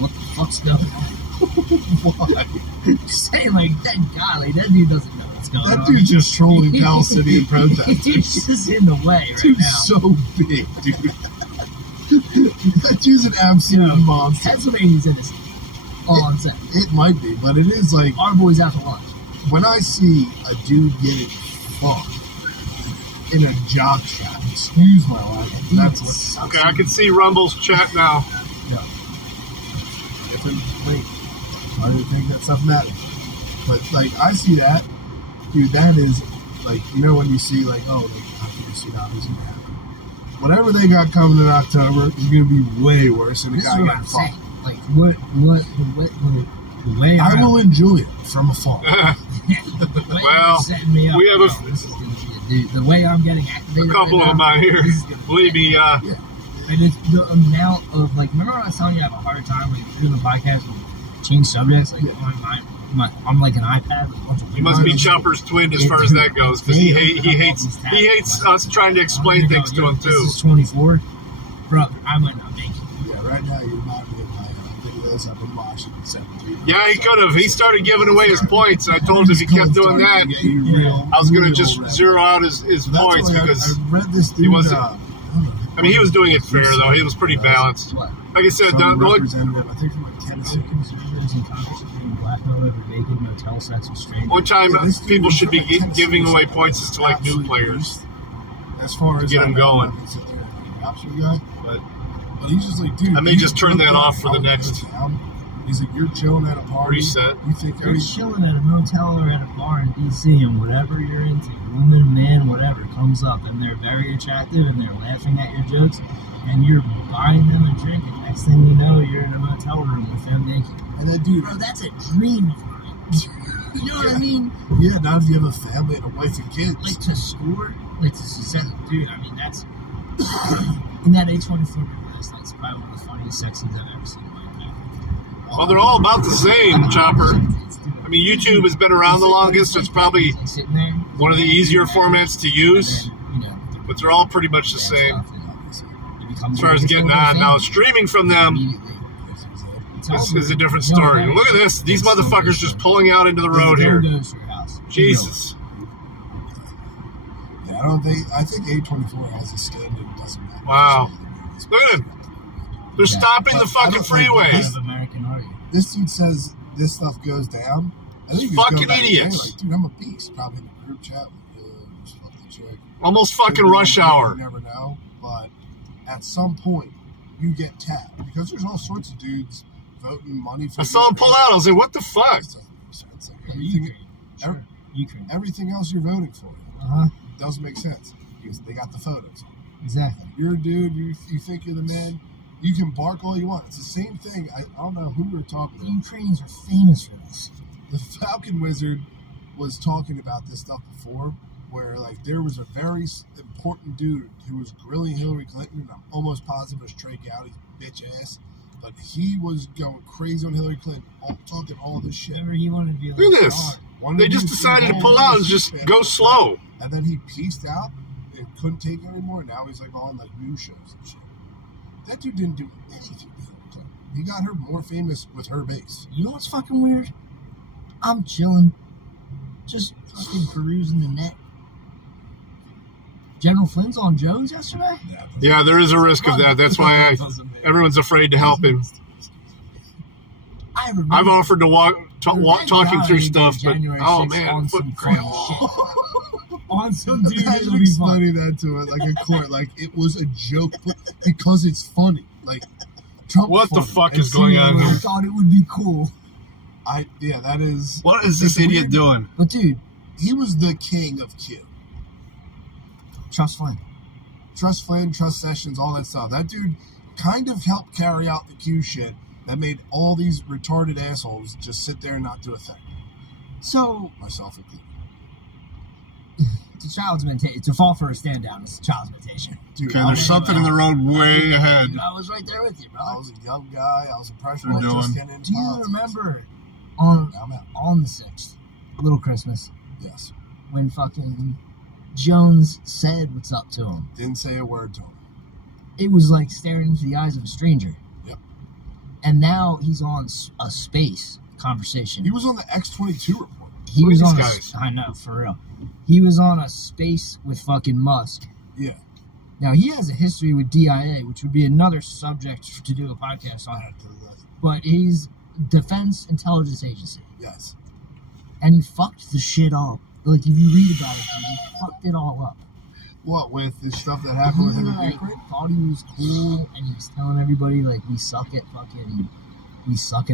What the fuck's going on? Why? Say like that guy, like that dude doesn't know what's going on. That dude's just trolling Palestinian protesters. Dude's just in the way right dude's now. So big, dude. That dude's an absolute monster. Pennsylvania's innocent. All I'm saying. It might be, but it is like our boys out to lunch. When I see a dude getting fucked in a jock shop, excuse my language, that's what sucks. Okay, I can see Rumble's chat now. Yeah. Wait, why do you think that stuff matters? But like, I see that, dude. That is like, you know, when you see like, oh, like, after you see that, isn't happen. Whatever they got coming in October is going to be way worse than a guy getting fucked. Like the way I will enjoy it from afar. Well, we have the way I'm getting activated. A couple of them out here. Believe me, And it's the amount of, like, remember when I was telling you I have a hard time when you're doing the podcast and change subjects? Like, I'm like an iPad with a bunch of he must be Chopper's twin as far as that goes, because he hates us trying to explain things to him, too. This is 24. Brother, I might not make it. Yeah, right now you're not in my videos up in Washington 17. Yeah, he could have. He started giving away his points, and I told him if he kept doing that, I was going to just zero out his points, because I read this he wasn't... I mean, he was doing it fair, though. He was pretty balanced. Like I said, the only... I think from like Tennessee. One time people should be giving away points is to, like, new players. As far as get them going. But he's just like, dude, I may just turn that off for the next... He's like, you're chilling at a party. Reset. You think You're chilling at a motel or at a bar in DC, and whatever you're into, woman, man, whatever, comes up, and they're very attractive, and they're laughing at your jokes, and you're buying them a drink, and next thing you know, you're in a motel room with them naked. And that dude, bro, that's a dream of mine. You know what I mean? Yeah, now if you have a family and a wife and kids. Like to score, like to success, dude. I mean, that's in that A24 movie last night. It's probably one of the funniest sex scenes I've ever seen in my life. Well, they're all about the same, Chopper. I mean, YouTube has been around the longest. So it's probably one of the easier formats to use, but they're all pretty much the same as far as getting on. Now, streaming from them is a different story. Look at this. These motherfuckers just pulling out into the road here. Jesus. Yeah, I think A24 has a standard. It doesn't matter. Wow. Look at them. They're stopping the fucking freeway. This dude says this stuff goes down. I think fucking idiots. Like, dude, I'm a beast. Probably in the group chat. Just fuck the chick. Almost fucking rush hour. You never know. But at some point, you get tapped. Because there's all sorts of dudes voting money for... I saw him pull out. I was like, what the fuck? It's like everything else you're voting for. Doesn't make sense. Because they got the photos. Exactly. You're a dude. You think you're the man. You can bark all you want. It's the same thing. I don't know who we were talking about. Ukrainians are famous for this. The Falcon Wizard was talking about this stuff before, where like there was a very important dude who was grilling Hillary Clinton, and I'm almost positive it was Trey Gowdy's bitch ass, but he was going crazy on Hillary Clinton, talking all this shit. Remember, he wanted to be like, look at this. They just decided to pull out and just go slow. And then he pieced out and couldn't take it anymore. And now he's like on like news shows and shit. That dude didn't do anything. He got her more famous with her base. You know what's fucking weird? I'm chilling, just fucking perusing the net. General Flynn's on Jones yesterday? Yeah, there is a risk of that. That's why everyone's afraid to help him. I've offered to talk him through stuff, but oh man, on some funny shit. On some dude, I'm explaining that to it like a court, like it was a joke because it's funny. Like Trump. What the fuck is going on here? I thought it would be cool. That is. What is this idiot doing? But dude, he was the king of Q. Trust Flynn, trust Sessions, all that stuff. That dude kind of helped carry out the Q shit that made all these retarded assholes just sit there and not do a thing. So myself included. It's a child's mentation. To fall for a stand down is a child's mentation. Dude, okay, there's something in the road way ahead. I was right there with you, bro. I was a young guy. I was a freshman. Just getting into Do you remember on the 6th, Little Christmas? Yes. When fucking Jones said what's up to him. Didn't say a word to him. It was like staring into the eyes of a stranger. Yep. And now he's on a space conversation. He was on the X-22 report. He was on I know, for real. He was on a space with fucking Musk. Yeah. Now, he has a history with DIA, which would be another subject to do a podcast on. But he's Defense Intelligence Agency. Yes. And he fucked the shit up. Like, if you read about it, he fucked it all up. What, with the stuff that happened with him in Ukraine? Thought he was cool, and he was telling everybody, like, we suck at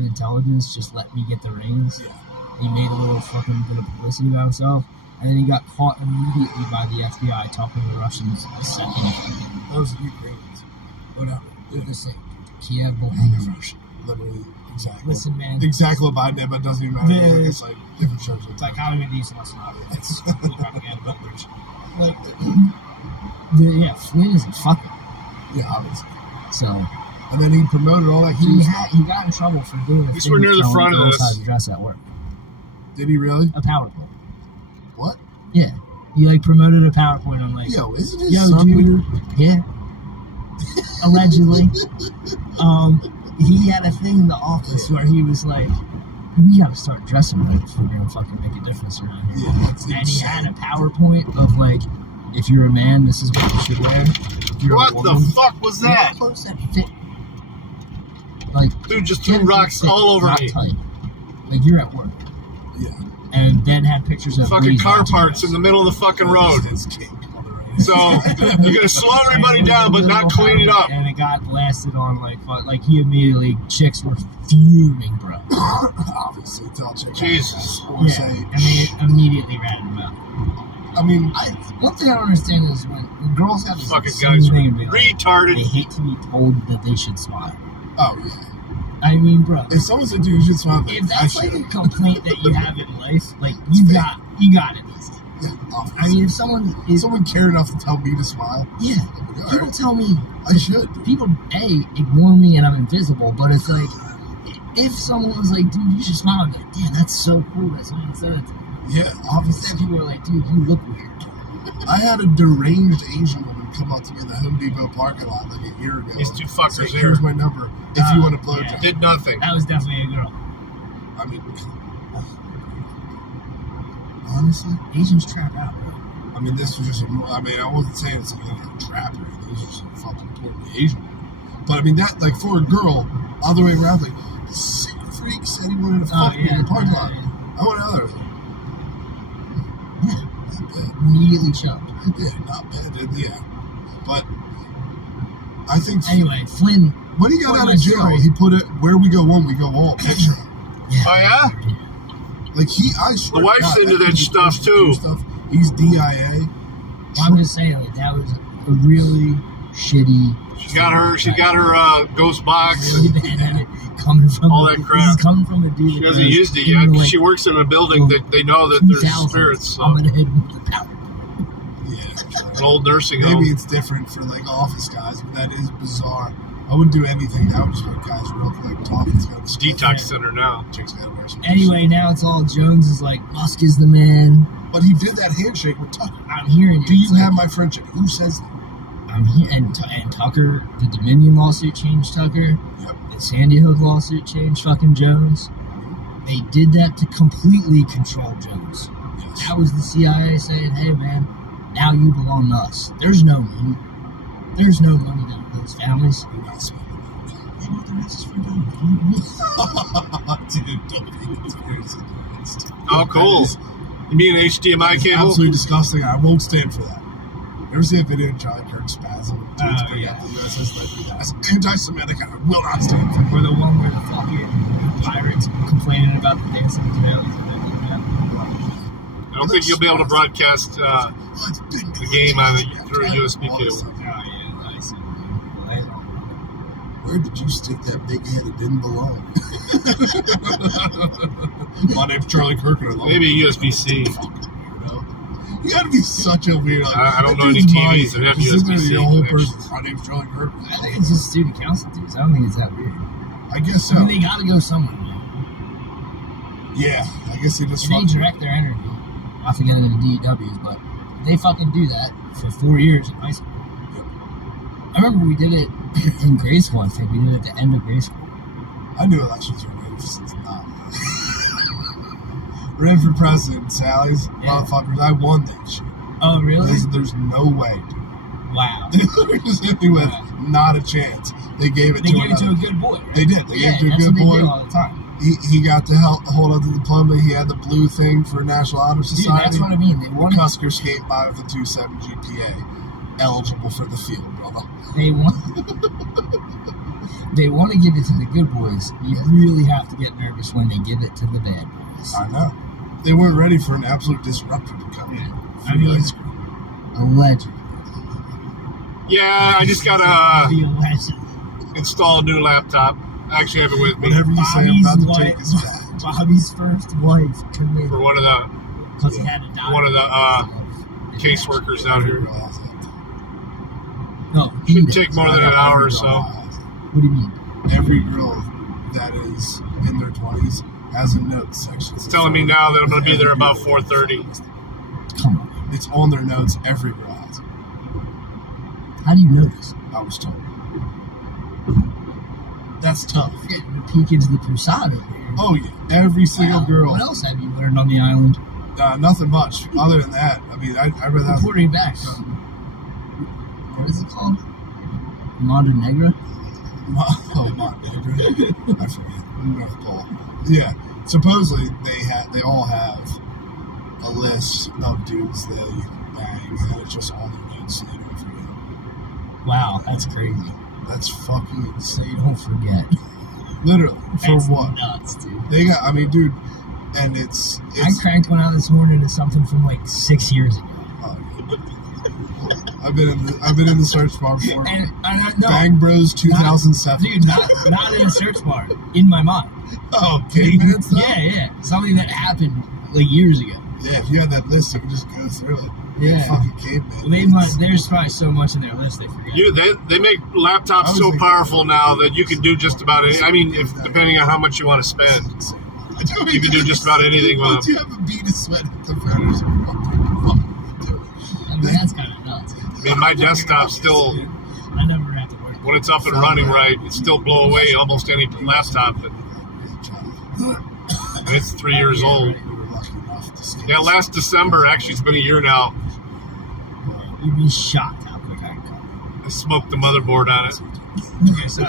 intelligence, just let me get the reins. Yeah. He made a little fucking bit of publicity about himself, and then he got caught immediately by the FBI talking to the Russians the second. Those are Ukrainians. Whatever. They're the same. Kiev, Bolshevik. Literally, exactly. Listen, man. Exactly what Biden did, but it doesn't even matter. Yeah. It's like different shows. It's like how many these must not. It's propaganda builders. Like, Flynn isn't fucking. Yeah, obviously. So. And then he promoted all that. He got in trouble for doing. At least we're near the front of this. Dress at work. Did he really? A PowerPoint. What? Yeah. He like promoted a PowerPoint on like. Yo, isn't his son weird? Yeah. Allegedly. He had a thing in the office where he was like, "We got to start dressing right if we're gonna fucking make a difference around here." Yeah, and he had a PowerPoint of like, if you're a man, this is what you should wear. What the fuck was that? Clothes that fit. Like, dude just threw rocks all over me. Tight. Like you're at work. Yeah. And then had pictures of fucking car parts in the middle of the fucking road. So you're gonna slow everybody down, but not clean it up. And it got blasted on he immediately. Chicks were fuming, bro. Obviously, tell chicks. Jesus. Or Yeah, say, and they immediately ratted him out. I mean, One thing I don't understand is when girls have this Fucking guys are thing, they retarded. hate to be told that they should smile. oh yeah. I mean, bro, If someone said, dude, you should smile, if that's like a complaint that you have in life, like you got it easy. yeah, obviously. I mean, if someone is, someone cared enough to tell me to smile, yeah, all people right, tell me I should. people ignore me and I'm invisible, but it's like if someone was like, dude, you should smile, I'm like, damn, that's so cool that someone said it to me. Yeah, obviously. Instead, people are like, dude, you look weird. I had a deranged Asian woman come up to me in the Home Depot parking lot like a year ago. These two fuckers Say, here. here's my number if you want to blow job. Did nothing. That was definitely a girl. I mean, honestly, Asians trap out, bro. I mean, this was just I wasn't saying it's like a trap or anything. These are some fucking totally Asian women. But I mean, that, like, for a girl, all the way around, like, this sick freak said he wanted to fuck me in the parking lot. I want another. Yeah. Immediately shoved. Yeah, not bad. Yeah. But I think. Anyway, Flynn. When he got out of jail, he put it where we go one, we go all picture. Oh yeah? Like I swear. The wife's into that stuff too. He's DIA. I'm just saying, like, that was a really shitty. She got her ghost box. Coming from all that crap. This is coming from a dude. She hasn't used it yet because she works in a building that they know that there's spirits. So. I'm gonna hit him with the power. An old nursing home. Maybe it's different for like office guys, but that is bizarre. I wouldn't do anything. That would just make guys real quick talk. It's detox center now. Anyway, now it's all Jones is like, Musk is the man. But he did that handshake with Tucker. I'm hearing it. Do you have my friendship? Who says that? I'm here, and Tucker, the Dominion lawsuit changed Tucker. Yep. The Sandy Hook lawsuit changed fucking Jones. They did that to completely control Jones. Yes. That was the CIA saying, hey man, now you belong to us. There's no money. There's no money to those families. You're not spending They want the rest for them. Dude, don't be conspiracy theorist. Oh, cool. You mean an HDMI cable? Absolutely disgusting. I won't stand for that. You ever see a video of Charlie Kirk spasm? Yeah. The USS Liberty. That's anti-Semitic. I will not stand for Or the one where the fucking pirates complaining about the dancing tails. I don't think you'll be able to broadcast the game on it through a USB cable. Where did you stick that big head? It didn't belong. My name's Charlie Kirk, and I love Maybe USB-C. You gotta be such a weird. Like, I don't know any TVs that have USB-C. Your whole person. My name's Charlie Kirk. I think it's just student council dudes. I don't think it's that weird. I guess so. I mean, they gotta go somewhere. Yeah, I guess they just. They direct their energy. Not to get into the DEWs, but they fucking do that for 4 years in high school. I remember we did it in grade school. I think we did it at the end of grade school. I knew elections were rigged since not. Ran for president, Sally's motherfuckers. I won that shit. Oh, really? There's no way. Wow. There's not a chance. They gave it to a good boy. Right? They did. They gave it to a that's good what they boy. do all the time. He got to hold on to the diploma. He had the blue thing for National Honor Society. Dude, that's what I mean. They want Cusker skate by with a 2.7 GPA, eligible for the field, brother. They want to give it to the good boys. You really have to get nervous when they give it to the bad boys. I know. They weren't ready for an absolute disruptor to come in. I mean, allegedly. Yeah, I just gotta install a new laptop. I actually have it with me. Whatever you say, I'm about to take is fact. Bobby's first wife committed. For one of the caseworkers out here. No, shouldn't take more than an hour or so. What do you mean? Every girl that is in their 20s has a notes section. It's telling me now that I'm going to be there about 4:30. Come on. It's on their notes. Every girl has it. How do you know this? I was told. That's tough. You're getting a peek into the Prusada over here. Oh, yeah. Every single girl. What else have you learned on the island? Nothing much. Other than that, I mean, I read that. Reporting back from, what is it called? Montenegro? Montenegro. I forget. North Pole. Yeah. Supposedly, they all have a list of dudes they bang, and it's just on their say don't forget. Wow, that's crazy. That's fucking insane. Don't forget. Literally. For That's what? nuts, dude. They got, I mean, dude, and it's I cranked one out this morning to something from like 6 years ago. I've been in the search bar before. And I know. Bang Bros 2007. Dude, not in a search bar. In my mind. Oh, caveman stuff? Yeah. Something that happened like years ago. Yeah, if you had that list, you could just go through it. Yeah. Fucking caveman. There's probably so much in their list they forget. They make laptops so powerful now that you can do just about anything. I mean, if depending on how much you want to spend, you can do just about anything with Once them. you have a bead of sweat at the furnace, I mean, that's kind of nuts. I mean, my desktop still, I never have to work. when it's up and running right, it still blow away almost any laptop. And it's 3 years old. Yeah, last December, actually, it's been a year now. You'd be shocked how quick I can come. I smoked the motherboard on it. Okay, so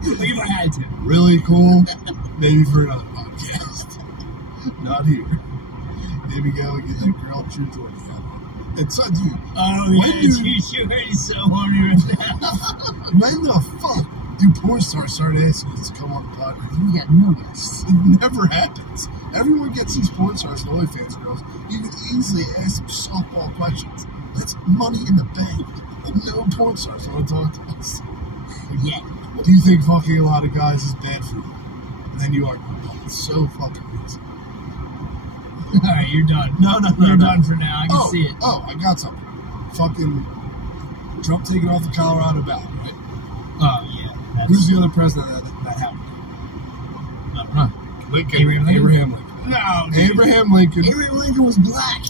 if I had to. Really cool. Maybe for another podcast. Not here. Maybe go and get that girl true joy. It's dude. Oh yeah, she's so horny right now. When the fuck do porn stars start asking us to come on the podcast? We got no guests. It never happens. Everyone gets these porn stars and OnlyFans girls. You can easily ask them softball questions. That's money in the bank. And no porn stars want to talk to us. Yeah. Do you think fucking a lot of guys is bad for you? And then you are. It's so fucking easy. Alright, you're done. No. You're done for now. I can see it. Oh, I got something. Fucking Trump taking off the Colorado ballot, right? Oh, yeah. Who's the other president that happened? Lincoln. Abraham Lincoln. No, dude. Abraham Lincoln. Abraham Lincoln was black.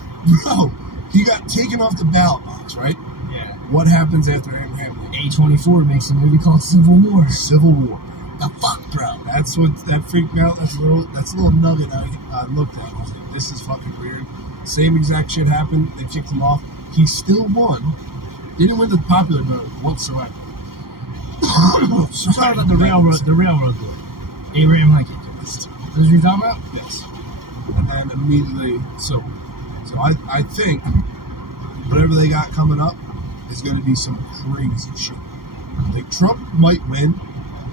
Bro, he got taken off the ballot box, right? Yeah. What happens after Abraham Lincoln? A24 makes a movie called Civil War. Civil War. The fuck, bro? That's what that freaked me out. That's a little nugget I looked at. I was like, this is fucking weird. Same exact shit happened. They kicked him off. He still won. Didn't win the popular vote whatsoever. Sorry about the railroad boy. Abraham Lincoln. That's what you're talking about? Yes. And immediately, so I think whatever they got coming up is going to be some crazy shit. Like Trump might win,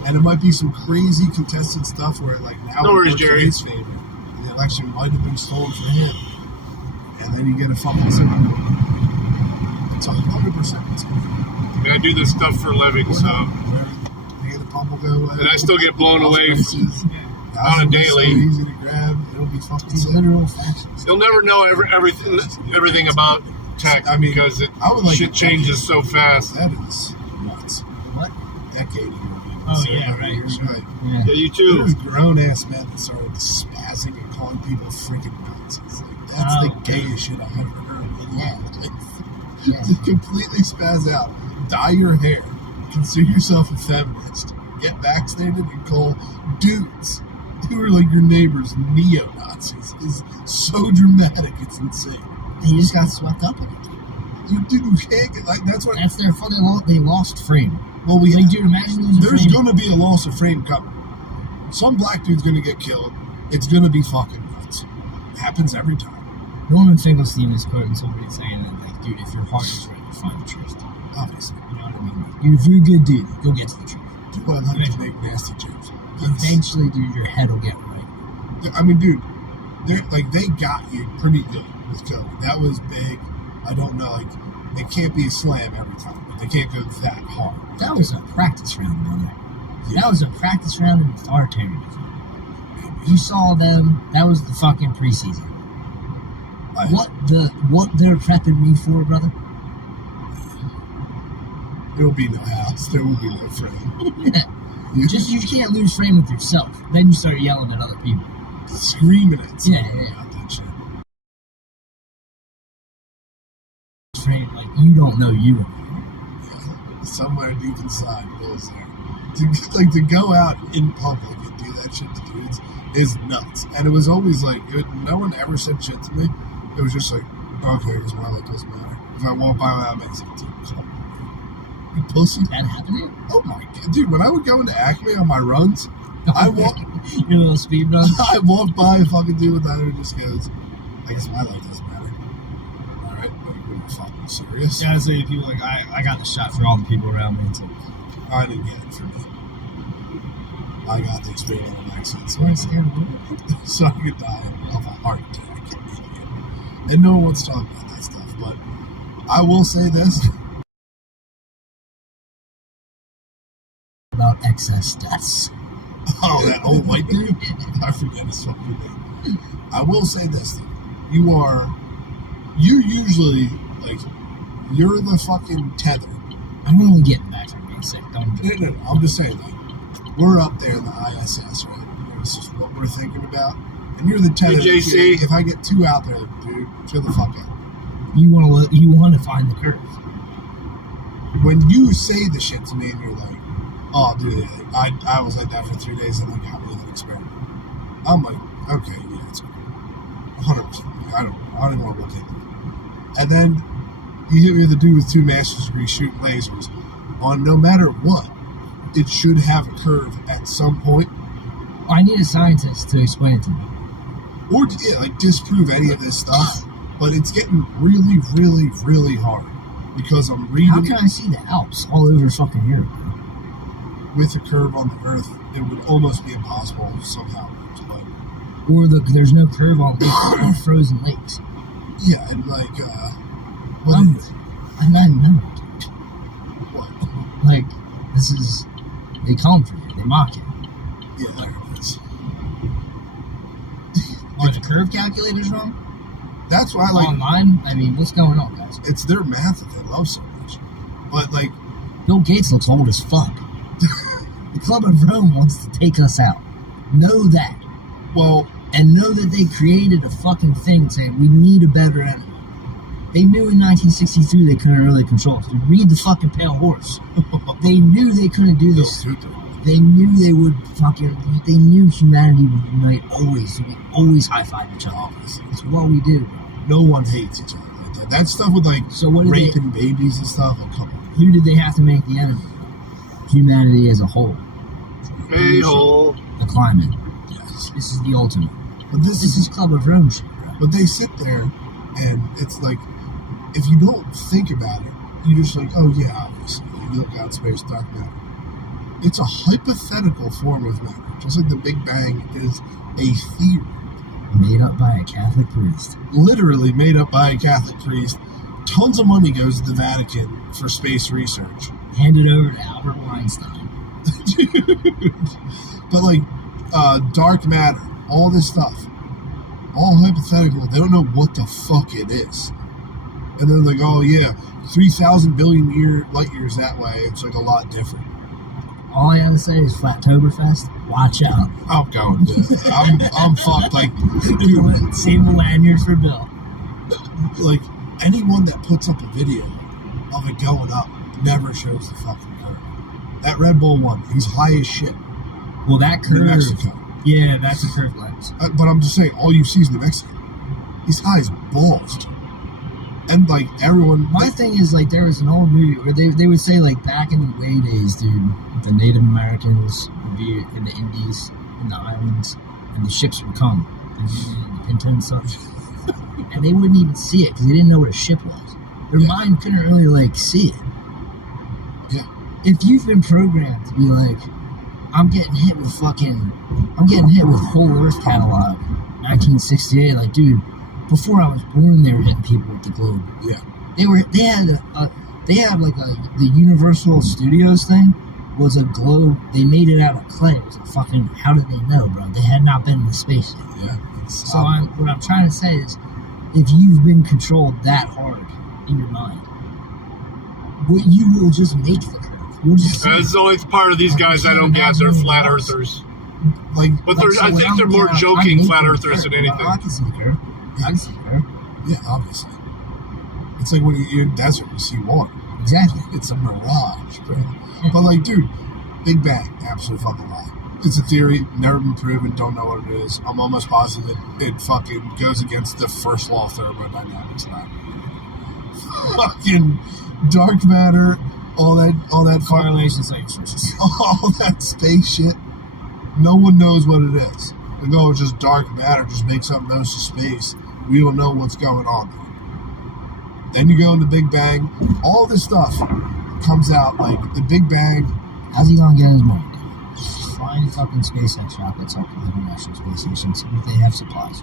and it might be some crazy contested stuff where like now No worries, it works Jerry. in his favor, and the election might have been stolen for him, and then you get a fucking civil war. It's 100%. I mean, I do this stuff for a living, so. The pump will go away. And I still get blown away on a daily. So easy to grab. It'll be fucking sick. Literal factions. You'll never know everything about tech because shit changes so fast. That is nuts. What? Decade ago. Oh, yeah, right. Years ago. Yeah, you too. There was grown-ass men that started spazzing and calling people freaking Nazis. Like, that's the gayest shit I've ever heard in my life. Just completely spaz out. Dye your hair. Consider yourself a feminist. Get vaccinated and call dudes who are like your neighbors neo-Nazis. It's so dramatic, it's insane. They just got swept up in it. You can't get like that's what. That's their fault. They lost frame. Well, dude, imagine losing there's frame. gonna be a loss of frame coming. Some black dude's gonna get killed. It's gonna be fucking nuts. It happens every time. Norman Finkelstein is quoting somebody saying that, like, dude, if your heart is right, you find the truth. Obviously. You know what I mean? Like, if you're a good dude, you'll get to the truth. Do I like to make nasty jokes? Eventually, dude, your head will get right. I mean, dude, they got you pretty good with COVID. That was big. I don't know, like, it can't be a slam every time. They can't go that hard. That was a practice round, brother. Yeah. That was a practice round in authoritarianism. You saw them. That was the fucking preseason. What they're prepping me for, brother? There will be no house. There will be no frame. You can't lose frame with yourself. Then you start yelling at other people, screaming at someone about that shit. Frame like you don't know you. Yeah. Somewhere deep inside, goes there. To go out in public and do that shit to dudes is nuts. And it was always like no one ever said shit to me. It was just like, okay, because my life doesn't matter. If I walk by without making it, you pussy. That happened to you? Oh my god, dude! When I would go into Acme on my runs, I walk. Your little speed run. I walk by a fucking dude with that who just goes, "I guess my life doesn't matter." All right, serious? Yeah, I say people like, I got the shot for all the people around me. It's like, I didn't get it for me. I got the experimental vaccine, so I could die of a heart attack. And no one wants to talk about that stuff, but I will say this. About excess deaths. Oh, that old white dude? I forget his fucking name. I will say this, dude. You usually, like, you're the fucking tether. I'm only getting back from being sick. No, I'm just saying, like, we're up there in the ISS, right? This is what we're thinking about. And you're the tether. Hey, JC. If I get 2 out there, dude, chill the fuck out. You want to find the curve. When you say the shit to me and you're like, oh, dude, I was like that for 3 days and they got me in an experiment. I'm like, okay, yeah, it's great. 100%. I don't even want to look into it. And then you hit me with a dude with 2 master's degrees shooting lasers. On no matter what, it should have a curve at some point. I need a scientist to explain it to me. Or, yeah, like, disprove any of this stuff. But it's getting really, really, really hard. Because I'm reading... How can I see the Alps all over fucking Europe, bro? With a curve on the Earth, it would almost be impossible somehow. Or there's no curve on frozen lakes. Yeah, and like, I'm not know. What? Like, this is... They come for you. They mock you. Yeah, there it is. Are the curve calculators wrong? That's why, like... Online? I mean, what's going on, guys? It's their math that they love so much. But, like... Bill Gates looks old as fuck. The Club of Rome wants to take us out. Know that. Well... And know that they created a fucking thing saying we need a better enemy. They knew in 1963 they couldn't really control us. Read the fucking Pale Horse. They knew they couldn't do this. They knew they would fucking... They knew humanity would unite always. We always high-five each other. It's what we do, bro. No one hates each other like that. That stuff with, like, raping babies and stuff. Like, come on. Who did they have to make the enemy? Humanity as a whole. A-hole. The climate. Yes. This is the ultimate. But this is Club of Rome shit, bro. But they sit there, and it's like, if you don't think about it, you're just like, oh yeah, obviously. You look out space, dark matter. It's a hypothetical form of matter. Just like the Big Bang is a theory. Made up by a Catholic priest. Literally made up by a Catholic priest. Tons of money goes to the Vatican for space research. Handed over to Albert Einstein. But like, dark matter, all this stuff, all hypothetical. They don't know what the fuck it is. And they're like, oh yeah, 3,000 billion light years that way. It's like a lot different. All I gotta say is Flattoberfest, watch out. I'm going, dude. I'm fucked. Like, dude, save the lanyards for Bill. Like, anyone that puts up a video of it going up never shows the fucking curve. That Red Bull one, he's high as shit. Well, that curve. New Mexico. Yeah, that's a curved lens. But I'm just saying, all you see is New Mexico. He's high as balls, dude. And, like, everyone... My thing is, like, there was an old movie where they would say, like, back in the way days, dude, the Native Americans would be in the Indies, in the islands, and the ships would come, and the Pinta and such, and they wouldn't even see it, because they didn't know what a ship was. Their mind couldn't really, like, see it. Yeah. If you've been programmed to be like, I'm getting hit with Whole Earth Catalog, 1968, like, dude, before I was born, they were hitting people with the globe. Yeah. They had like the Universal Studios thing was a globe. They made it out of clay. It was a fucking, how did they know, bro? They had not been in the space yet. Yeah. So what I'm trying to say is, if you've been controlled that hard in your mind, you will just make the curve. You'll just. That's the only part of these guys I don't get. They're flat earthers. Like, but I think they're more joking flat earthers than anything. I can see the curve. Yeah, obviously. It's like when you're in the desert, you see water. Exactly. It's a mirage, bro. Yeah. But like, dude, Big Bang, absolute fucking lie. It's a theory, never been proven, don't know what it is. I'm almost positive it fucking goes against the first law of thermodynamics. Fucking dark matter, all that correlation sources, all that space shit. No one knows what it is. They go, it's just dark matter, just make something else to space. We don't know what's going on. Then you go into Big Bang. All this stuff comes out like the Big Bang. How's he gonna get his money? Flying a fucking SpaceX rockets up to the International Space Station so that they have supplies.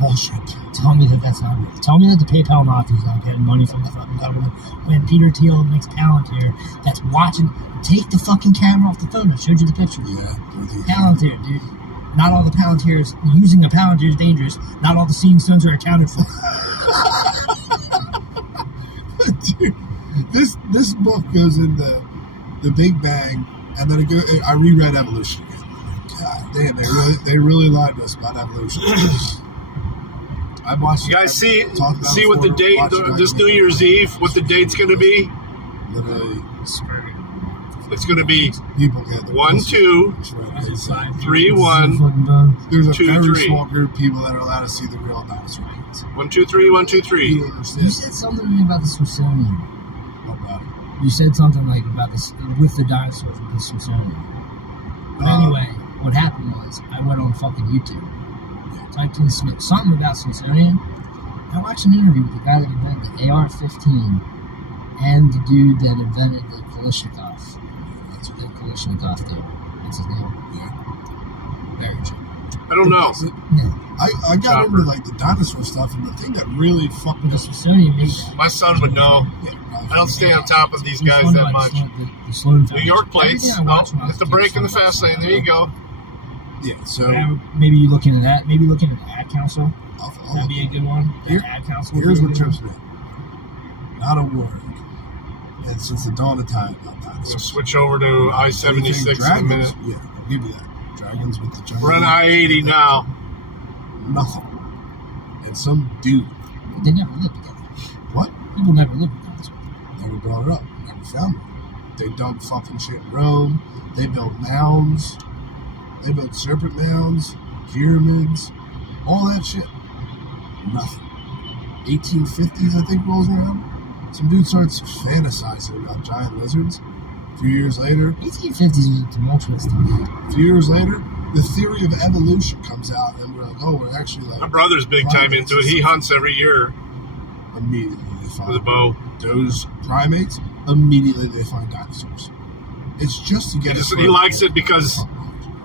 Bullshit. Tell me that that's not real. Tell me that the PayPal Nazis not getting money from the fucking government when Peter Thiel makes Palantir that's watching. Take the fucking camera off the phone. I showed you the picture. Yeah. Palantir, dude. Not all the Palantirs. Using a Palantir is dangerous. Not all the seeing stones are accounted for. Dude, this book goes in the Big Bang, and then I reread Evolution again. God damn, they really lied to us about evolution. I watched. You guys see what the date this New Year's Eve? What the date's going to be? Literally, it's going to be 1, 2, 3, 1, There's a 2, very 3. small group of people that are allowed to see the real dinosaur. 1, 2, 3, 1, 2, 3. You said something to me about the Smithsonian. What about it? You said something like about this with the dinosaurs with the Smithsonian. But anyway, what happened was I went on fucking YouTube, typed in something about Smithsonian. I watched an interview with the guy that invented the AR-15 and the dude that invented the Kalashnikov. That's what the Kalashnikov did. That's his name. Yeah. Very true. I don't know. I got into like the dinosaur stuff, and the thing that really fucked me up. My son would know. I don't stay on top of these guys that much. New York plates. Oh, it's the break in the fast lane. There you go. Yeah, so maybe you look into that. Maybe look into the ad council. That'd be a good one. Ad council. Here's what trips me. Not a word. And since the dawn of time about dinosaurs. We'll switch over to I-76 in a minute. Yeah, I'll give you that. Dragons with the giant. We're on I-80 now. Nothing. And some dude. They never lived together. What? People never lived with dinosaurs. Never brought it up. Never found it. They dug fucking shit in Rome. They built mounds. They built serpent mounds, pyramids, all that shit. Nothing. 1850s, I think, rolls around. Some dude starts fantasizing about giant lizards. A few years later, 1850s was a tumultuous time. A few years later, the theory of evolution comes out, and we're like, oh, we're actually like. My brother's big time into it. He hunts every year. Immediately they find with a bow. Those primates. Immediately they find dinosaurs. It's just to get. He likes it because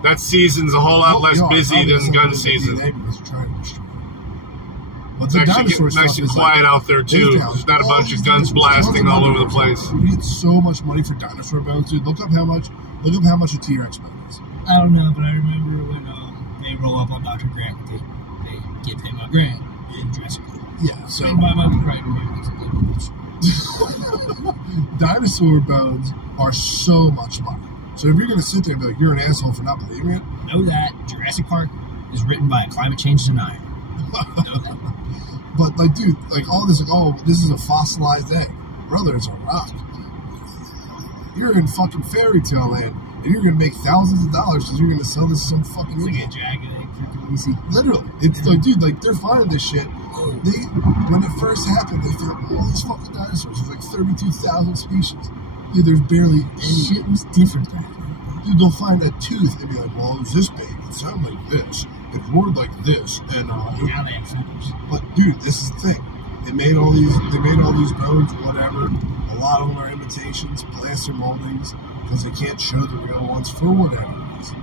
that season's a whole lot less busy than gun season. It's actually getting nice and quiet out there too. There's not a bunch of guns blasting all over the place. We get so much money for dinosaur bones, dude. Look up how much a T-Rex bone is. I don't know, but I remember when they roll up on Dr. Grant, they give him a grant in Jurassic Park. Yeah, so dinosaur bones are so much money. So if you're gonna sit there and be like, you're an asshole for not believing it, know that Jurassic Park is written by a climate change denier. But like, dude, like all this, like, oh, this is a fossilized egg, brother. It's a rock. You're in fucking fairy tale land, and you're gonna make thousands of dollars because you're gonna sell this to some fucking idiot. Literally, it's like, dude, like they're finding this shit. When it first happened, they found all these fucking dinosaurs. There's like 32,000 species. Dude, there's barely any. Shit was different back then. Dude, they'll find a tooth and be like, well, it was this big. It sounded like this. It roared like this. And now they have feathers. But dude, this is the thing. They made all these bones, whatever. A lot of them are imitations, plaster moldings, because they can't show the real ones for whatever reason.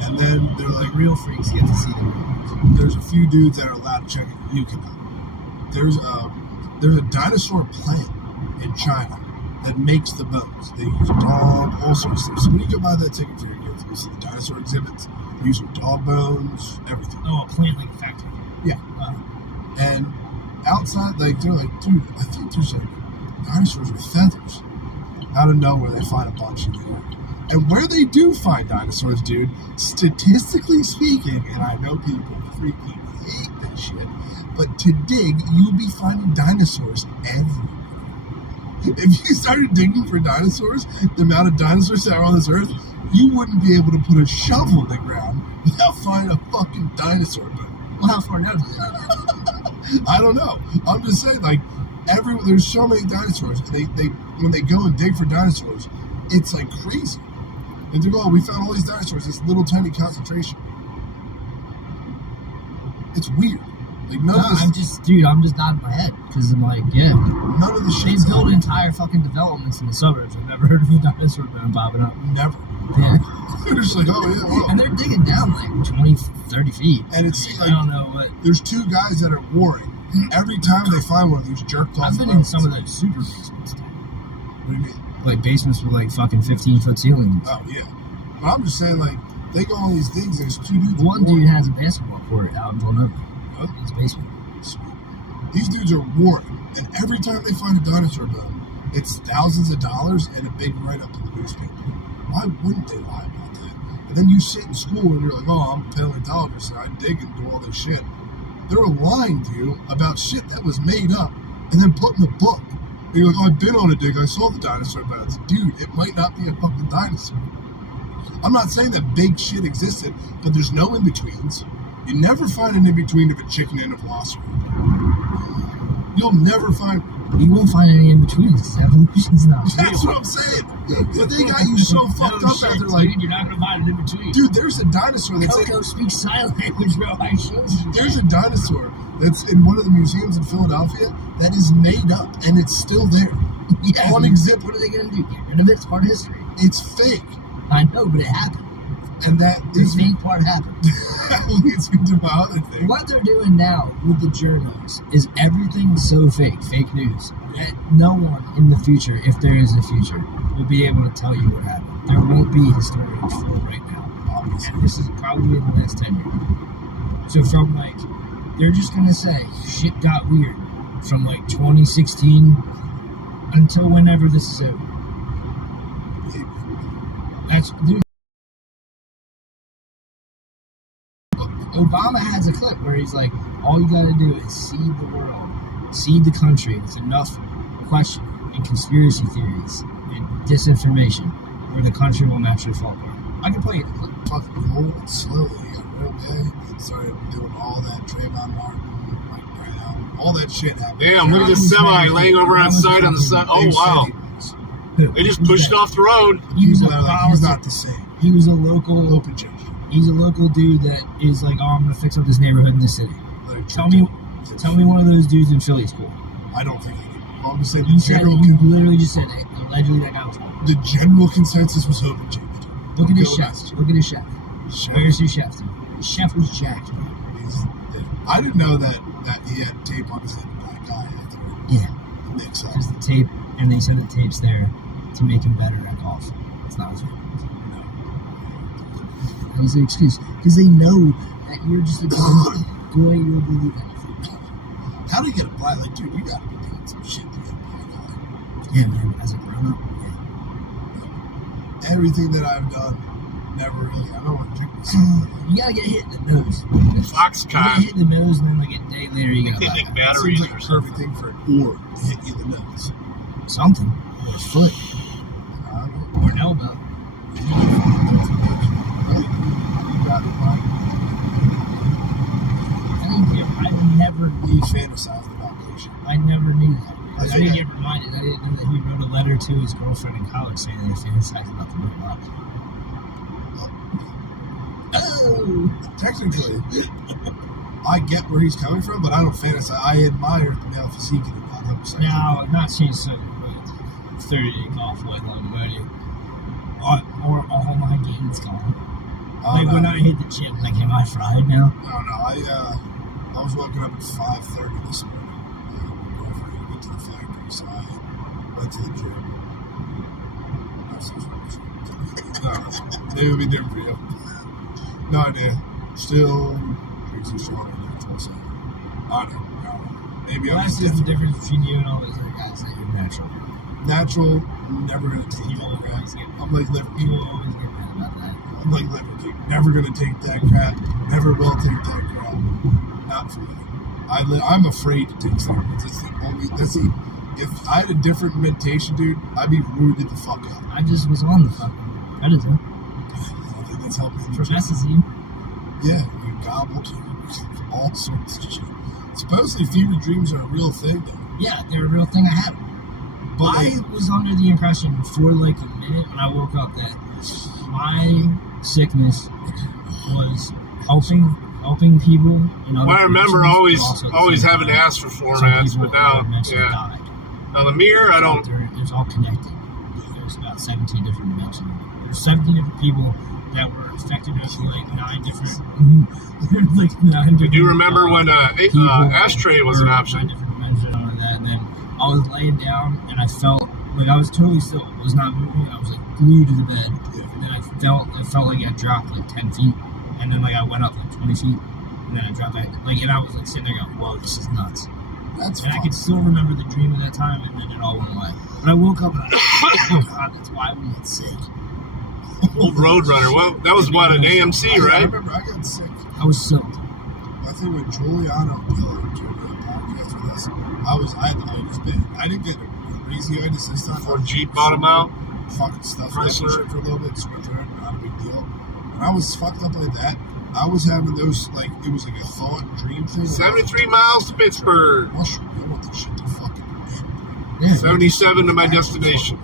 And then they're like, real freaks get to see the real ones. There's a few dudes that are allowed to check it. You can. There's a dinosaur plant in China that makes the bones. They use dog, all sorts of stuff. So when you go buy that ticket for your kids, you see the dinosaur exhibits. They use dog bones, everything. Oh, a plant like a factory. Yeah. And outside, like they're like, dude, I think there's like dinosaurs with feathers. Out of nowhere, they find a bunch in New York. And where they do find dinosaurs, dude, statistically speaking, and I know people freaking hate this shit, but to dig, you'll be finding dinosaurs everywhere. If you started digging for dinosaurs, the amount of dinosaurs that are on this earth, you wouldn't be able to put a shovel in the ground without finding a fucking dinosaur bone. Well, how far down is that? I don't know. I'm just saying, like, there's so many dinosaurs. They when they go and dig for dinosaurs, it's like crazy. And they go, oh, we found all these dinosaurs, this little tiny concentration. It's weird. Like none of this, I'm just nodding my head because I'm like, yeah. None of the shit. They build entire fucking developments in the suburbs. I've never heard of a dinosaur bone popping up. Never. Yeah. They're just like, oh yeah. Well. And they're digging down like 20, 30 feet. And it's like, I don't know what. There's two guys that are warring. Every time they find one of these jerked off. I've been in some of those super basements. What do you mean? Like basements with like fucking 15-foot ceilings. Oh yeah. But I'm just saying, like, they go on these things. There's two dudes. One dude has a basketball court out in Villanova. What? In his basement. Sweet. These dudes are warring, and every time they find a dinosaur bone, it's thousands of dollars and a big write-up in the newspaper. Why wouldn't they lie about that? And then you sit in school and you're like, oh, I'm a paleontologist and I dig and do all this shit. They're lying to you about shit that was made up and then put in a book. And you're like, oh, I've been on a dig, I saw the dinosaur bones. Dude, it might not be a fucking dinosaur. I'm not saying that big shit existed, but there's no in-betweens. You never find an in-between of a chicken and a velociraptor. You'll never find... You won't find any in-betweens. Evolution's not real. That's what I'm saying. But they got you so fucked up out there, like... Dude, you're not going to find an in-between. Dude, there's a dinosaur that's... Coco speaks sign language, bro. I showed you. There's a dinosaur that's in one of the museums in Philadelphia that is made up, and it's still there. Yeah, on exhibit. What are they going to do? Get rid of it? It's part of history. It's fake. I know, but it happened. And that the fake part happened. leads me to my other thing. What they're doing now with the journals is everything so fake news, that no one in the future, if there is a future, will be able to tell you what happened. There won't be historians for it right now. Obviously. And this is probably in the last 10 years. So from like, they're just going to say, shit got weird from like 2016 until whenever this is over. That's, dude. Obama has a clip where he's like, all you gotta do is seed the world, seed the country with enough question and conspiracy theories and disinformation where the country will naturally fall apart. I can play you the clip. Fucking rolled slowly, got real big, and started doing all that Trayvon Martin, Mike Brown, all that shit happened. Damn, look at this semi laying over on side on the side. Oh, wow. They just pushed it off the road. He's not the same. He was a local... Open judge. He's a local dude that is like, oh, I'm gonna fix up this neighborhood in this city. Like, tell me one of those dudes in Philly's cool. I don't think he did. I'm just saying you literally just said it. Allegedly that guy was cool. The general consensus was open Jake. Look at his chef. Look at his chef. Where's his chef? The chef was jacked. I didn't know that he had tape on his head. That guy had to. Yeah. Mix up. Because the tape, and they said the tape's there to make him better at golf. It's not his fault. As an excuse, because they know that you're just a guy you'll believe anything. How do you get a blind? Like, dude, you gotta be doing some shit to get a blind eye. Yeah, man, as a grown up, yeah. Everything that I've done, never really. I don't want to drink this. You gotta get hit in the nose. Foxconn. You get hit in the nose, and then like a day later, you got a Hitting batteries. Seems like a perfect thing for an oar to hit you in the nose. Something. Or a foot. Or an elbow. I never knew fantasized about that shit. I never knew that. I didn't get reminded. I didn't know that he wrote a letter to his girlfriend in college saying that he fantasized about the robot. Oh! Technically, I get where he's coming from, but I don't fantasize. I admire the male physique in about 100%. Now, I'm not saying so, but 30-day golf white lung money. Or all my gains gone. Like when I hit the gym, like, am I fried now? No, I was waking up at 5:30 this morning. My girlfriend went to the factory, so I went to the gym. No, maybe it would be different for you. No idea. Still drinks and stronger than Tulsa. I don't know. Maybe I'm just the difference between you and all those other guys that you're natural. Natural, never gonna take that crap. I'm like Liver King. Always get mad about that. I'm like Liver King. Never gonna take that crap. Never will take that crap. Not for me. I'm afraid to take supplements. If I had a different meditation, dude, I'd be rooted the fuck up. I just was on the fucking Predator. I think that's helping. Promethazine. Yeah, you gobbled all sorts of shit. Supposedly fever dreams are a real thing, though. Yeah, they're a real thing. I had them. But I was under the impression for like a minute when I woke up that my sickness was helping helping people. Well, I remember always having to ask for formats, but now, yeah. Now the mirror, I don't. It's all connected. There's about 17 different dimensions. There's 17 different people that were affected with like 9 different. Do you remember when ashtray was an option? 9 different dimensions and that, and then I was laying down and I felt like I was totally still. I was not moving. I was like glued to the bed, and then I felt like I dropped like 10 feet, and then like I went up like 20 feet, and then I dropped back. Like, and I was like sitting there going, "Whoa, this is nuts." And I could still remember the dream at that time, and then it all went away. But I woke up and I was like, "Oh God, that's why we get sick." Old Roadrunner. Well, that was what, an AMC, right? I remember I got sick. I was soaked. I think when Giuliano Pillar doing the podcast with us, I had the itis bad. I didn't get a crazy itis this time. Before Jeep bought him out. Fucking stuff. Chrysler. For a little bit, switch around, not a big deal. When I was fucked up like that, I was having those, like, it was like a thought dream thing. 73 miles to Pittsburgh. I want this shit to fucking end. Yeah, 77 to my destination.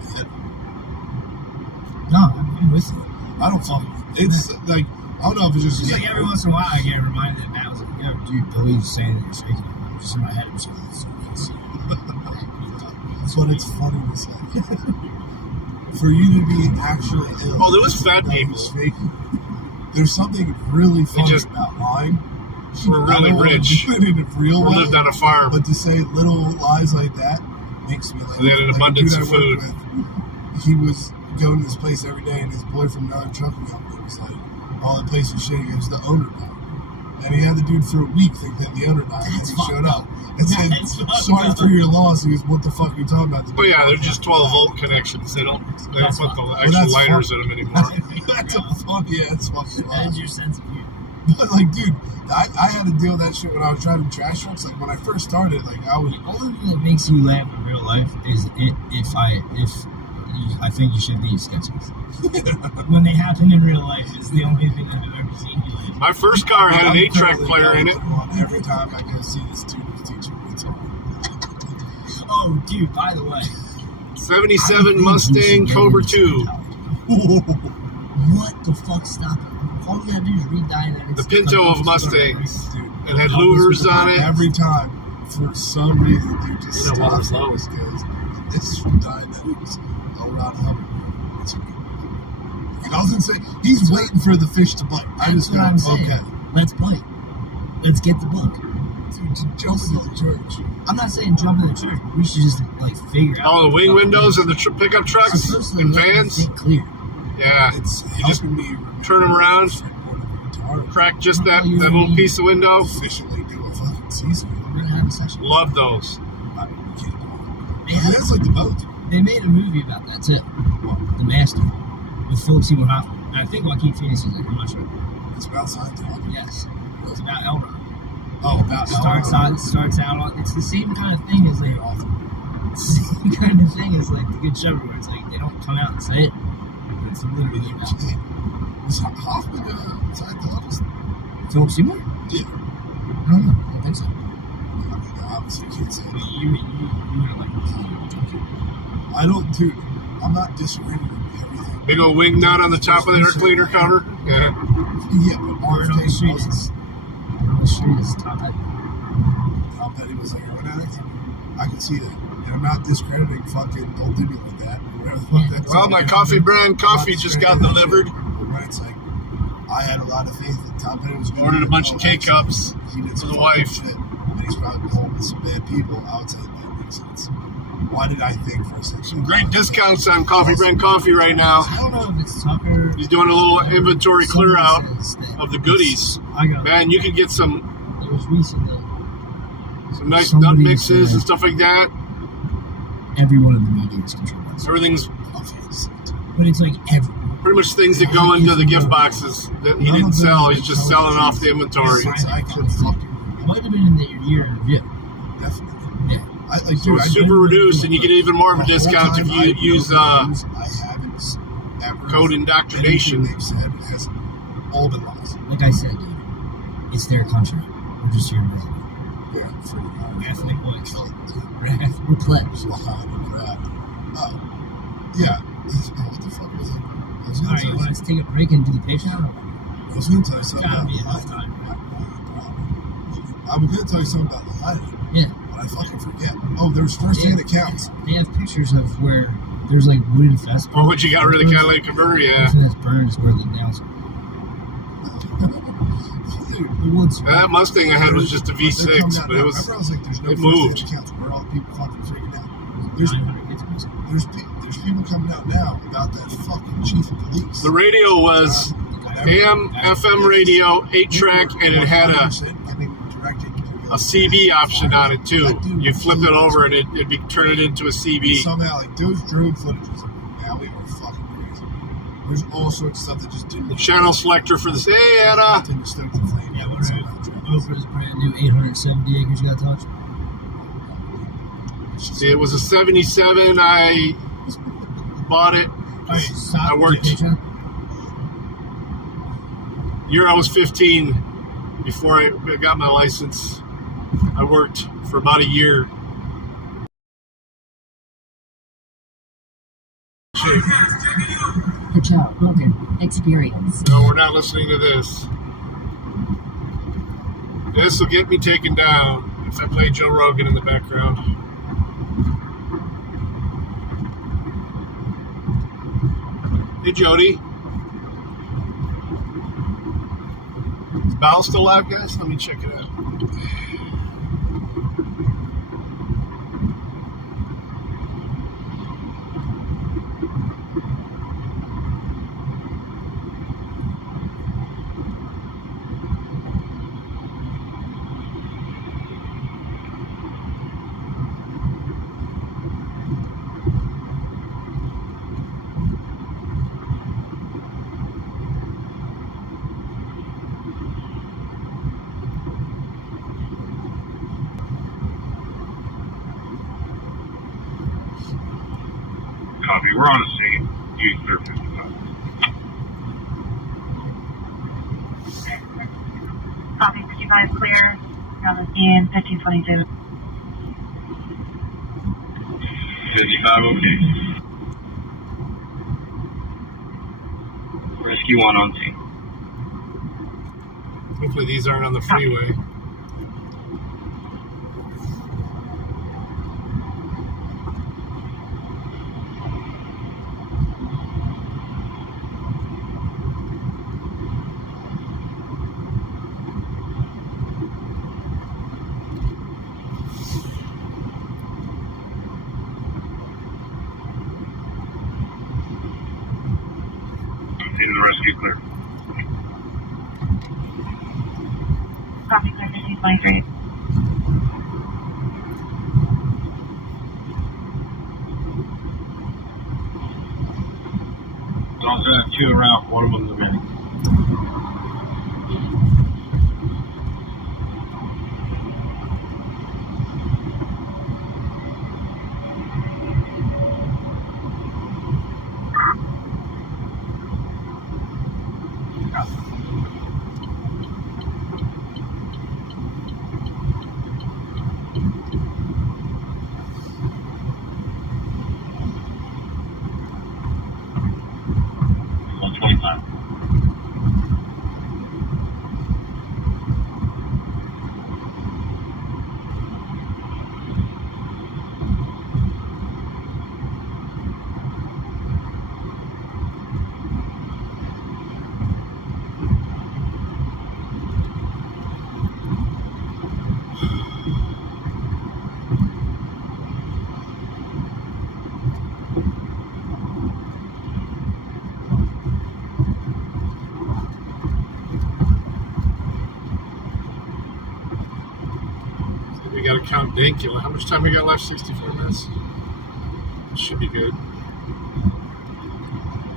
No, I'm with you. I don't fucking. It's like, I don't know if it's just like every once in a while I get reminded that Matt was like, "Yo, dude, Billy's saying that you're shaking." I'm just in my head, I'm just like, "So you can see." But it's funny to say. For you to be actually ill. Oh, there was fat people. There's something really funny about lying. We're really rich. We lived on a farm. But to say little lies like that makes me like. They had an abundance of food. He was going to this place every day, and his boyfriend got a trucking company. It was like, all the place was shitty. It was the owner died. And he had the dude for a week think that the owner died. And he showed up and said, "Sorry for your loss." He goes, "What the fuck are you talking about?" Oh yeah, they're just 12-volt connections. They don't put the actual liners in them anymore. That's a fuck. Yeah, it's fucking. That's your sense of humor. But like, dude, I had to deal with that shit when I was driving trash trucks. Like when I first started, like I was. The only thing that makes you laugh in real life is if I think you should leave sketches. When they happen in real life, is the only thing I've ever seen you laugh. My first car had an 8-track player in it. Every time I go see the students teaching me guitar. Oh, dude, by the way. 77 Mustang Cobra 2. What the fuck? Stop it. All you gotta do is read Dynamics. The Pinto of Mustangs. It had louvers on it. Every time, for some reason, dude, just stops and always goes, "This is from Dynamics. Around Hubbard." And I was gonna say, he's waiting for the fish to bite. I just go, okay. Let's play. Let's get the book. Dude, jump into the church. I'm not saying jump in the church, but we should just like figure out. Oh, the wing windows and the pickup trucks and vans. Clear. Yeah, you just turn them around, crack just that little piece of window. Officially do a fucking season. We're gonna have a session. Love those. That's like the boat. They made a movie about that too. The Master with Philip Seymour Hoffman. And I think Joaquin Phoenix is in it. I'm not sure. It's about Scientology. Yes. It's about Elrond. Oh, about starts out on. It's the same kind of thing as like. It's the same kind of thing as like the Good Shepherd, where it's like they don't come out and say it. It's literally about. Was Hoffman a Scientologist? Philip Seymour? Yeah. I don't know. I don't think so. I mean, obviously you can't say that. You were like junkie. I don't, dude. I'm not disagreeing with everything. Big old wing nut on the top of the air cleaner cover. Yeah. Yeah, but Marv on the Tate street wasn't. on the street is Tom Petty. Tom Petty was a heroin addict. I can see that. And I'm not discrediting fucking don't do me with that. Well, my coffee brand coffee just got delivered. Right, it's like I had a lot of faith that Tom Petty was going ordered a bunch of K-cups for the wife. Shit, and he's probably home with some bad people. I would say that makes sense. Why did I think for a second? Some great discounts on coffee brand coffee right now. I don't know if it's Tucker. He's doing a little inventory clear out of the goodies. Man, you can get some It was recently. some nice nut mixes and stuff like that. Everyone in the media is controlled. Everything's But it's like pretty much things that go into the gift boxes that he didn't sell. He's just selling off the inventory. It might have been in your year in review. Definitely. Yeah. So it's super reduced, and you get even more of a discount if you use code indoctrination. They've said it has all been lies. Like I said, dude, it's their country. We're just here visiting. Yeah, for ethnic whites. We're plebs. Yeah. What the fuck was it? Alright, you want us to take a break and do the Patreon? I was going to tell you something. Gotta be enough time. I was going to tell you something about the highlight. Yeah. But I fucking forget. Oh, there's first-hand accounts. They have pictures of where there's like wood infested. Oh, what you got rid of the catalytic converter? Yeah. That's burned is where the nails are. Dude, the woods. That Mustang I had was just a V6, but it was. Remember, I was like, there's no it moved. Accounts where all the people fucking freaking out. There's people coming out now about that fucking chief of police. The radio was AM, FM radio, 8-track, and it had a CB option on it too. You flip it over and it'd turn it into a CB. Somehow, like those drone footages of now we are fucking crazy. There's all sorts of stuff that just didn't. The channel selector for this. Hey, Anna. Yeah, over this brand new 870 acres you got touched. See, it was a 77. I bought it. I worked. Year I was 15 before I got my license. I worked for about a year. Good job, Logan. Experience. No, we're not listening to this. This will get me taken down if I play Joe Rogan in the background. Hey, Jody. Is Val still alive, guys? Let me check it out. Copy. We're on the scene. Use clear 55. Copy 55 clear. You're on the scene, 1522. 55, okay. Rescue 1 on scene. Hopefully these aren't on the freeway. The rescue clear. Copy clear 1523. Don't have 2 around, one of them's a man. We got to count Dankula. How much time we got left? 64 minutes. Should be good.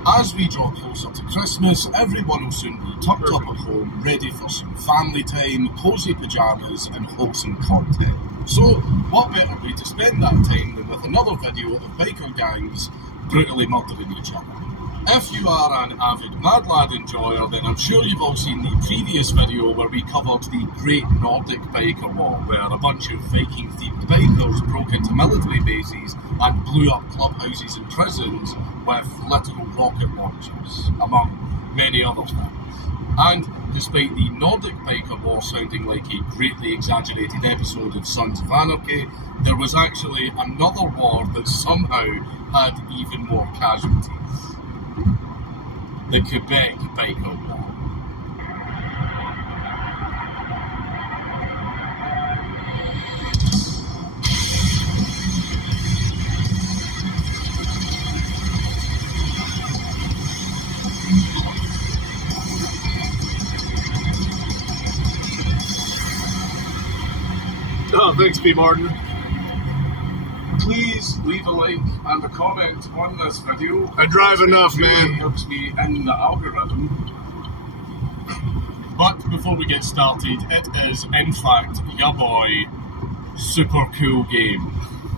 As we draw closer to Christmas, everyone will soon be tucked up at home, ready for some family time, cosy pyjamas, and wholesome content. So, what better way to spend that time than with another video of biker gangs brutally murdering each other? If you are an avid Mad Lad enjoyer, then I'm sure you've all seen the previous video where we covered the Great Nordic Biker War, where a bunch of Viking-themed bikers broke into military bases and blew up clubhouses and prisons with literal rocket launchers, among many other things. And despite the Nordic Biker War sounding like a greatly exaggerated episode of Sons of Anarchy, there was actually another war that somehow had even more casualties. The Quebec Biker War. Oh, thanks, P. Martin. Please leave a like and a comment on this video. I drive enough, It really man. helps me in the algorithm. But before we get started, it is in fact your boy, super cool game.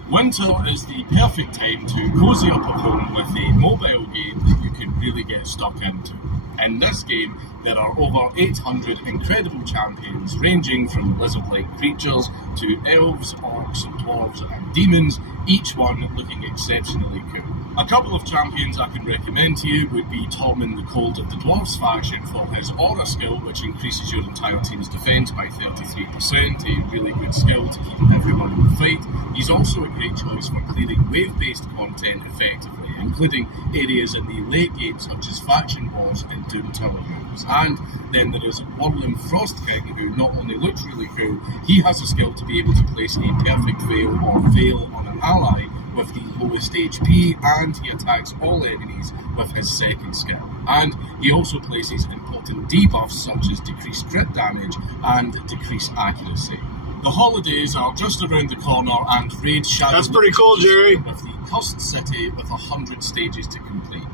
Winter is the perfect time to cozy up at home with a mobile game that you can really get stuck into. In this game, there are over 800 incredible champions ranging from lizard-like creatures to elves, orcs, dwarves and demons, each one looking exceptionally cool. A couple of champions I can recommend to you would be Tormund the Cold of the Dwarves faction for his Aura skill, which increases your entire team's defense by 33%, a really good skill to keep everyone in the fight. He's also a great choice for clearing wave-based content effectively, including areas in the late game such as faction wars and Doom Tower rooms. And then there is Warlim Frostking, who not only looks really cool, he has a skill to be able to place a perfect veil or veil on an ally with the lowest HP, and he attacks all enemies with his second skill. And he also places important debuffs such as decreased crit damage and decreased accuracy. The holidays are just around the corner, and Raid Shadow... That's pretty cool, Jerry. ...with the Cursed City with 100 stages to complete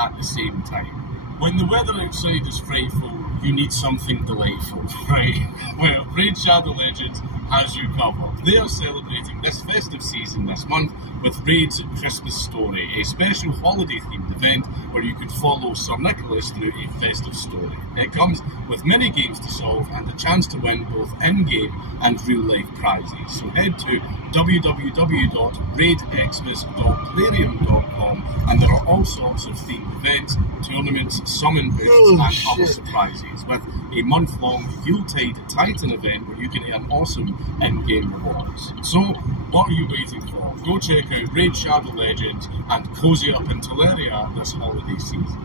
at the same time. When the weather outside is frightful, you need something delightful, right? Well, Raid Shadow Legends has you covered. They are celebrating this festive season this month with Raid's Christmas Story, a special holiday-themed event where you could follow Sir Nicholas through a festive story. It comes with many games to solve and a chance to win both in-game and real-life prizes. So head to www.raidxmas.plarium.com and there are all sorts of themed events, tournaments, summon boosts and other surprises, with a month-long Yuletide Titan event where you can earn awesome in-game rewards. So, what are you waiting for? Go check out Raid Shadow Legends and cozy up in Teleria this holiday season.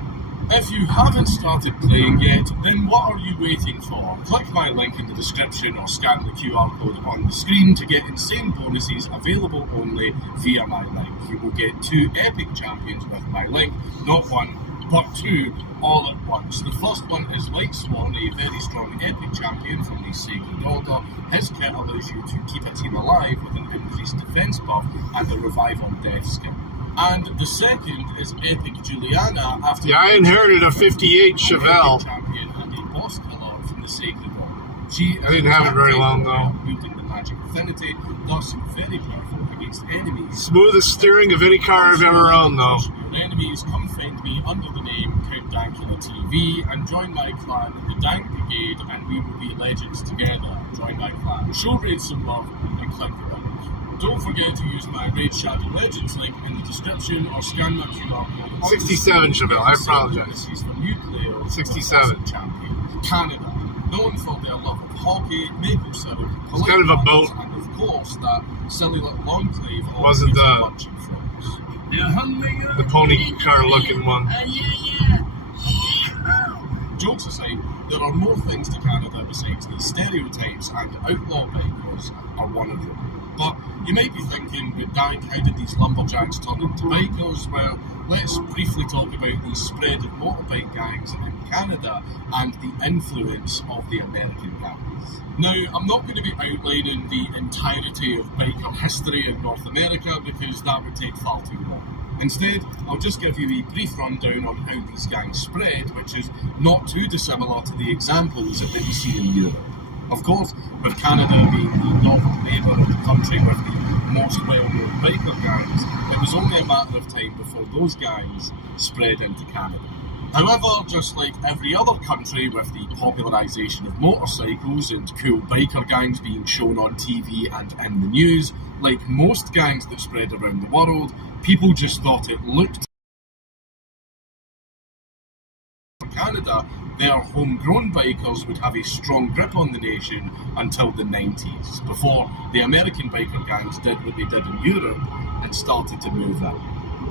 If you haven't started playing yet, then what are you waiting for? Click my link in the description or scan the QR code on the screen to get insane bonuses available only via my link. You will get 2 epic champions with my link, not 1, but 2 all at once. The first one is Lightsworn, a very strong epic champion from the Sacred Order. His kit allows you to keep a team alive with an increased defense buff and a revive on death skill. And the second is Epic Juliana after... Yeah, I inherited a 58 Chevelle. ...champion and a boss killer from the Sacred Order. I didn't have it very long, though. ...wielding the magic affinity, thus very powerful against enemies. Smoothest steering of any car I've ever owned, though. Your enemies, come find me under the name Count Dankula TV and join my clan, the Dank Brigade, and we will be legends together. Join my clan. Show Raid some love and click the link. Don't forget to use my Raid Shadow Legends link in the description or scan my QR code. 67 Chevelle, I apologize. This is for new players. 67. Champion. Canada, known for their love of hockey, maple syrup, it's kind of a boat. And of course that silly little enclave of wasn't punching frogs. The pony car looking one. Jokes aside, there are more things to Canada besides the stereotypes, and outlaw bikers are one of them. But you might be thinking, but Dank, how did these lumberjacks turn into bikers? Well, let's briefly talk about the spread of motorbike gangs in Canada and the influence of the American gangs. Now, I'm not going to be outlining the entirety of biker history in North America because that would take far too long. Instead, I'll just give you a brief rundown on how these gangs spread, which is not too dissimilar to the examples that we see in Europe. Of course, with Canada being the northern neighbour of the country with the most well-known biker gangs, it was only a matter of time before those gangs spread into Canada. However, just like every other country with the popularisation of motorcycles and cool biker gangs being shown on TV and in the news, like most gangs that spread around the world, people just thought it looked Canada, their homegrown bikers would have a strong grip on the nation until the 90s, before the American biker gangs did what they did in Europe and started to move out.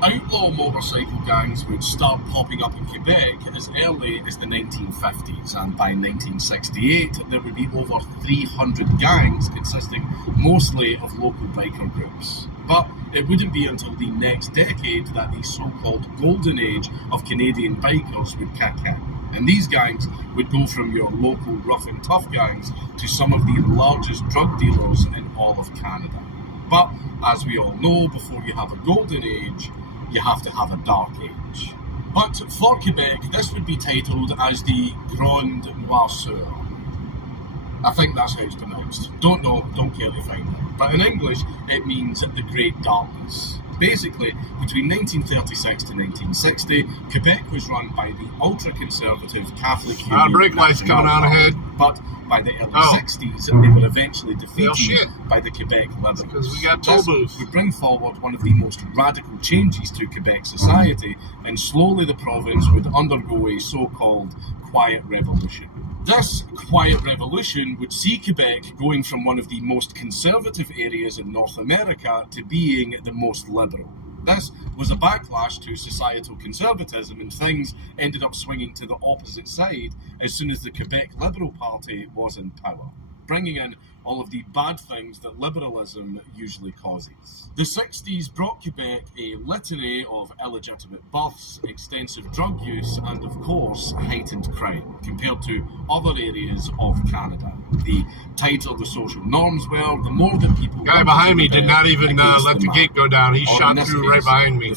Outlaw motorcycle gangs would start popping up in Quebec as early as the 1950s, and by 1968 there would be over 300 gangs consisting mostly of local biker groups. But it wouldn't be until the next decade that the so-called golden age of Canadian bikers would kick in. And these gangs would go from your local rough and tough gangs to some of the largest drug dealers in all of Canada. But as we all know, before you have a golden age, you have to have a dark age. But for Quebec, this would be titled as the Grande Noirceur. I think that's how it's pronounced. Don't know, don't care to find out. But in English, it means the Great Darkness. Basically, between 1936 to 1960, Quebec was run by the ultra-conservative Catholic Union. Brake lights coming on ahead. But by the early 60s, they were eventually defeated by the Quebec Liberals. Because we got toll booths. Would bring forward one of the most radical changes to Quebec society, and slowly the province would undergo a so-called quiet revolution. This quiet revolution would see Quebec going from one of the most conservative areas in North America to being the most liberal. This was a backlash to societal conservatism, and things ended up swinging to the opposite side as soon as the Quebec Liberal Party was in power, bringing in all of the bad things that liberalism usually causes. The 60s brought Quebec a litany of illegitimate births, extensive drug use, and of course, heightened crime, compared to other areas of Canada. The tighter the social norms were, the more that people... Guy behind me did not even let the gate go down. He shot through right behind me.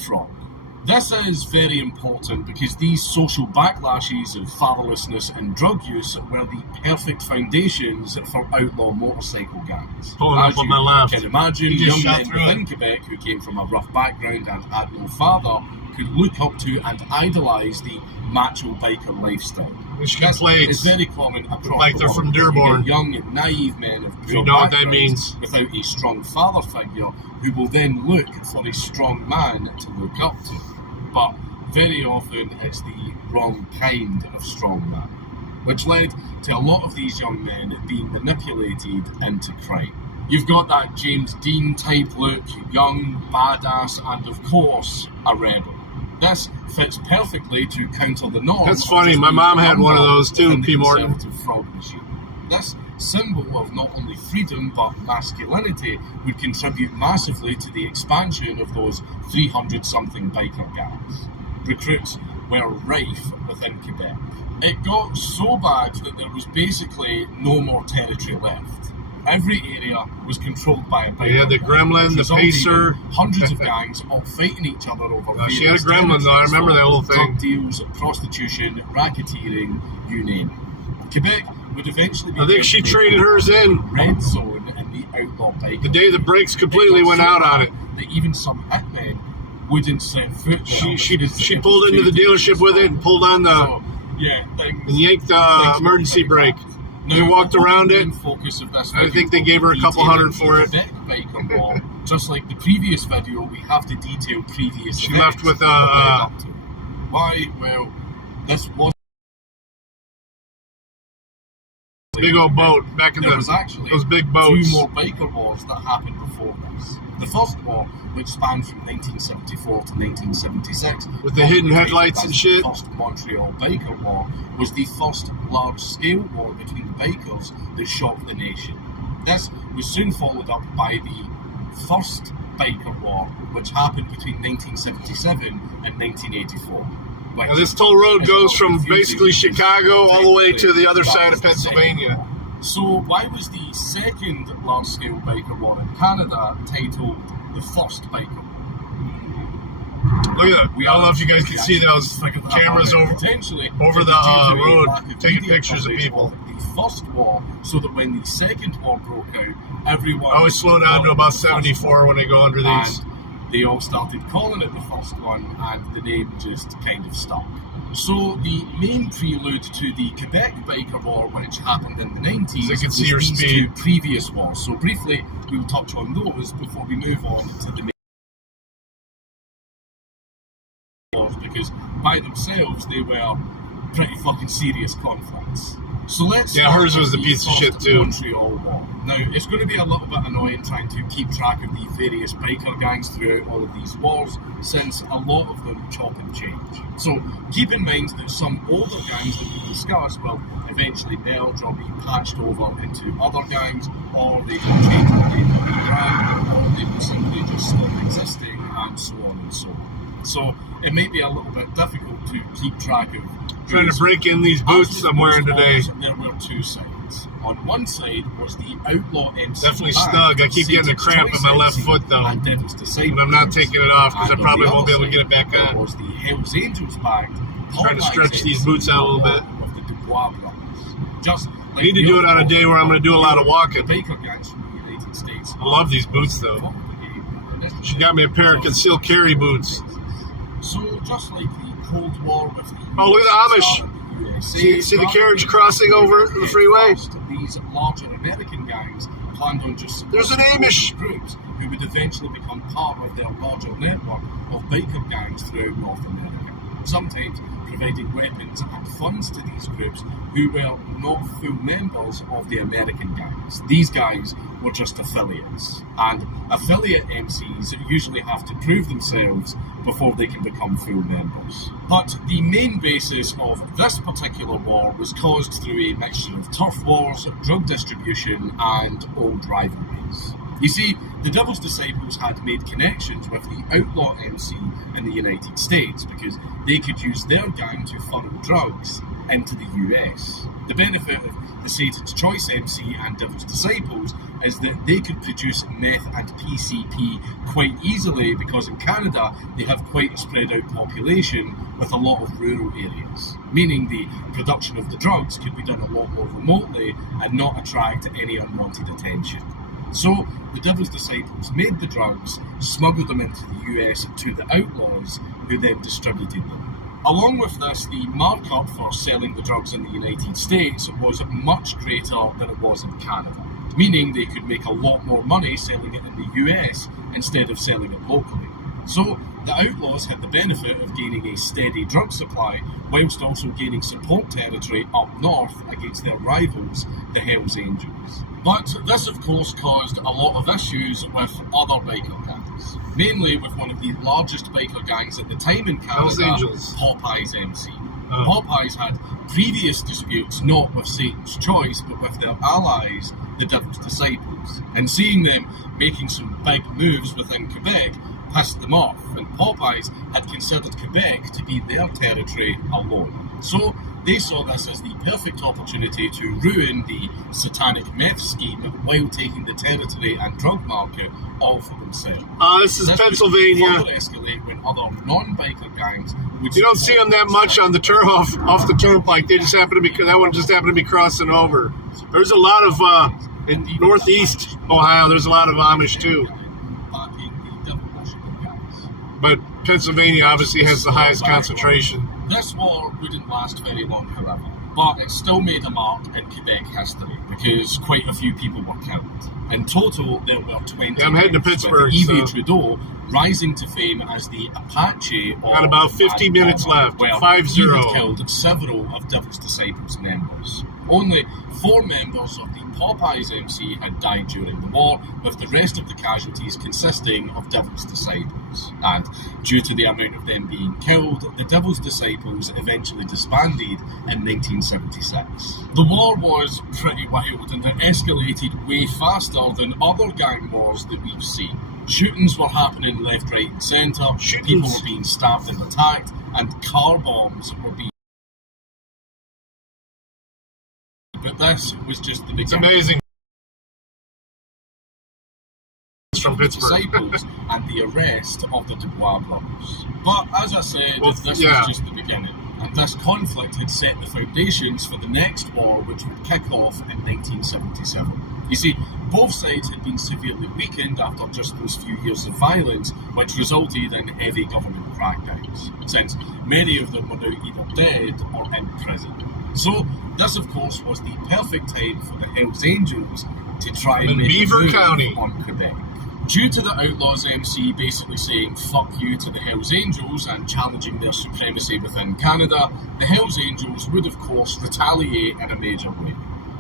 This is very important because these social backlashes of fatherlessness and drug use were the perfect foundations for outlaw motorcycle gangs. Pulling up on my left. You can imagine young men within Quebec who came from a rough background and had no father could look up to and idolise the macho biker lifestyle. Which is very common across like the they're world. from Dearborn. Young, naive men of you know what that means. Without a strong father figure who will then look for a strong man to look up to. But very often it's the wrong kind of strong man, which led to a lot of these young men being manipulated into crime. You've got that James Dean type look, young, badass, and of course, a rebel. This fits perfectly to counter the norm. That's funny, my mom had one of those too, P. Morton. This symbol of not only freedom but masculinity would contribute massively to the expansion of those 300-something biker gangs. Recruits were rife within Quebec. It got so bad that there was basically no more territory left. Every area was controlled by a biker. Yeah, the Gremlin, the Pacer. Hundreds of gangs all fighting each other over she had a Gremlin though, I remember that whole thing. Drug deals, prostitution, racketeering, you name it. Quebec would eventually be... I think she traded hers in. Red zone in the outlaw bike. The day the brakes completely went out on it. That even some hitmen wouldn't set foot there. She pulled into the dealership with it and pulled on the... and yanked the emergency brake. They walked around it. I think they gave her a couple $100 for it. Just like the previous video, we have to detail previous She left with why? Well, this was big old boat back in those big boats. Two more biker wars that happened before this. The first war, which spanned from 1974 to 1976, with the hidden headlights and shit. The first Montreal Biker War was the first large-scale war between bikers that shocked the nation. This was soon followed up by the first Biker War, which happened between 1977 and 1984. Now this toll road goes from basically Chicago all the way to the other side of Pennsylvania. So why was the second large-scale biker war in Canada titled the First Biker War? Look at that. I don't know if you guys can see those cameras over the road taking pictures of people. The first war, so that when the second war broke out, everyone... I always slow down to about 74 when I go under these. And they all started calling it the first one, and the name just kind of stuck. So the main prelude to the Quebec Biker War, which happened in the 90s, I can see was your these speed. two previous wars. So briefly, we'll touch on those before we move on to the main wars, because by themselves they were pretty fucking serious conflicts. So let's Yeah, start hers with was a the piece of first shit too. Montreal War. Now, it's going to be a little bit annoying trying to keep track of the various biker gangs throughout all of these wars, since a lot of them chop and change. So keep in mind that some older gangs that we discuss will eventually merge or be patched over into other gangs, or they will change the name of the gang, or they will simply just stop existing, and so on and so on. So it may be a little bit difficult to keep track of. Trying to break in these boots I'm wearing today. There were two sides. On one side was the outlaw MC. Definitely snug. I keep getting a cramp in my left foot though. And I'm not taking it off because I probably won't be able to get it back there on. was the Hells Angels backed. Trying to stretch these boots out a little bit. Of the Dubois brothers. Just I need to do it on a day where I'm going to do a lot of walking. Biker gangs from the United States. I love these boots though. She got me a pair of concealed carry boots. So just like the Cold War with the Oh, look at the Amish. See the carriage crossing over the freeway? These larger American gangs planned on just There's an Amish groups who would eventually become part of their larger network of biker gangs throughout North America, sometimes providing weapons and funds to these groups who were not full members of the American gangs. These guys were just affiliates, and affiliate MCs usually have to prove themselves before they can become full members. But the main basis of this particular war was caused through a mixture of turf wars, drug distribution, and old rivalries. You see, the Devil's Disciples had made connections with the outlaw MC in the United States because they could use their gang to funnel drugs into the US. The benefit of the Satan's Choice MC and Devil's Disciples is that they could produce meth and PCP quite easily because in Canada they have quite a spread out population with a lot of rural areas, meaning the production of the drugs could be done a lot more remotely and not attract any unwanted attention. So the Devil's Disciples made the drugs, smuggled them into the US to the outlaws, who then distributed them. Along with this, the markup for selling the drugs in the United States was much greater than it was in Canada, meaning they could make a lot more money selling it in the US instead of selling it locally. So the outlaws had the benefit of gaining a steady drug supply whilst also gaining support territory up north against their rivals, the Hells Angels. But this of course caused a lot of issues with other biker gangs, mainly with one of the largest biker gangs at the time in Hells Canada, Angels. Popeye's MC. Popeyes had previous disputes not with Satan's Choice but with their allies, the Devil's Disciples, and seeing them making some big moves within Quebec pissed them off, and Popeyes had considered Quebec to be their territory alone. So they saw this as the perfect opportunity to ruin the satanic meth scheme while taking the territory and drug market all for themselves. This is Pennsylvania. Would escalate when other non-biker gangs would You don't see them that much on the off the turnpike. They just happen to be, that one just happened to be crossing over. There's a lot of in northeast Ohio. There's a lot of Amish too. But Pennsylvania obviously has the highest concentration. This war wouldn't last very long, however, but it still made a mark in Quebec history because quite a few people were killed. In total, there were 20. Yeah, I'm heading to Pittsburgh. Yves Trudeau rising to fame as the Apache. Got about 50 minutes left. 5-0. He had killed several of Devil's Disciples' members. Only 4 members of the Popeyes MC had died during the war, with the rest of the casualties consisting of Devil's Disciples. And due to the amount of them being killed, the Devil's Disciples eventually disbanded in 1976. The war was pretty wild and it escalated way faster than other gang wars that we've seen. Shootings were happening left, right and centre, people were being stabbed and attacked, and car bombs were being... But this was just the beginning. It's amazing. It's from Pittsburgh. Disciples and the arrest of the Dubois brothers. But as I said, this was just the beginning. and this conflict had set the foundations for the next war, which would kick off in 1977. You see, both sides had been severely weakened after just those few years of violence, which resulted in heavy government crackdowns, since many of them were now either dead or in prison. So, this of course was the perfect time for the Hells Angels to try and make Beaver a move County on Quebec. Due to the Outlaws MC basically saying fuck you to the Hells Angels and challenging their supremacy within Canada, the Hells Angels would of course retaliate in a major way.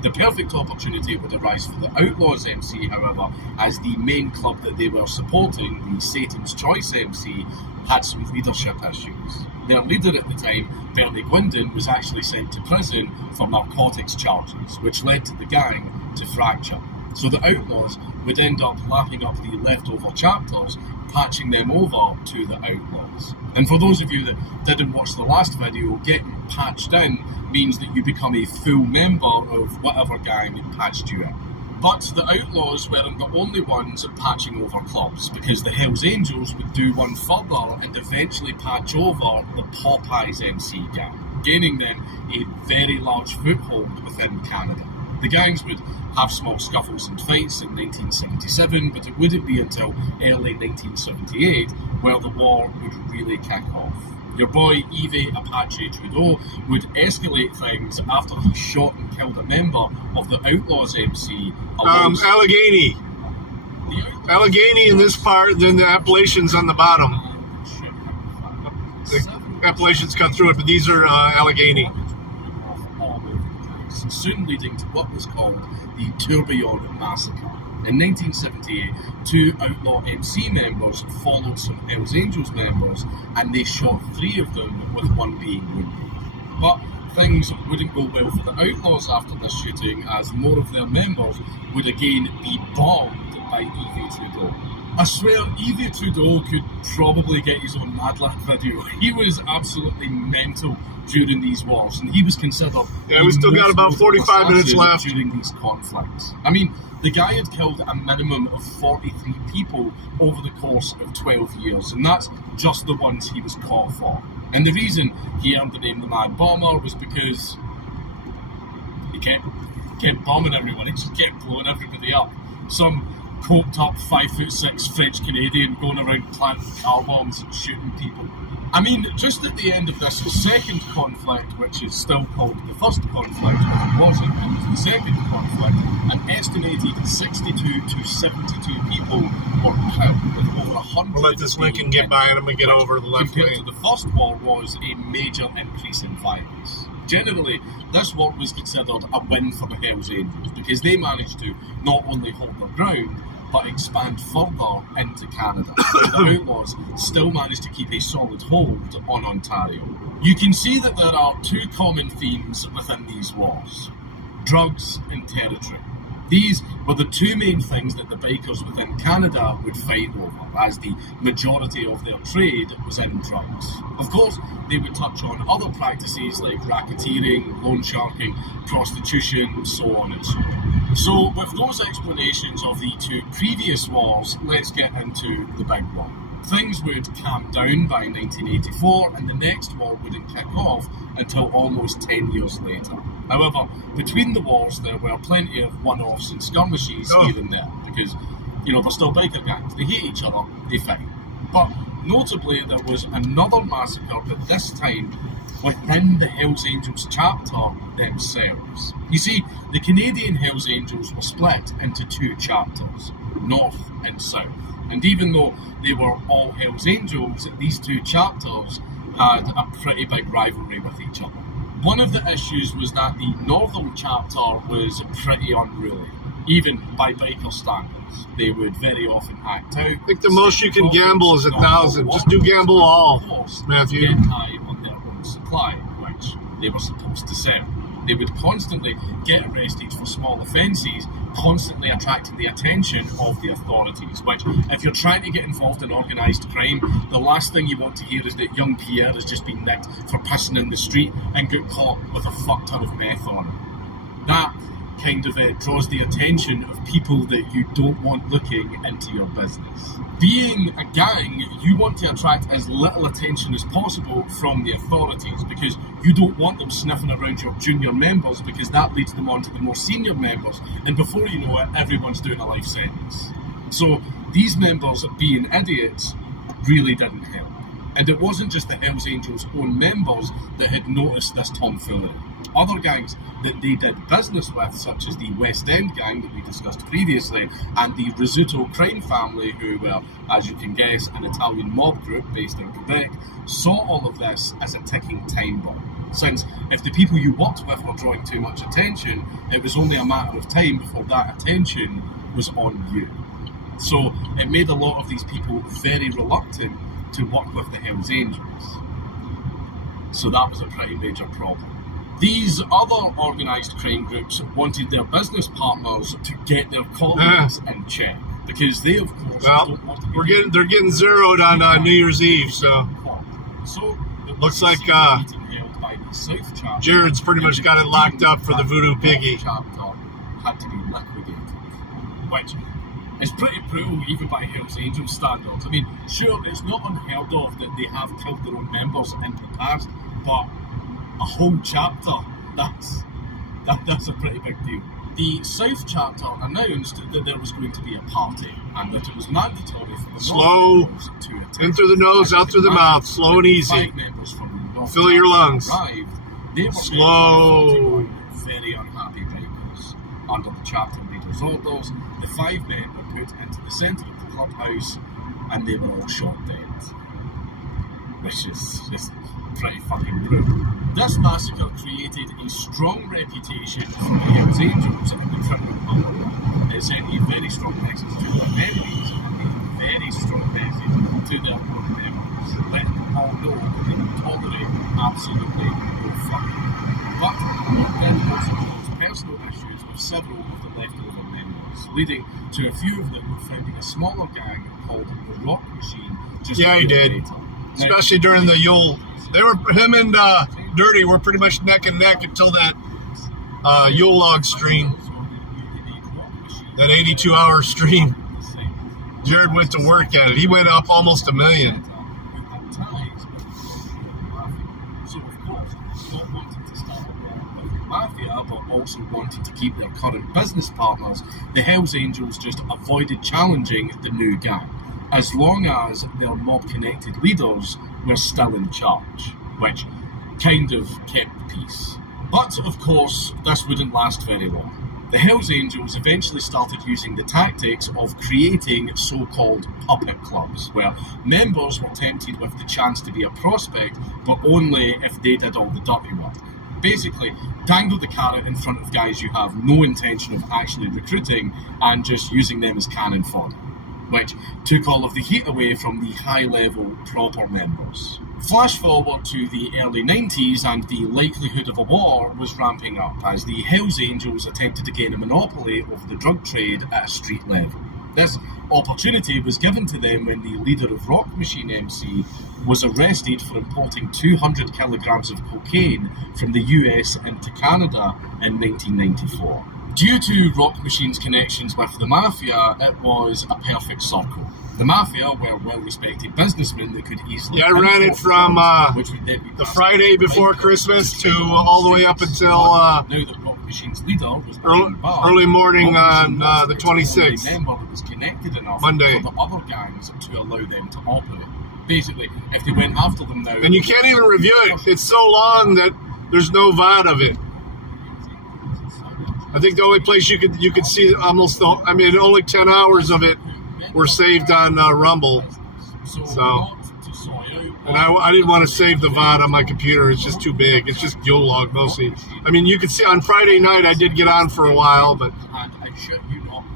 The perfect opportunity would arise for the Outlaws MC, however, as the main club that they were supporting, the Satan's Choice MC, had some leadership issues. Their leader at the time, Bernie Gwindon, was actually sent to prison for narcotics charges, which led to the gang to fracture. So the Outlaws would end up lapping up the leftover chapters, patching them over to the Outlaws. And for those of you that didn't watch the last video, getting patched in means that you become a full member of whatever gang patched you in. But the Outlaws weren't the only ones patching over clubs, because the Hells Angels would do one further and eventually patch over the Popeyes MC gang, gaining then a very large foothold within Canada. The gangs would have small scuffles and fights in 1977, but it wouldn't be until early 1978 where the war would really kick off. Your boy Yves Apache Trudeau would escalate things after he shot and killed a member of the Outlaws MC. Allegheny. Allegheny in this part, then the Appalachians on the bottom. The Appalachians cut through it, but these are Allegheny. Soon leading to what was called the Tourbillon Massacre. In 1978, two Outlaw MC members followed some Hells Angels members, and they shot 3 of them, with 1 being wounded. But things wouldn't go well for the Outlaws after this shooting, as more of their members would again be bombed by Yves Trudeau. I swear, Yves Trudeau could probably get his own Mad Lad video. He was absolutely mental during these wars, and he was considered... Yeah, we still got about 45 minutes left. During these conflicts. I mean, the guy had killed a minimum of 43 people over the course of 12 years, and that's just the ones he was caught for. And the reason he earned the name the Mad Bomber was because he kept bombing everyone. He just kept blowing everybody up. Some coked up 5'6" French Canadian going around planting car bombs and shooting people. I mean, just at the end of this second conflict, which is still called the first conflict, but it wasn't, it was the second conflict, an estimated 62 to 72 people were killed, with over 100... We'll let this Lincoln get by and I'm going to get over the left compared lane. to the first war was a major increase in violence. Generally, this war was considered a win for the Hells Angels, because they managed to not only hold their ground, but expand further into Canada. The Outlaws still managed to keep a solid hold on Ontario. You can see that there are 2 common themes within these wars: drugs and territory. These were the 2 main things that the bikers within Canada would fight over, as the majority of their trade was in drugs. Of course, they would touch on other practices like racketeering, loan sharking, prostitution, so on and so on. So, with those explanations of the 2 previous wars, let's get into the big one. Things would calm down by 1984, and the next war wouldn't kick off until almost 10 years later. However, between the wars, there were plenty of one-offs and skirmishes here and there, because, they're still biker gangs. They hate each other, they fight. But notably, there was another massacre, but this time within the Hells Angels chapter themselves. You see, the Canadian Hells Angels were split into 2 chapters, North and South. And even though they were all Hells Angels, these 2 chapters had a pretty big rivalry with each other. One of the issues was that the Northern chapter was pretty unruly, even by biker standards. They would very often act out. I think the most you can gamble is 1,000. Just do gamble all, Matthew. Get high on their own supply, which they were supposed to sell. They would constantly get arrested for small offences, constantly attracting the attention of the authorities, which, if you're trying to get involved in organised crime, the last thing you want to hear is that young Pierre has just been nicked for pissing in the street and got caught with a fuck ton of meth on him. That kind of draws the attention of people that you don't want looking into your business. Being a gang, you want to attract as little attention as possible from the authorities because you don't want them sniffing around your junior members because that leads them on to the more senior members, and before you know it, everyone's doing a life sentence. So these members being idiots really didn't help. And it wasn't just the Hells Angels' own members that had noticed this tomfoolery. Other gangs that they did business with, such as the West End gang that we discussed previously, and the Rizzuto crime family, who were, as you can guess, an Italian mob group based in Quebec, saw all of this as a ticking time bomb. Since if the people you worked with were drawing too much attention, it was only a matter of time before that attention was on you. So it made a lot of these people very reluctant to work with the Hells Angels. So that was a pretty major problem. These other organised crime groups wanted their business partners to get their colleagues in check because they, of course, don't want to be they're getting zeroed on New Year's Eve, so looks like Jared's pretty much got it locked up for the Voodoo Piggy. Had to be liquidated, which is pretty brutal even by Hells Angels standards. I mean, sure, it's not unheard of that they have killed their own members in the past, but a whole chapter, that's a pretty big deal. The South chapter announced that there was going to be a party and that it was mandatory for the slow members to attend. In through the nose, out through the mouth, slow and easy. 5 members from the North Fill your lungs. Arrived. They were slow. Very unhappy bikers. Under the chapter leader's orders, the 5 men were put into the centre of the clubhouse and they were all shot dead. Which is just pretty fucking brutal. This massacre created a strong reputation for the Hells Angels in the criminal underworld. It sent a very strong message to their memories and a very strong message to their own members, letting them all know that they would tolerate absolutely no fucking. But it did also cause personal issues with several of the leftover members, leading to a few of them founding a smaller gang called the Rock Machine. Yeah, he did. Especially during the Yule. Him and Dirty were pretty much neck and neck until that Yule log stream. That 82-hour stream. Jared went to work at it. He went up almost 1 million. So, of course, not wanting to start a war with the mafia, but also wanting to keep their current business partners, the Hells Angels just avoided challenging the new gang, as long as their mob-connected leaders were still in charge, which kind of kept the peace. But, of course, this wouldn't last very long. The Hells Angels eventually started using the tactics of creating so-called puppet clubs, where members were tempted with the chance to be a prospect, but only if they did all the dirty work. Basically, dangle the carrot in front of guys you have no intention of actually recruiting and just using them as cannon fodder, which took all of the heat away from the high-level proper members. Flash forward to the early 90s and the likelihood of a war was ramping up as the Hells Angels attempted to gain a monopoly over the drug trade at a street level. This opportunity was given to them when the leader of Rock Machine MC was arrested for importing 200 kilograms of cocaine from the US into Canada in 1994. Due to Rock Machine's connections with the Mafia, it was a perfect circle. The Mafia were well-respected businessmen that could easily... Yeah, I ran it from the Friday before Christmas to all the way up until now that Rock Machine's leader was early morning on the 26th. Member that was connected enough Monday. for the other gangs to allow them to operate. Basically, if they went after them now... And you can't even review it. It's so long that there's no VOD of it. I think the only place you could see almost only 10 hours of it were saved on Rumble. So, and I didn't want to save the VOD on my computer. It's just too big. It's just Yule log mostly. I mean, you could see on Friday night I did get on for a while, but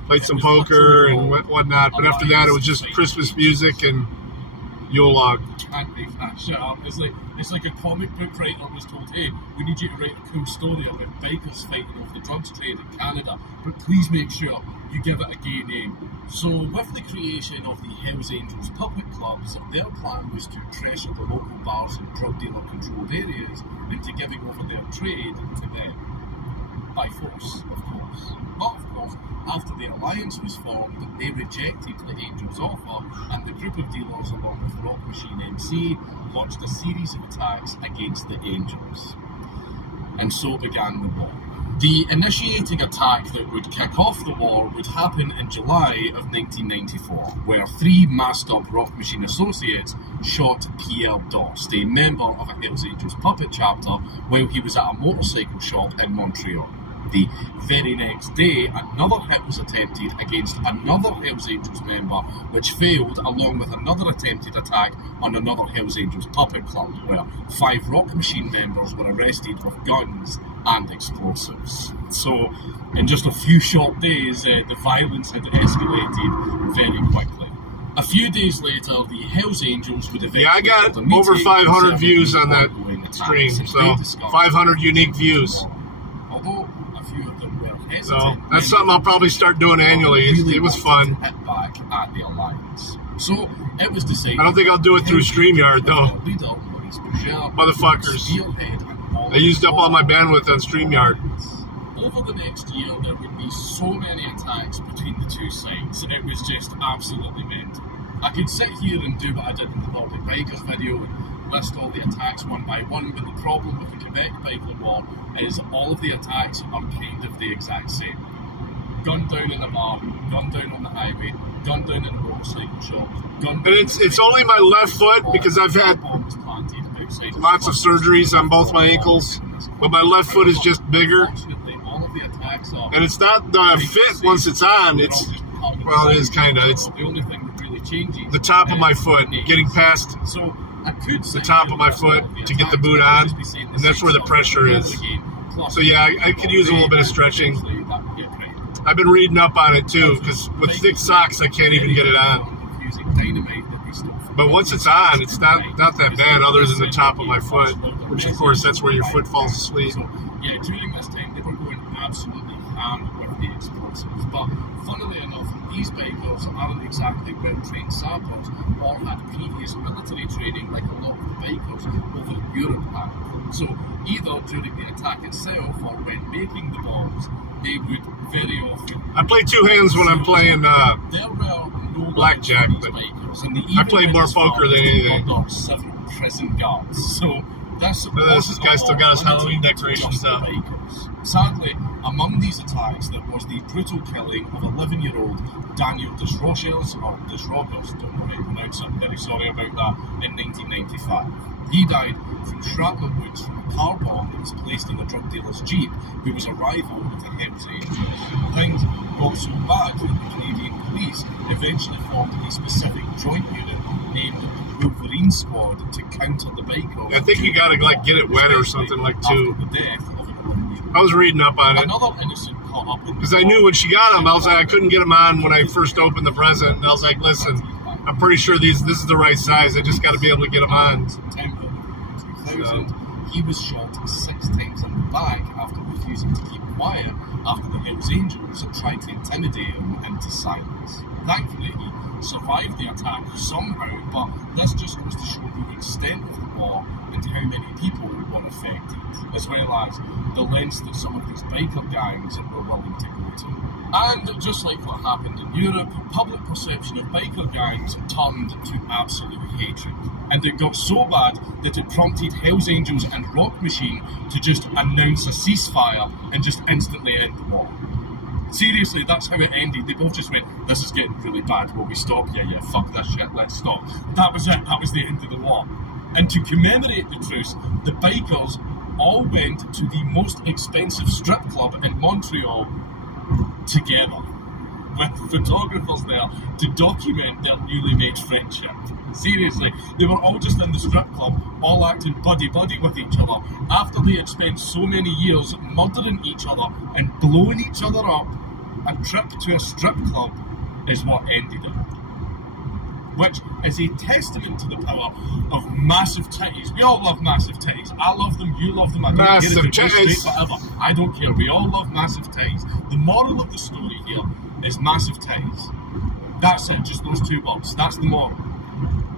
played some poker and whatnot. But after that, it was just Christmas music and Yule log. Shut up. It's like a comic book writer was told, hey, we need you to write a cool story about bikers fighting off the drugs trade in Canada, but please make sure you give it a gay name. So with the creation of the Hells Angels puppet clubs, their plan was to pressure the local bars and drug dealer controlled areas into giving over their trade to them. By force, of course. Angels. But of course, after the alliance was formed, they rejected the Angels' offer, and the group of dealers, along with Rock Machine MC, launched a series of attacks against the Angels. And so began the war. The initiating attack that would kick off the war would happen in July of 1994, where 3 masked-up Rock Machine associates shot Pierre Dost, a member of a Hells Angels puppet chapter, while he was at a motorcycle shop in Montreal. The very next day, another hit was attempted against another Hells Angels member, which failed, along with another attempted attack on another Hells Angels puppet club, where 5 Rock Machine members were arrested with guns and explosives. So, in just a few short days, the violence had escalated very quickly. A few days later, the Hells Angels would eventually... Yeah, I got over 500 views on that stream, so 500 unique views. Although a few of them were hesitant, so that's something I'll probably start doing annually. It was fun. Hit back at the Alliance. So it was decided. I don't think I'll do it through StreamYard though. Motherfuckers. I used up all my bandwidth on StreamYard. Over the next year, there would be so many attacks between the two sides. It was just absolutely mental. I could sit here and do what I did in the Nordic Bikers video and list all the attacks one by one, but the problem with the Quebec Biker War is all of the attacks are kind of the exact same. Gun down in a bar, gun down on the highway, gun down in a motorcycle shop, gun down... And it's only my left foot because I've had lots of surgeries on both my ankles, but my left foot is just bigger. And it's not the fit once it's on, it's... Well, it is kind of. It's the top of my foot, getting past the top of my foot to get the boot on, and that's where the pressure is. So yeah, I could use a little bit of stretching. I've been reading up on it too, because with thick socks I can't even get it on. But once it's on, it's not that bad other than the top of my foot, which of course that's where your foot falls asleep. Yeah, during this time they were going absolutely ham with the explosives, but funnily enough, these bikers aren't exactly well-trained sappers or had previous military training like a lot of the bikers over in Europe had. So either during the attack itself or when making the bombs, they would very often... I play two hands when I'm playing blackjack, but I play more poker than anything. Several prison guards, so that's... This guy still got his Halloween decorations up. Sadly, among these attacks, there was the brutal killing of 11-year-old Daniel Desrochers, or Desrochers, don't know how to pronounce it, I'm very sorry about that, in 1995. He died from shrapnel wounds from a car bomb that was placed in a drug dealer's Jeep, who was a rival of the Hells Angels. Things got so bad that the Canadian police eventually formed a specific joint unit named the Wolverine Squad to counter the bikers. I think you gotta like get it wet or something like too. The death of I was reading up on it. Another innocent caught up in because I knew when she got them, I was like, I couldn't get them on when I first opened the present. And I was like, listen, I'm pretty sure this is the right size. I just got to be able to get them on. September 2000, he was shot 6 times in the back after refusing to keep quiet after the Hells Angels had tried to intimidate him into silence. Thankfully, he survived the attack somehow, but this just goes to show the extent of the war and how many people were affected, as well as the lengths that some of these biker gangs were willing to go to. And just like what happened in Europe, public perception of biker gangs turned to absolute hatred. And it got so bad that it prompted Hells Angels and Rock Machine to just announce a ceasefire and just instantly end the war. Seriously, that's how it ended. They both just went, this is getting really bad, will we stop? Yeah, fuck this shit, let's stop. That was it, that was the end of the war. And to commemorate the truce, the bikers all went to the most expensive strip club in Montreal together, with photographers there to document their newly made friendship. Seriously, they were all just in the strip club, all acting buddy-buddy with each other, after they had spent so many years murdering each other and blowing each other up. A trip to a strip club is what ended it. Which is a testament to the power of massive titties. We all love massive titties. I love them, you love them, I don't care if it goes straight forever. I don't care, we all love massive titties. The moral of the story here is massive titties. That's it, just those 2 words. That's the moral.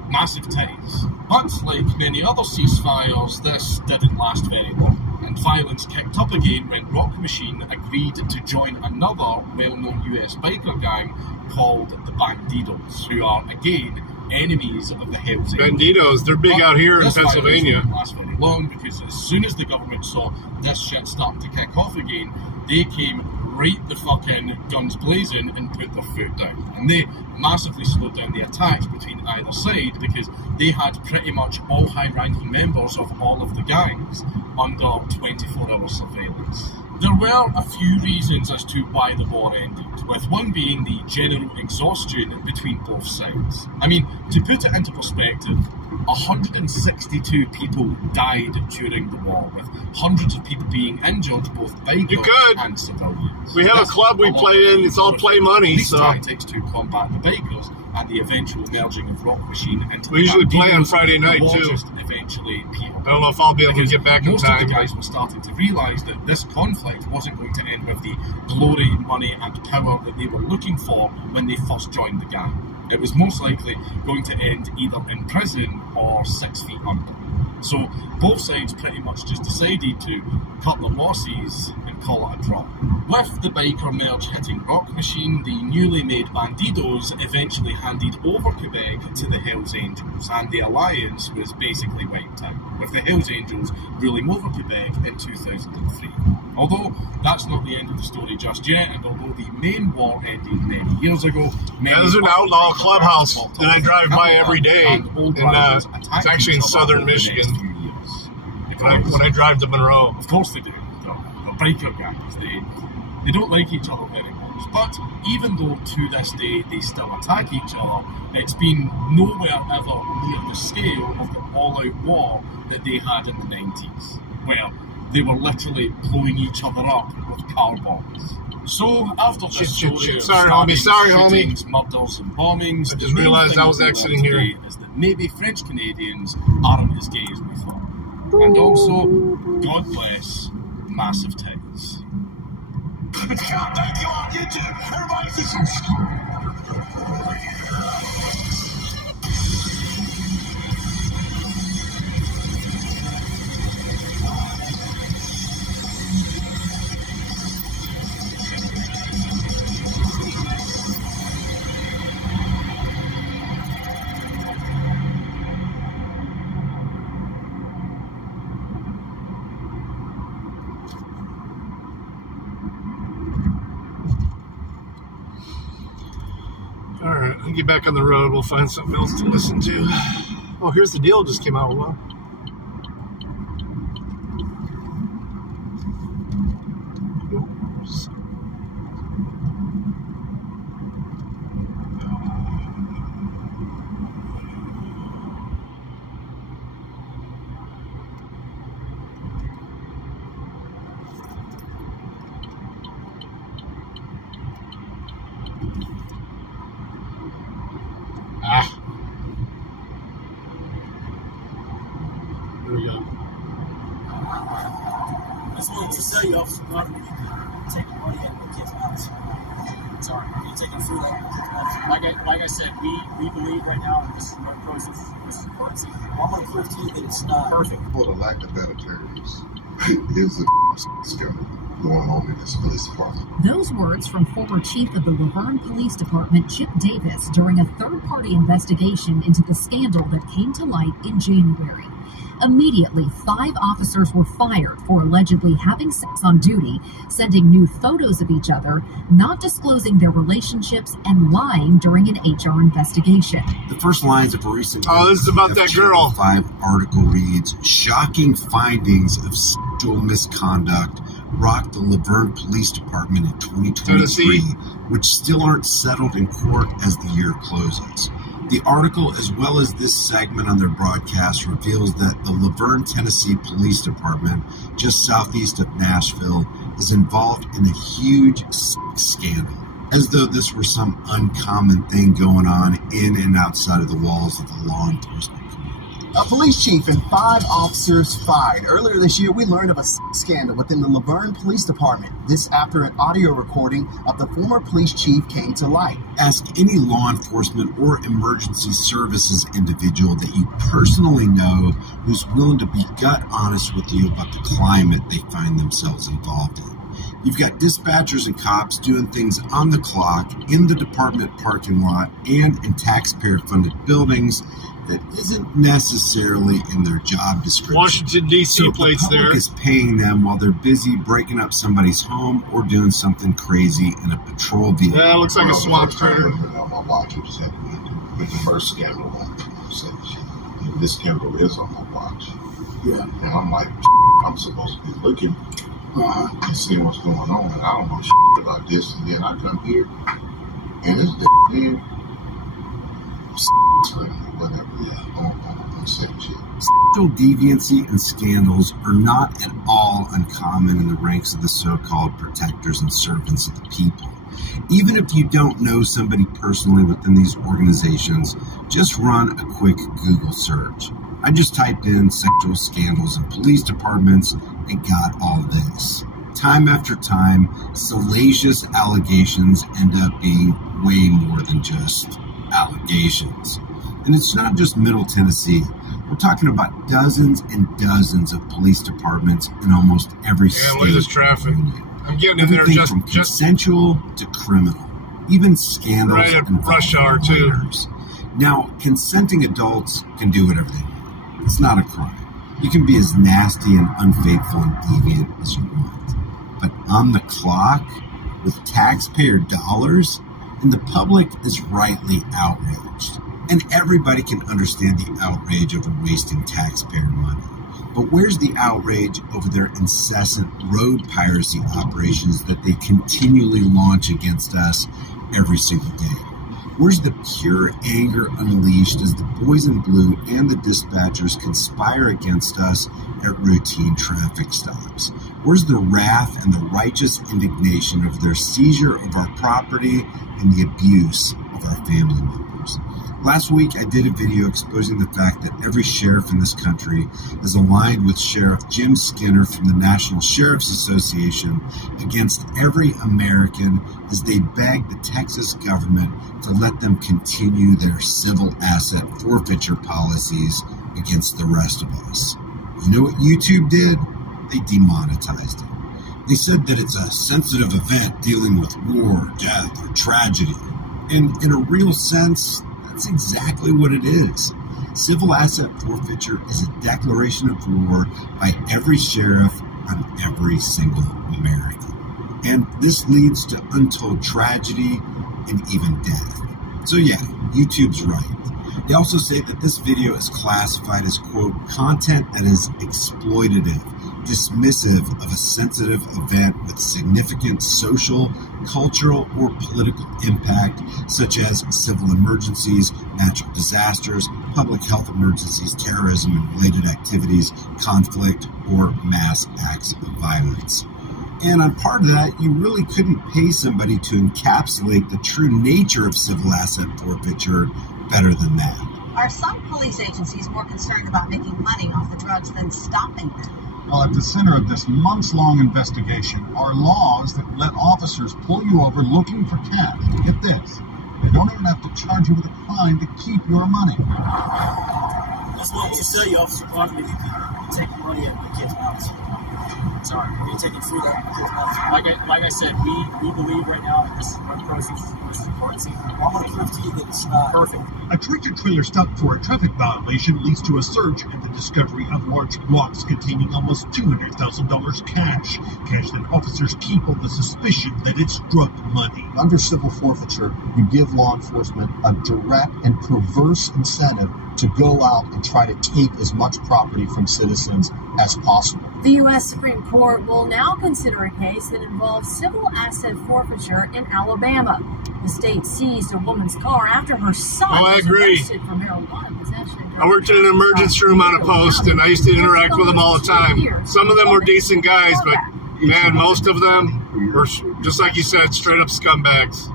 Massive titties. But like many other ceasefires, this didn't last very long. and violence kicked up again when Rock Machine agreed to join another well-known US biker gang called the Bandidos, who are, again, enemies of the Hells Angels. Bandidos, they're big out here in This violence Pennsylvania. didn't last very long, because as soon as the government saw this shit starting to kick off again, they came right the fuck in, guns blazing, and put their foot down. And they massively slowed down the attacks between either side, because they had pretty much all high-ranking members of all of the gangs under 24-hour surveillance. There were a few reasons as to why the war ended, with one being the general exhaustion between both sides. I mean, to put it into perspective, 162 people died during the war, with hundreds of people being injured, both bikers and civilians. We have a club we play in, it's all play money, These so... tactics to combat the bikers and the eventual merging of Rock Machine into We the usually play on Bandidos, Friday night, the war too. just eventually petered I don't know if I'll be able to get back in most time. of the guys were starting to realise that this conflict wasn't going to end with the glory, money and power that they were looking for when they first joined the gang. It was most likely going to end either in prison or 6 feet under. So both sides pretty much just decided to cut the losses and call it a draw. With the biker merge hitting Rock Machine, the newly made Bandidos eventually handed over Quebec to the Hells Angels, and the alliance was basically wiped out, with the Hells Angels ruling over Quebec in 2003. Although that's not the end of the story just yet, and although the main war ended many years ago, There's an outlaw clubhouse that I drive by every day, and it's actually in southern Michigan. When I drive to Monroe. Of course they do. The biker gangs, they don't like each other very much. But even though to this day they still attack each other, it's been nowhere ever near the scale of the all-out war that they had in the 90s, where they were literally blowing each other up with car bombs. So, after this story of Sorry, homie. Sorry, homie. shootings, murders and bombings, I just realized I was exiting here. is that maybe French Canadians aren't as gay as we thought. And also, God bless massive titties. Alright, I'll get back on the road. We'll find something else to listen to. Oh, here's the deal. Just came out. Well, here we go. I just wanted to tell you, Officer Gardner, you can take your money and go kids out. Sorry, you taking food out of kids out. Like I said, we believe right now that this is what process. This is a currency. I'm going to prove to you that it's not perfect. For the lack of better terms, is a scandal going on in this police department. Those words from former chief of the Laverne Police Department, Chip Davis, during a third-party investigation into the scandal that came to light in January. Immediately, 5 officers were fired for allegedly having sex on duty, sending nude photos of each other, not disclosing their relationships, and lying during an HR investigation. The first lines of a recent this is about that girl. 5 article reads, "Shocking findings of sexual misconduct rocked the Laverne Police Department in 2023, which still aren't settled in court as the year closes." The article, as well as this segment on their broadcast, reveals that the Laverne, Tennessee Police Department, just southeast of Nashville, is involved in a huge sex scandal, as though this were some uncommon thing going on in and outside of the walls of the law enforcement community. A police chief and 5 officers fired. Earlier this year, we learned of a scandal within the Laverne Police Department. This after an audio recording of the former police chief came to light. Ask any law enforcement or emergency services individual that you personally know who's willing to be gut honest with you about the climate they find themselves involved in. You've got dispatchers and cops doing things on the clock, in the department parking lot, and in taxpayer-funded buildings that isn't necessarily in their job description. Washington, D.C. plates there. The public is paying them while they're busy breaking up somebody's home or doing something crazy in a patrol vehicle. Yeah, it looks like a swamp trader. On my watch, it was with the first scandal. This scandal is on my watch. Yeah. And I'm like, I'm supposed to be looking and seeing what's going on, and I don't know shit about this. And then I come here, and this here, whatever, on second shit. Sexual deviancy and scandals are not at all uncommon in the ranks of the so-called protectors and servants of the people. Even if you don't know somebody personally within these organizations, just run a quick Google search. I just typed in sexual scandals in police departments and got all this. Time after time, salacious allegations end up being way more than just allegations. And it's not just Middle Tennessee. We're talking about dozens and dozens of police departments in almost every state. Look at this traffic. I'm getting in there Everything from consensual to criminal. Even scandals right at and rush hour too. minors. Now, consenting adults can do whatever they want. It's not a crime. You can be as nasty and unfaithful and deviant as you want. But on the clock, with taxpayer dollars, and the public is rightly outraged. And everybody can understand the outrage over wasting taxpayer money. But where's the outrage over their incessant road piracy operations that they continually launch against us every single day? Where's the pure anger unleashed as the boys in blue and the dispatchers conspire against us at routine traffic stops? Where's the wrath and the righteous indignation of their seizure of our property and the abuse of our family members? Last week, I did a video exposing the fact that every sheriff in this country is aligned with Sheriff Jim Skinner from the National Sheriff's Association against every American as they beg the Texas government to let them continue their civil asset forfeiture policies against the rest of us. You know what YouTube did? They demonetized it. They said that it's a sensitive event dealing with war, death, or tragedy. And in a real sense, that's exactly what it is. Civil asset forfeiture is a declaration of war by every sheriff on every single American. And this leads to untold tragedy and even death. So yeah, YouTube's right. They also say that this video is classified as, quote, content that is exploitative, dismissive of a sensitive event with significant social, cultural, or political impact, such as civil emergencies, natural disasters, public health emergencies, terrorism and related activities, conflict, or mass acts of violence. And on part of that, you really couldn't pay somebody to encapsulate the true nature of civil asset forfeiture better than that. Are some police agencies more concerned about making money off the drugs than stopping them? Well, at the center of this months-long investigation are laws that let officers pull you over looking for cash. Get this, they don't even have to charge you with a crime to keep your money. That's what you say, Officer Quantum, if you take money out of the kid's mouth. Sorry, you're taking food out of the kid's mouth. Like I said, we believe right now that this is drug proceeds, this is currency. I want to prove to you that it's not. Perfect. A tractor-trailer stop for a traffic violation leads to a search and the discovery of large blocks containing almost $200,000 cash. Cash that officers keep on the suspicion that it's drug money. Under civil forfeiture, you give law enforcement a direct and perverse incentive to go out and try to take as much property from citizens as possible. The U.S. Supreme Court will now consider a case that involves civil asset forfeiture in Alabama. The state seized a woman's car after her son was arrested for marijuana possession. I worked in an emergency room on a post, and I used to interact with them all the time. Some of them were decent guys, but man, most of them were, just like you said, straight up scumbags.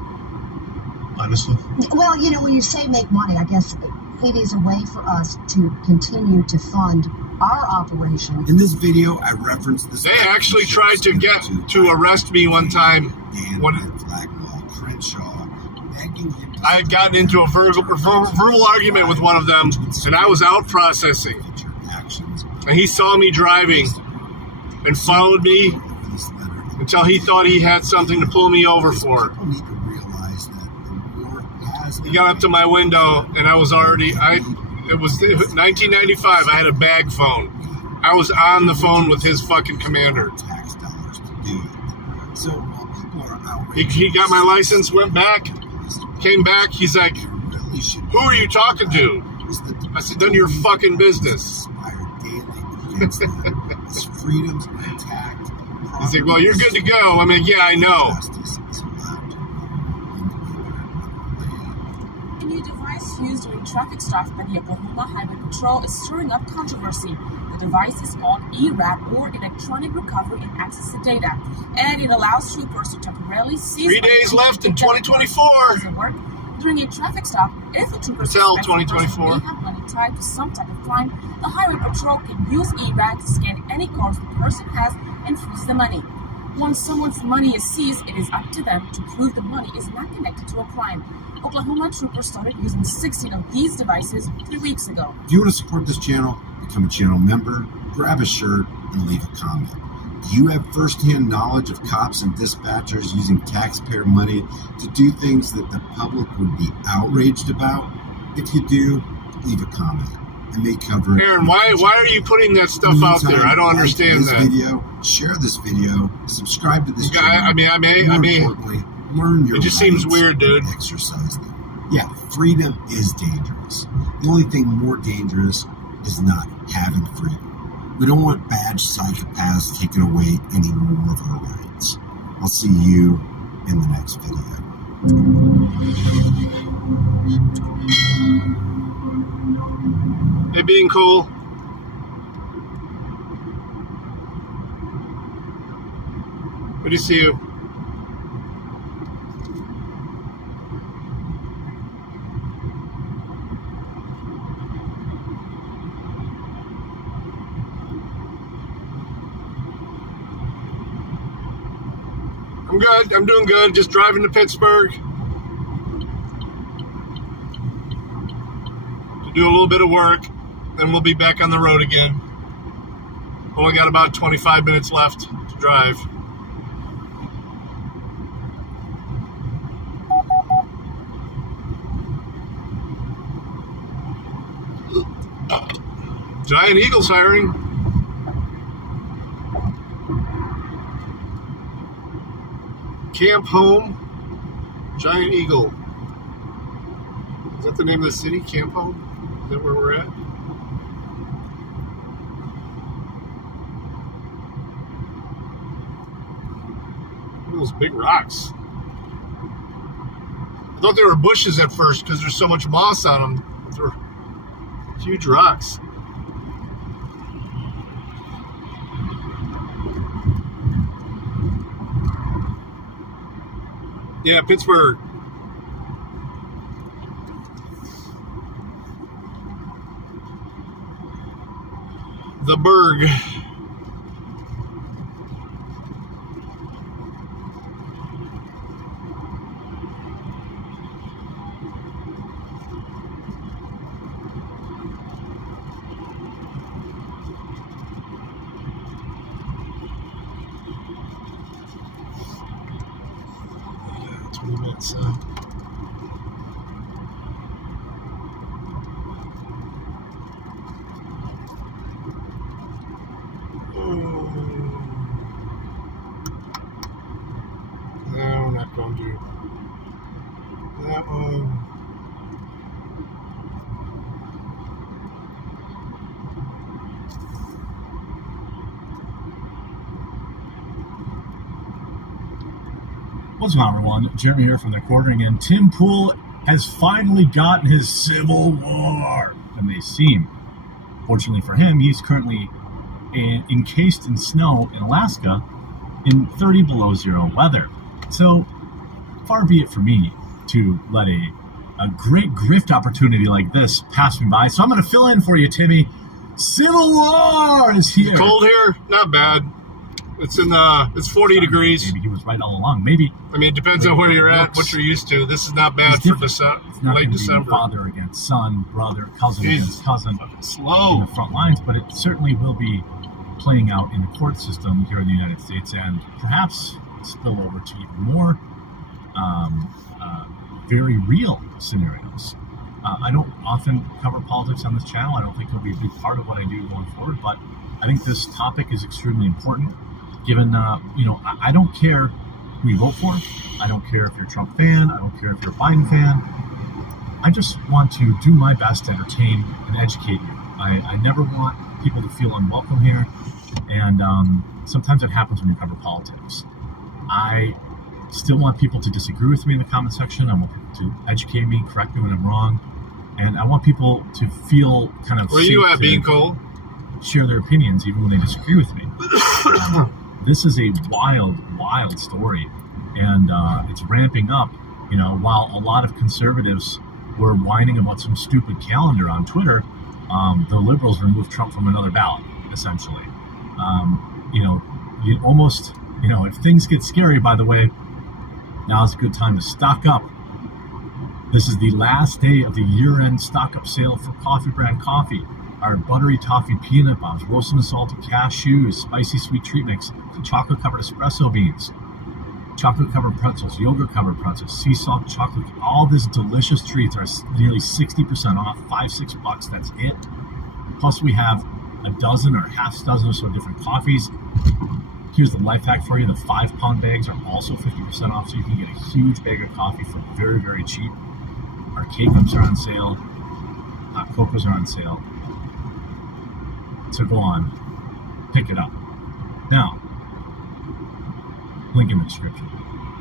Honestly. Well, you know, when you say make money, I guess It is a way for us to continue to fund our operation. In this video, I referenced this. They actually tried to arrest me one time when I had gotten into a verbal argument with one of them, and I was out processing. And he saw me driving and followed me until he thought he had something to pull me over for. He got up to my window, and I was already, it was 1995, I had a bag phone. I was on the phone with his fucking commander. He got my license, went back, came back, he's like, who are you talking to? I said, none of your fucking business. He's like, well, you're good to go. I'm like, yeah, I know. A new device used during traffic stops by the Oklahoma Highway Patrol is stirring up controversy. The device is called ERAP, or Electronic Recovery and Access to Data, and it allows troopers to temporarily seize 3 days left in 2024. During a traffic stop, if a trooper Till suspects the person 2024. may have money tied to some type of crime, the Highway Patrol can use ERAP to scan any cards the person has and freeze the money. Once someone's money is seized, it is up to them to prove the money is not connected to a crime. Oklahoma troopers started using 16 of these devices 3 weeks ago. If you want to support this channel, become a channel member, grab a shirt, and leave a comment. Do you have firsthand knowledge of cops and dispatchers using taxpayer money to do things that the public would be outraged about? If you do, leave a comment. I may cover it. Aaron, why are you putting that stuff out there? I don't understand this that. Video, share this video, subscribe to this channel. I mean, importantly, learn your it just seems rights weird, dude. and exercise them. Yeah, freedom is dangerous. The only thing more dangerous is not having freedom. We don't want bad psychopaths taking away any more of our rights. I'll see you in the next video. Hey, being cool. Good to see you. I'm good. I'm doing good. Just driving to Pittsburgh to do a little bit of work. Then we'll be back on the road again. Only got about 25 minutes left to drive. Giant Eagle's hiring. Camp Home, Giant Eagle. Is that the name of the city? Camp Home? Is that where we're at? Look at those big rocks. I thought they were bushes at first because there's so much moss on them. They're huge rocks. Yeah, Pittsburgh. The Berg. So. No, I'm not going to do that one. What's going on, everyone? Jeremy here from the Quartering, and Tim Pool has finally gotten his Civil War, and they seem. Fortunately for him, he's currently encased in snow in Alaska in 30 below zero weather. So, far be it for me to let a a great grift opportunity like this passed me by. So I'm going to fill in for you, Timmy. Civil War is here. Cold here? Not bad. It's it's 40 degrees. Maybe he was right all along. Maybe. I mean, it depends on where you're at, what you're used to. This is not bad for late December. Father against son, brother, cousin against cousin. Slow. In the front lines, but it certainly will be playing out in the court system here in the United States, and perhaps spill over to even more very real scenarios. I don't often cover politics on this channel. I don't think it'll be a big part of what I do going forward, but I think this topic is extremely important. Given, I don't care who you vote for. I don't care if you're a Trump fan. I don't care if you're a Biden fan. I just want to do my best to entertain and educate you. I never want people to feel unwelcome here, and sometimes it happens when you cover politics. I still want people to disagree with me in the comment section. I want people to educate me, correct me when I'm wrong, and I want people to feel kind of Where you at, being cold? Share their opinions even when they disagree with me. This is a wild, wild story, and it's ramping up. While a lot of conservatives were whining about some stupid calendar on Twitter, the liberals removed Trump from another ballot, essentially. You almost, if things get scary, by the way, now's a good time to stock up. This is the last day of the year-end stock-up sale for Coffee Brand Coffee. Our buttery toffee peanut bombs, roasted and salted cashews, spicy sweet treat mix, chocolate-covered espresso beans, chocolate-covered pretzels, yogurt-covered pretzels, sea salt chocolate. All these delicious treats are nearly 60% off, $5-6. That's it. Plus, we have a dozen or half dozen or so different coffees. Here's the life hack for you. The 5-pound bags are also 50% off, so you can get a huge bag of coffee for very, very cheap. Our K-Cups are on sale. Hot Cocos are on sale. So go on, pick it up. Now, link in the description.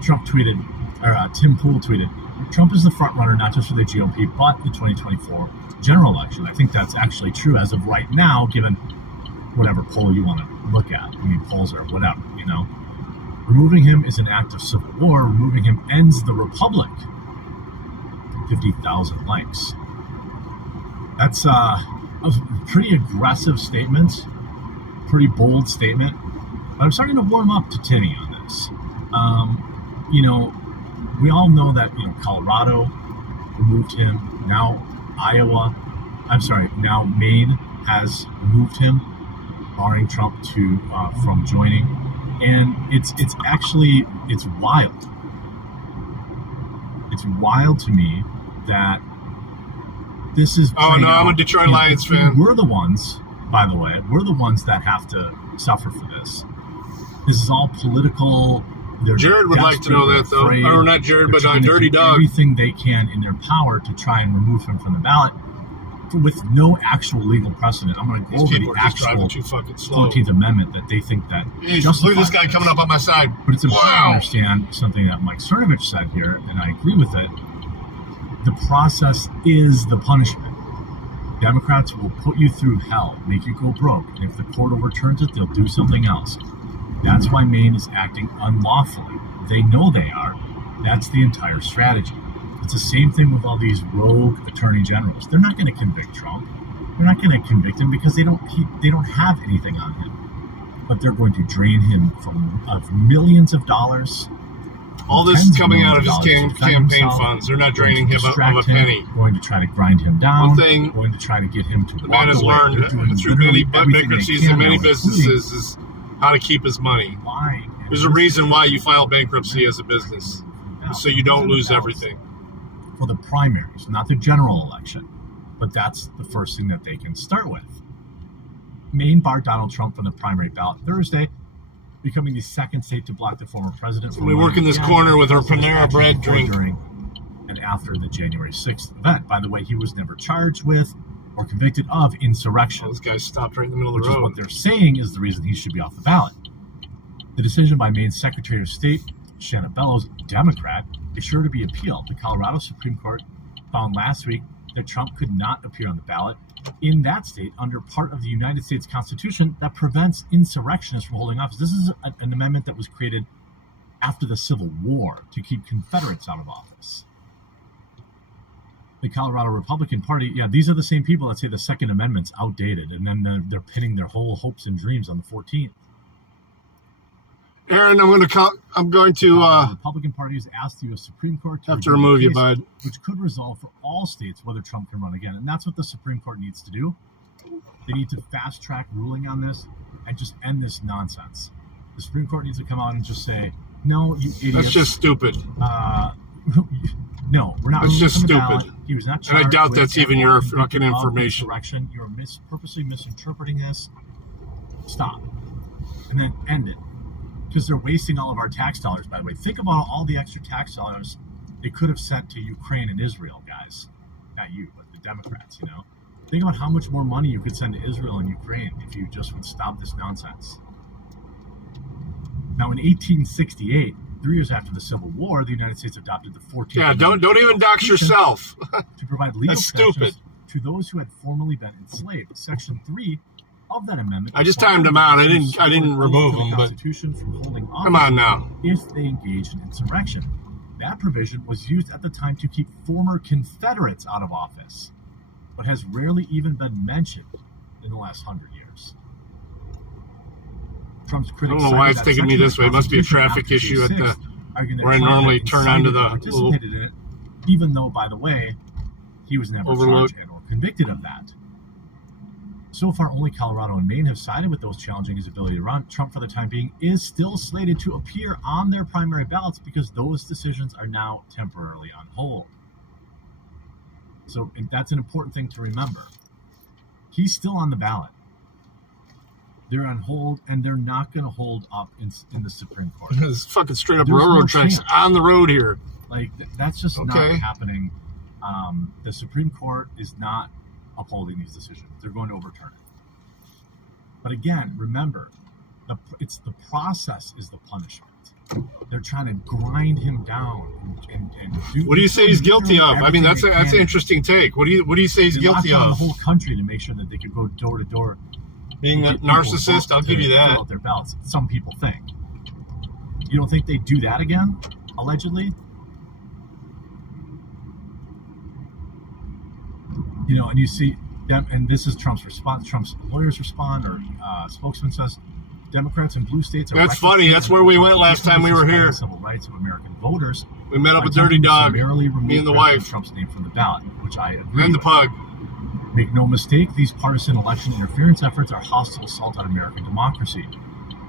Tim Pool tweeted, Trump is the front runner not just for the GOP, but the 2024 general election. I think that's actually true as of right now, given whatever poll you want to look at. I mean, polls or whatever, Removing him is an act of civil war. Removing him ends the republic. 50,000 likes. That's a pretty aggressive statement, pretty bold statement. But I'm starting to warm up to Timmy on this. We all know that Colorado removed him. Now now Maine has removed him, barring Trump from joining, and it's wild. It's wild to me that this is. Oh no, I'm a Detroit Lions fan. We're the ones, by the way. We're the ones that have to suffer for this. This is all political. Jared would like to know that, though. Or not Jared, but Dirty Dog. Everything they can in their power to try and remove him from the ballot with no actual legal precedent. I'm going to go over the actual 14th Amendment that they think that justifies. Look at this guy coming up on my side. But it's important to understand something that Mike Cernovich said here, and I agree with it. The process is the punishment. Democrats will put you through hell, make you go broke, and if the court overturns it, they'll do something else. That's why Maine is acting unlawfully. They know they are. That's the entire strategy. It's the same thing with all these rogue attorney generals. They're not going to convict Trump. They're not going to convict him because they don't have anything on him. But they're going to drain him of millions of dollars. All this is coming out of his campaign funds. They're not draining him of a penny. Going to try to grind him down. One thing going to try to get him to the man has learned through many bankruptcies and many businesses is how to keep his money. There's a reason why you file bankruptcy as a business, so you don't lose everything. For the primaries, not the general election, but that's the first thing that they can start with. Maine barred Donald Trump from the primary ballot Thursday, becoming the second state to block the former president. We work in this corner with our Panera Bread drink. During and after the January 6th event. By the way, he was never charged with or convicted of insurrection. This guy stopped right in the middle of the road. Which is what they're saying is the reason he should be off the ballot. The decision by Maine's Secretary of State, Shanna Bellows, Democrat, is sure to be appealed. The Colorado Supreme Court found last week that Trump could not appear on the ballot in that state under part of the United States Constitution that prevents insurrectionists from holding office. This is an amendment that was created after the Civil War to keep Confederates out of office. the Colorado Republican Party, yeah, these are the same people that say the Second Amendment's outdated, and then they're pinning their whole hopes and dreams on the 14th. Aaron, I'm going to the Republican Party has asked the U.S. Supreme Court to have to remove you, bud. Which could resolve for all states whether Trump can run again, and that's what the Supreme Court needs to do. They need to fast track ruling on this and just end this nonsense. The Supreme Court needs to come out and just say, "No, you idiots. That's just stupid." No, we're not. That's just stupid. He was not. And I doubt that's even your fucking information. You're purposely misinterpreting this. Stop, and then end it, because they're wasting all of our tax dollars. By the way, think about all the extra tax dollars they could have sent to Ukraine and Israel, guys. Not you, but the Democrats. You know, think about how much more money you could send to Israel and Ukraine if you just would stop this nonsense. Now, in 1868. 3 years after the Civil War, the United States adopted the 14th Amendment. Don't even dox yourself. To provide legal That's protections stupid. to those who had formerly been enslaved. Section 3 of that amendment. I just timed them out. I didn't remove them, but Constitution from holding office come on now. If they engaged in insurrection. That provision was used at the time to keep former Confederates out of office, but has rarely even been mentioned in the last 100 years. Trump's I critics don't know why it's taking me this way. It must be a traffic issue at the where I normally turn onto the little participated in it, even though, by the way, he was never charged and or convicted of that. So far, only Colorado and Maine have sided with those challenging his ability to run. Trump, for the time being, is still slated to appear on their primary ballots because those decisions are now temporarily on hold. So that's an important thing to remember. He's still on the ballot. They're on hold, and they're not going to hold up in the Supreme Court. There's fucking straight up railroad tracks on the road here. Like, that's just not happening. The Supreme Court is not upholding these decisions. They're going to overturn it. But again, remember, it's the process is the punishment. They're trying to grind him down and do. What do you say he's guilty of? I mean, that's an interesting take. What do you say he's guilty of? The whole country to make sure that they could go door to door. Being a narcissist, I'll give you that. Fill out their ballots. Some people think. You don't think they do that again? Allegedly. You know, and you see them, and this is Trump's response. Trump's lawyers respond, or spokesman says, Democrats in blue states are. That's funny. That's where we went last time we were here. Civil rights of American voters. We met up with Dirty Dog, me and the wife. Trump's name from the ballot, which I agree. And the pug. Make no mistake, these partisan election interference efforts are hostile assault on American democracy.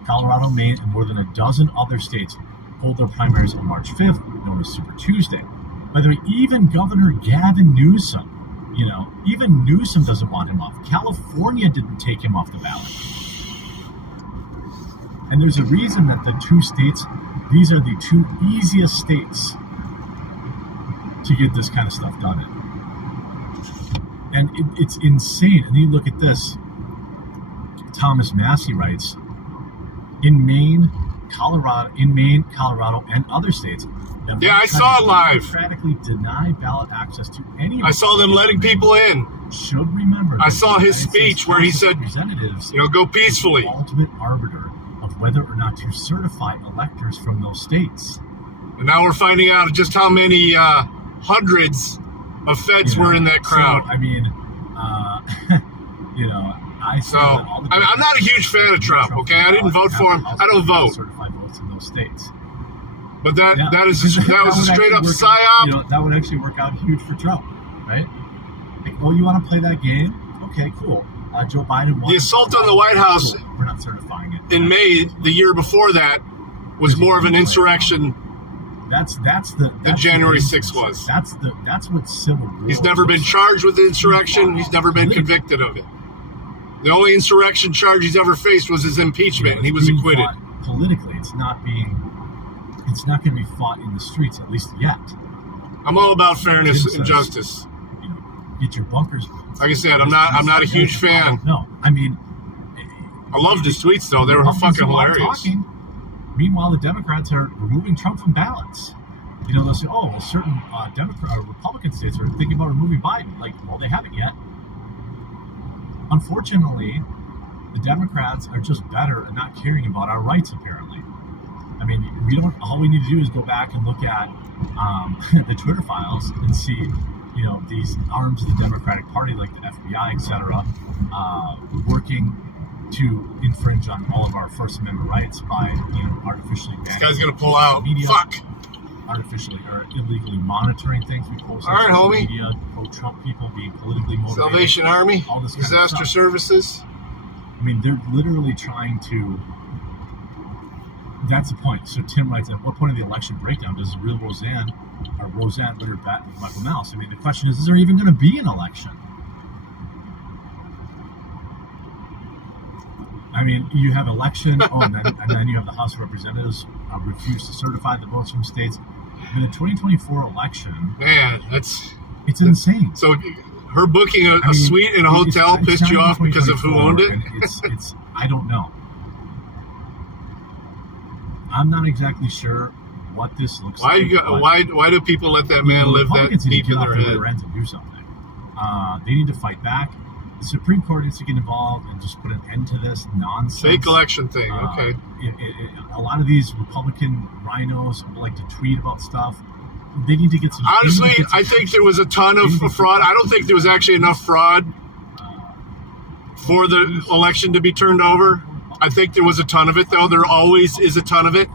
Colorado, Maine, and more than a dozen other states hold their primaries on March 5th, known as Super Tuesday. By the way, even Governor Gavin Newsom, even Newsom doesn't want him off. California didn't take him off the ballot. And there's a reason that the two states, these are the two easiest states to get this kind of stuff done in. And it's insane. And you look at this. Thomas Massey writes, in Maine, Colorado, and other states. Yeah, I saw it live. Democratically deny ballot access to any. I saw them letting people in. Should remember. I saw his speech where he said, go peacefully. The ultimate arbiter of whether or not to certify electors from those states. And now we're finding out just how many hundreds of feds were in that crowd. So, I mean, I'm not a huge fan of Trump. Okay, I didn't vote for him. I don't vote. Certified votes in those states. But that was a straight up psyop. That would actually work out huge for Trump, right? Like, oh, you want to play that game? Okay, cool. Joe Biden won. The assault on the White House. Cool. We're not certifying it. In May, the year before that, was more of an insurrection. That's January 6th was. That's what civil war. He's never been charged with insurrection. He's never been convicted of it. The only insurrection charge he's ever faced was his impeachment, and he was acquitted. Politically, it's not going to be fought in the streets, at least yet. I'm all about fairness and justice. Get your bunkers. Like I said, I'm not a huge fan. No, I mean, I loved his tweets though. They were fucking hilarious. Meanwhile, the Democrats are removing Trump from ballots. They'll say, "Oh, well, certain Democrat or Republican states are thinking about removing Biden." Like, well, they haven't yet. Unfortunately, the Democrats are just better at not caring about our rights. Apparently, I mean, all we need to do is go back and look at the Twitter files and see these arms of the Democratic Party, like the FBI, etc., working to infringe on all of our First Amendment rights by, artificially. This guy's gonna pull out. Media, Fuck. Artificially or illegally monitoring things we post on social media, pro-Trump people being politically motivated. Salvation Army, all this disaster services. I mean, they're literally trying to. That's the point. So Tim writes, at what point of the election breakdown does the real Roseanne litter Michael Mouse? I mean, the question is there even going to be an election? I mean, you have election, and then you have the House of Representatives refuse to certify the votes from states. In the 2024 election, man, it's insane. So her booking a suite in a hotel pissed you off because of who owned it? It's I don't know. I'm not exactly sure what this looks like. Why do people let that man live that deep in their head? And do something. They need to fight back. The Supreme Court needs to get involved and just put an end to this nonsense. Fake election thing, okay. A lot of these Republican rhinos like to tweet about stuff. They need to get some... Honestly, I think there was a ton of fraud. I don't think there was actually enough fraud for the election to be turned over. I think there was a ton of it, though. There always is a ton of it.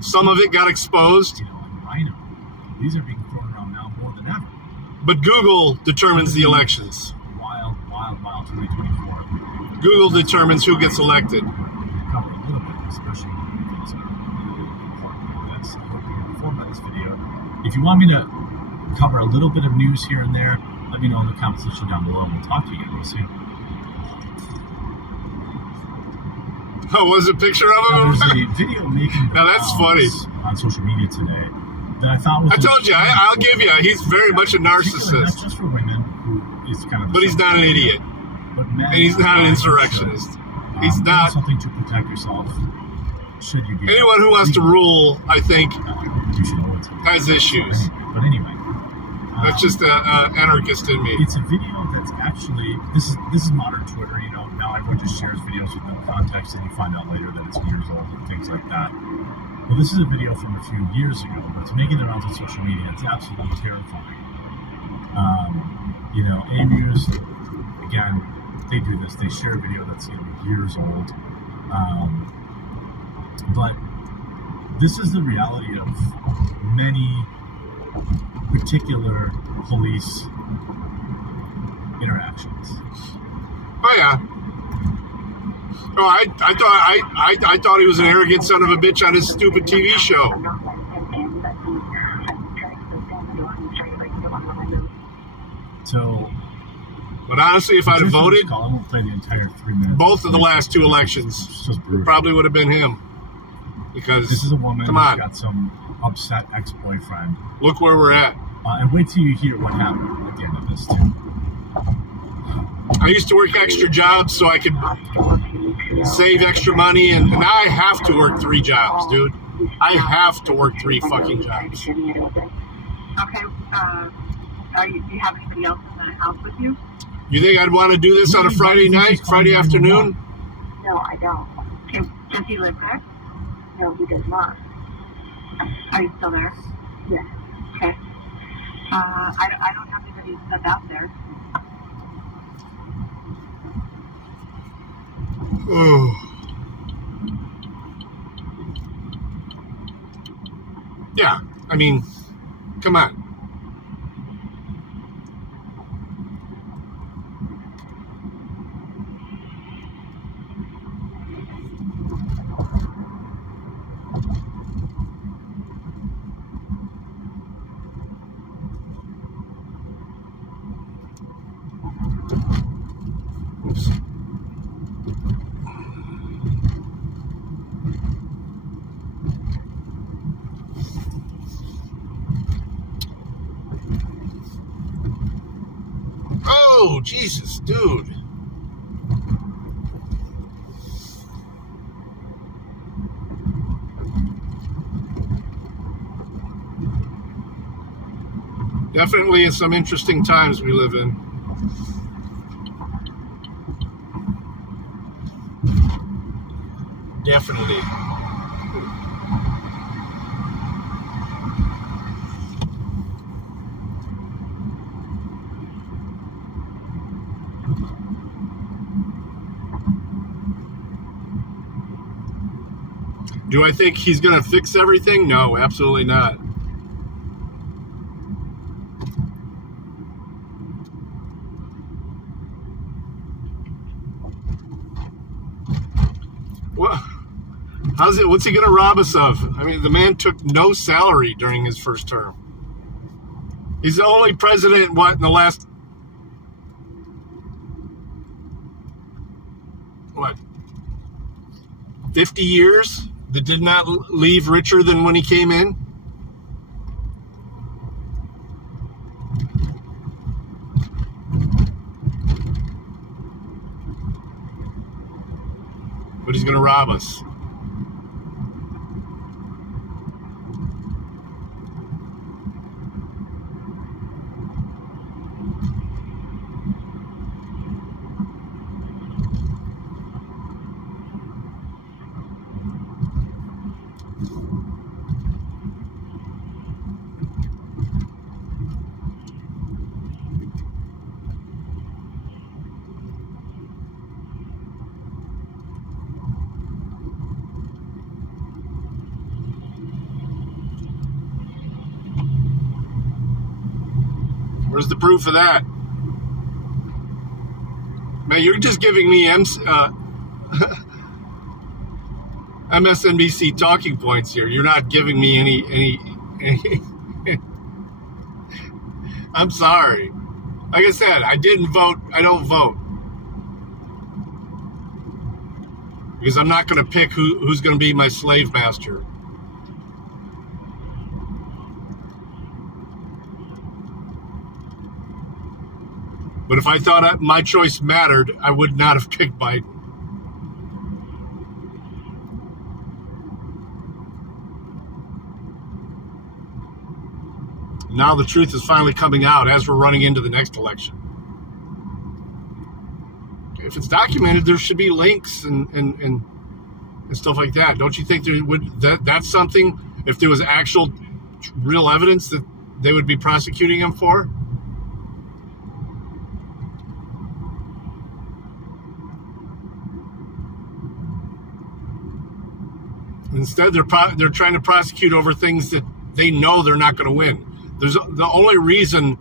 Some of it got exposed. These are being thrown around now more than ever. But Google determines the elections. Wild 2024. Google determines who gets elected. Probably a little bit, especially things that are important. That's, I hope you're informed by this video. If you want me to cover a little bit of news here and there, let me know in the comment section down below, and we'll talk to you again real soon. Oh, was it a picture of him? There's a video making now that's funny on social media today that I thought was. I told you, I'll give you. He's very much a narcissist. Not just for women, who is kind of. But he's not an idiot. And he's not an insurrectionist. He's not. Something to protect yourself. Should you be? Anyone who wants to rule, I think, has issues. But anyway. That's just an anarchist in me. It's a video that's actually this is modern Twitter. Now everyone just shares videos with no context, and you find out later that it's years old and things like that. Well, this is a video from a few years ago, but it's making the rounds on social media. It's absolutely terrifying. AMUs, again, they do this. They share a video that's years old. But this is the reality of many particular police interactions. Oh yeah. Oh, I thought he was an arrogant son of a bitch on his stupid TV show. So, but honestly, if I'd have voted, I won't play the entire 3 minutes. Both of the last two elections, it probably would have been him. Because this is a woman who's got some upset ex-boyfriend. Look where we're at. And wait till you hear what happened at the end of this too. I used to work extra jobs so I could save extra money, and now I have to work 3 jobs, dude. I have to work 3 fucking jobs. Okay, do you have anybody else in the house with you? You think I'd want to do this on a Friday night, Friday afternoon? No, I don't. Okay, does he live there? No, he does not. Are you still there? Yeah. Okay. I don't have anybody that's out there. Oh. Yeah, I mean, come on. Oops. Oh, Jesus, dude. Definitely in some interesting times we live in. Definitely. Do I think he's going to fix everything? No, absolutely not. Well, what's he going to rob us of? I mean, the man took no salary during his first term. He's the only president, in the last, 50 years that did not leave richer than when he came in? But he's going to rob us. Where's the proof of that? Man, you're just giving me MSNBC talking points here. You're not giving me any I'm sorry. Like I said, I didn't vote. I don't vote. Because I'm not going to pick who's going to be my slave master. But if I thought my choice mattered, I would not have picked Biden. Now the truth is finally coming out as we're running into the next election. If it's documented, there should be links and stuff like that. Don't you think that's something, if there was actual real evidence, that they would be prosecuting him for? Instead, they're trying to prosecute over things that they know they're not going to win. The only reason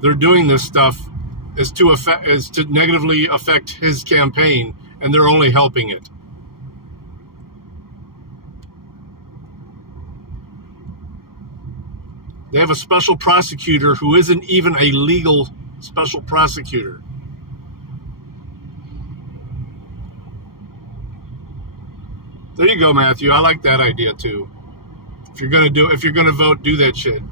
they're doing this stuff is to negatively affect his campaign, and they're only helping it. They have a special prosecutor who isn't even a legal special prosecutor. There you go, Matthew. I like that idea too. If you're gonna vote, do that shit.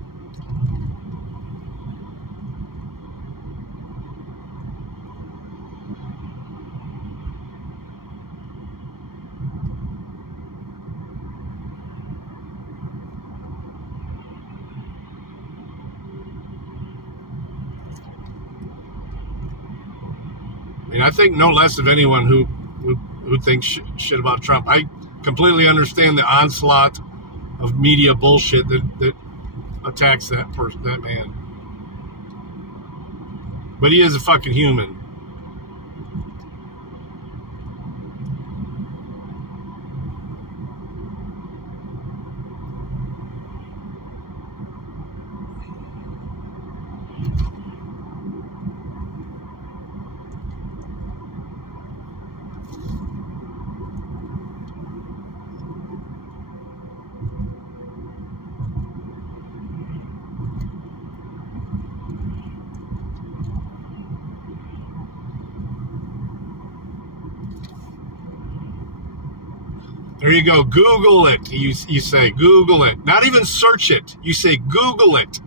I mean, I think no less of anyone who thinks shit about Trump. I completely understand the onslaught of media bullshit that attacks that man. But he is a fucking human. There you go. Google it. You say Google it. Not even search it. You say Google it.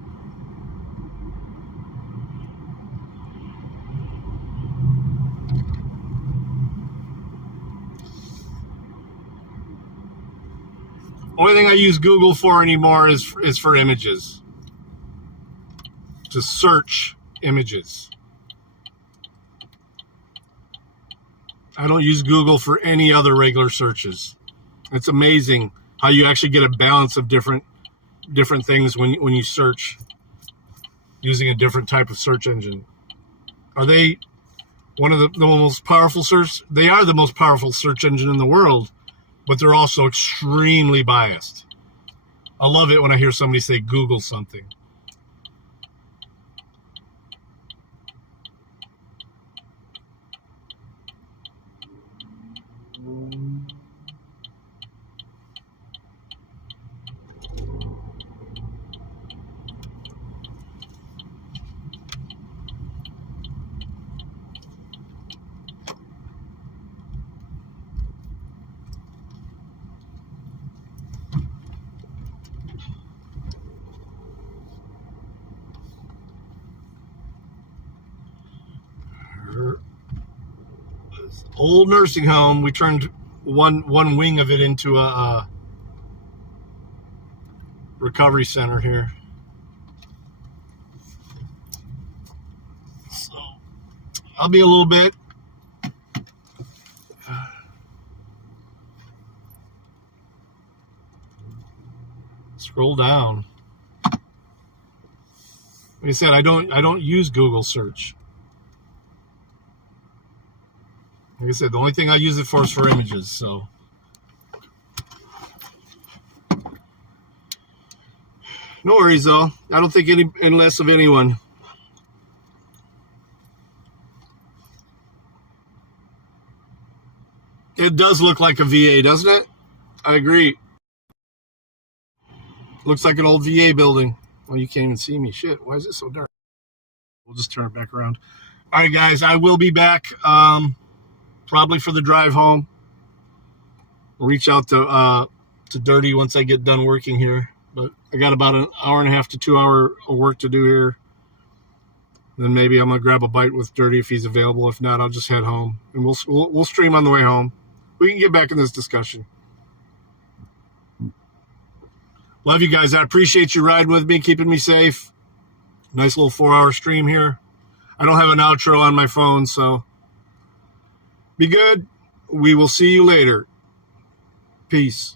Only thing I use Google for anymore is for images. To search images. I don't use Google for any other regular searches. It's amazing how you actually get a balance of different things when you search using a different type of search engine. Are they one of the most powerful search? They are the most powerful search engine in the world, but they're also extremely biased. I love it when I hear somebody say Google something. Old nursing home. We turned one wing of it into a recovery center here. So I'll be a little bit. Scroll down. Like I said, I don't use Google search. Like I said, the only thing I use it for is for images, so. No worries, though. I don't think any less of anyone. It does look like a VA, doesn't it? I agree. Looks like an old VA building. Well, you can't even see me. Shit, why is it so dark? We'll just turn it back around. All right, guys, I will be back. Probably for the drive home. I'll reach out to Dirty once I get done working here. But I got about an hour and a half to 2 hour of work to do here. Then maybe I'm gonna grab a bite with Dirty if he's available. If not, I'll just head home and we'll stream on the way home. We can get back in this discussion. Love you guys. I appreciate you riding with me, keeping me safe. Nice little 4 hour stream here. I don't have an outro on my phone, so. Be good. We will see you later. Peace.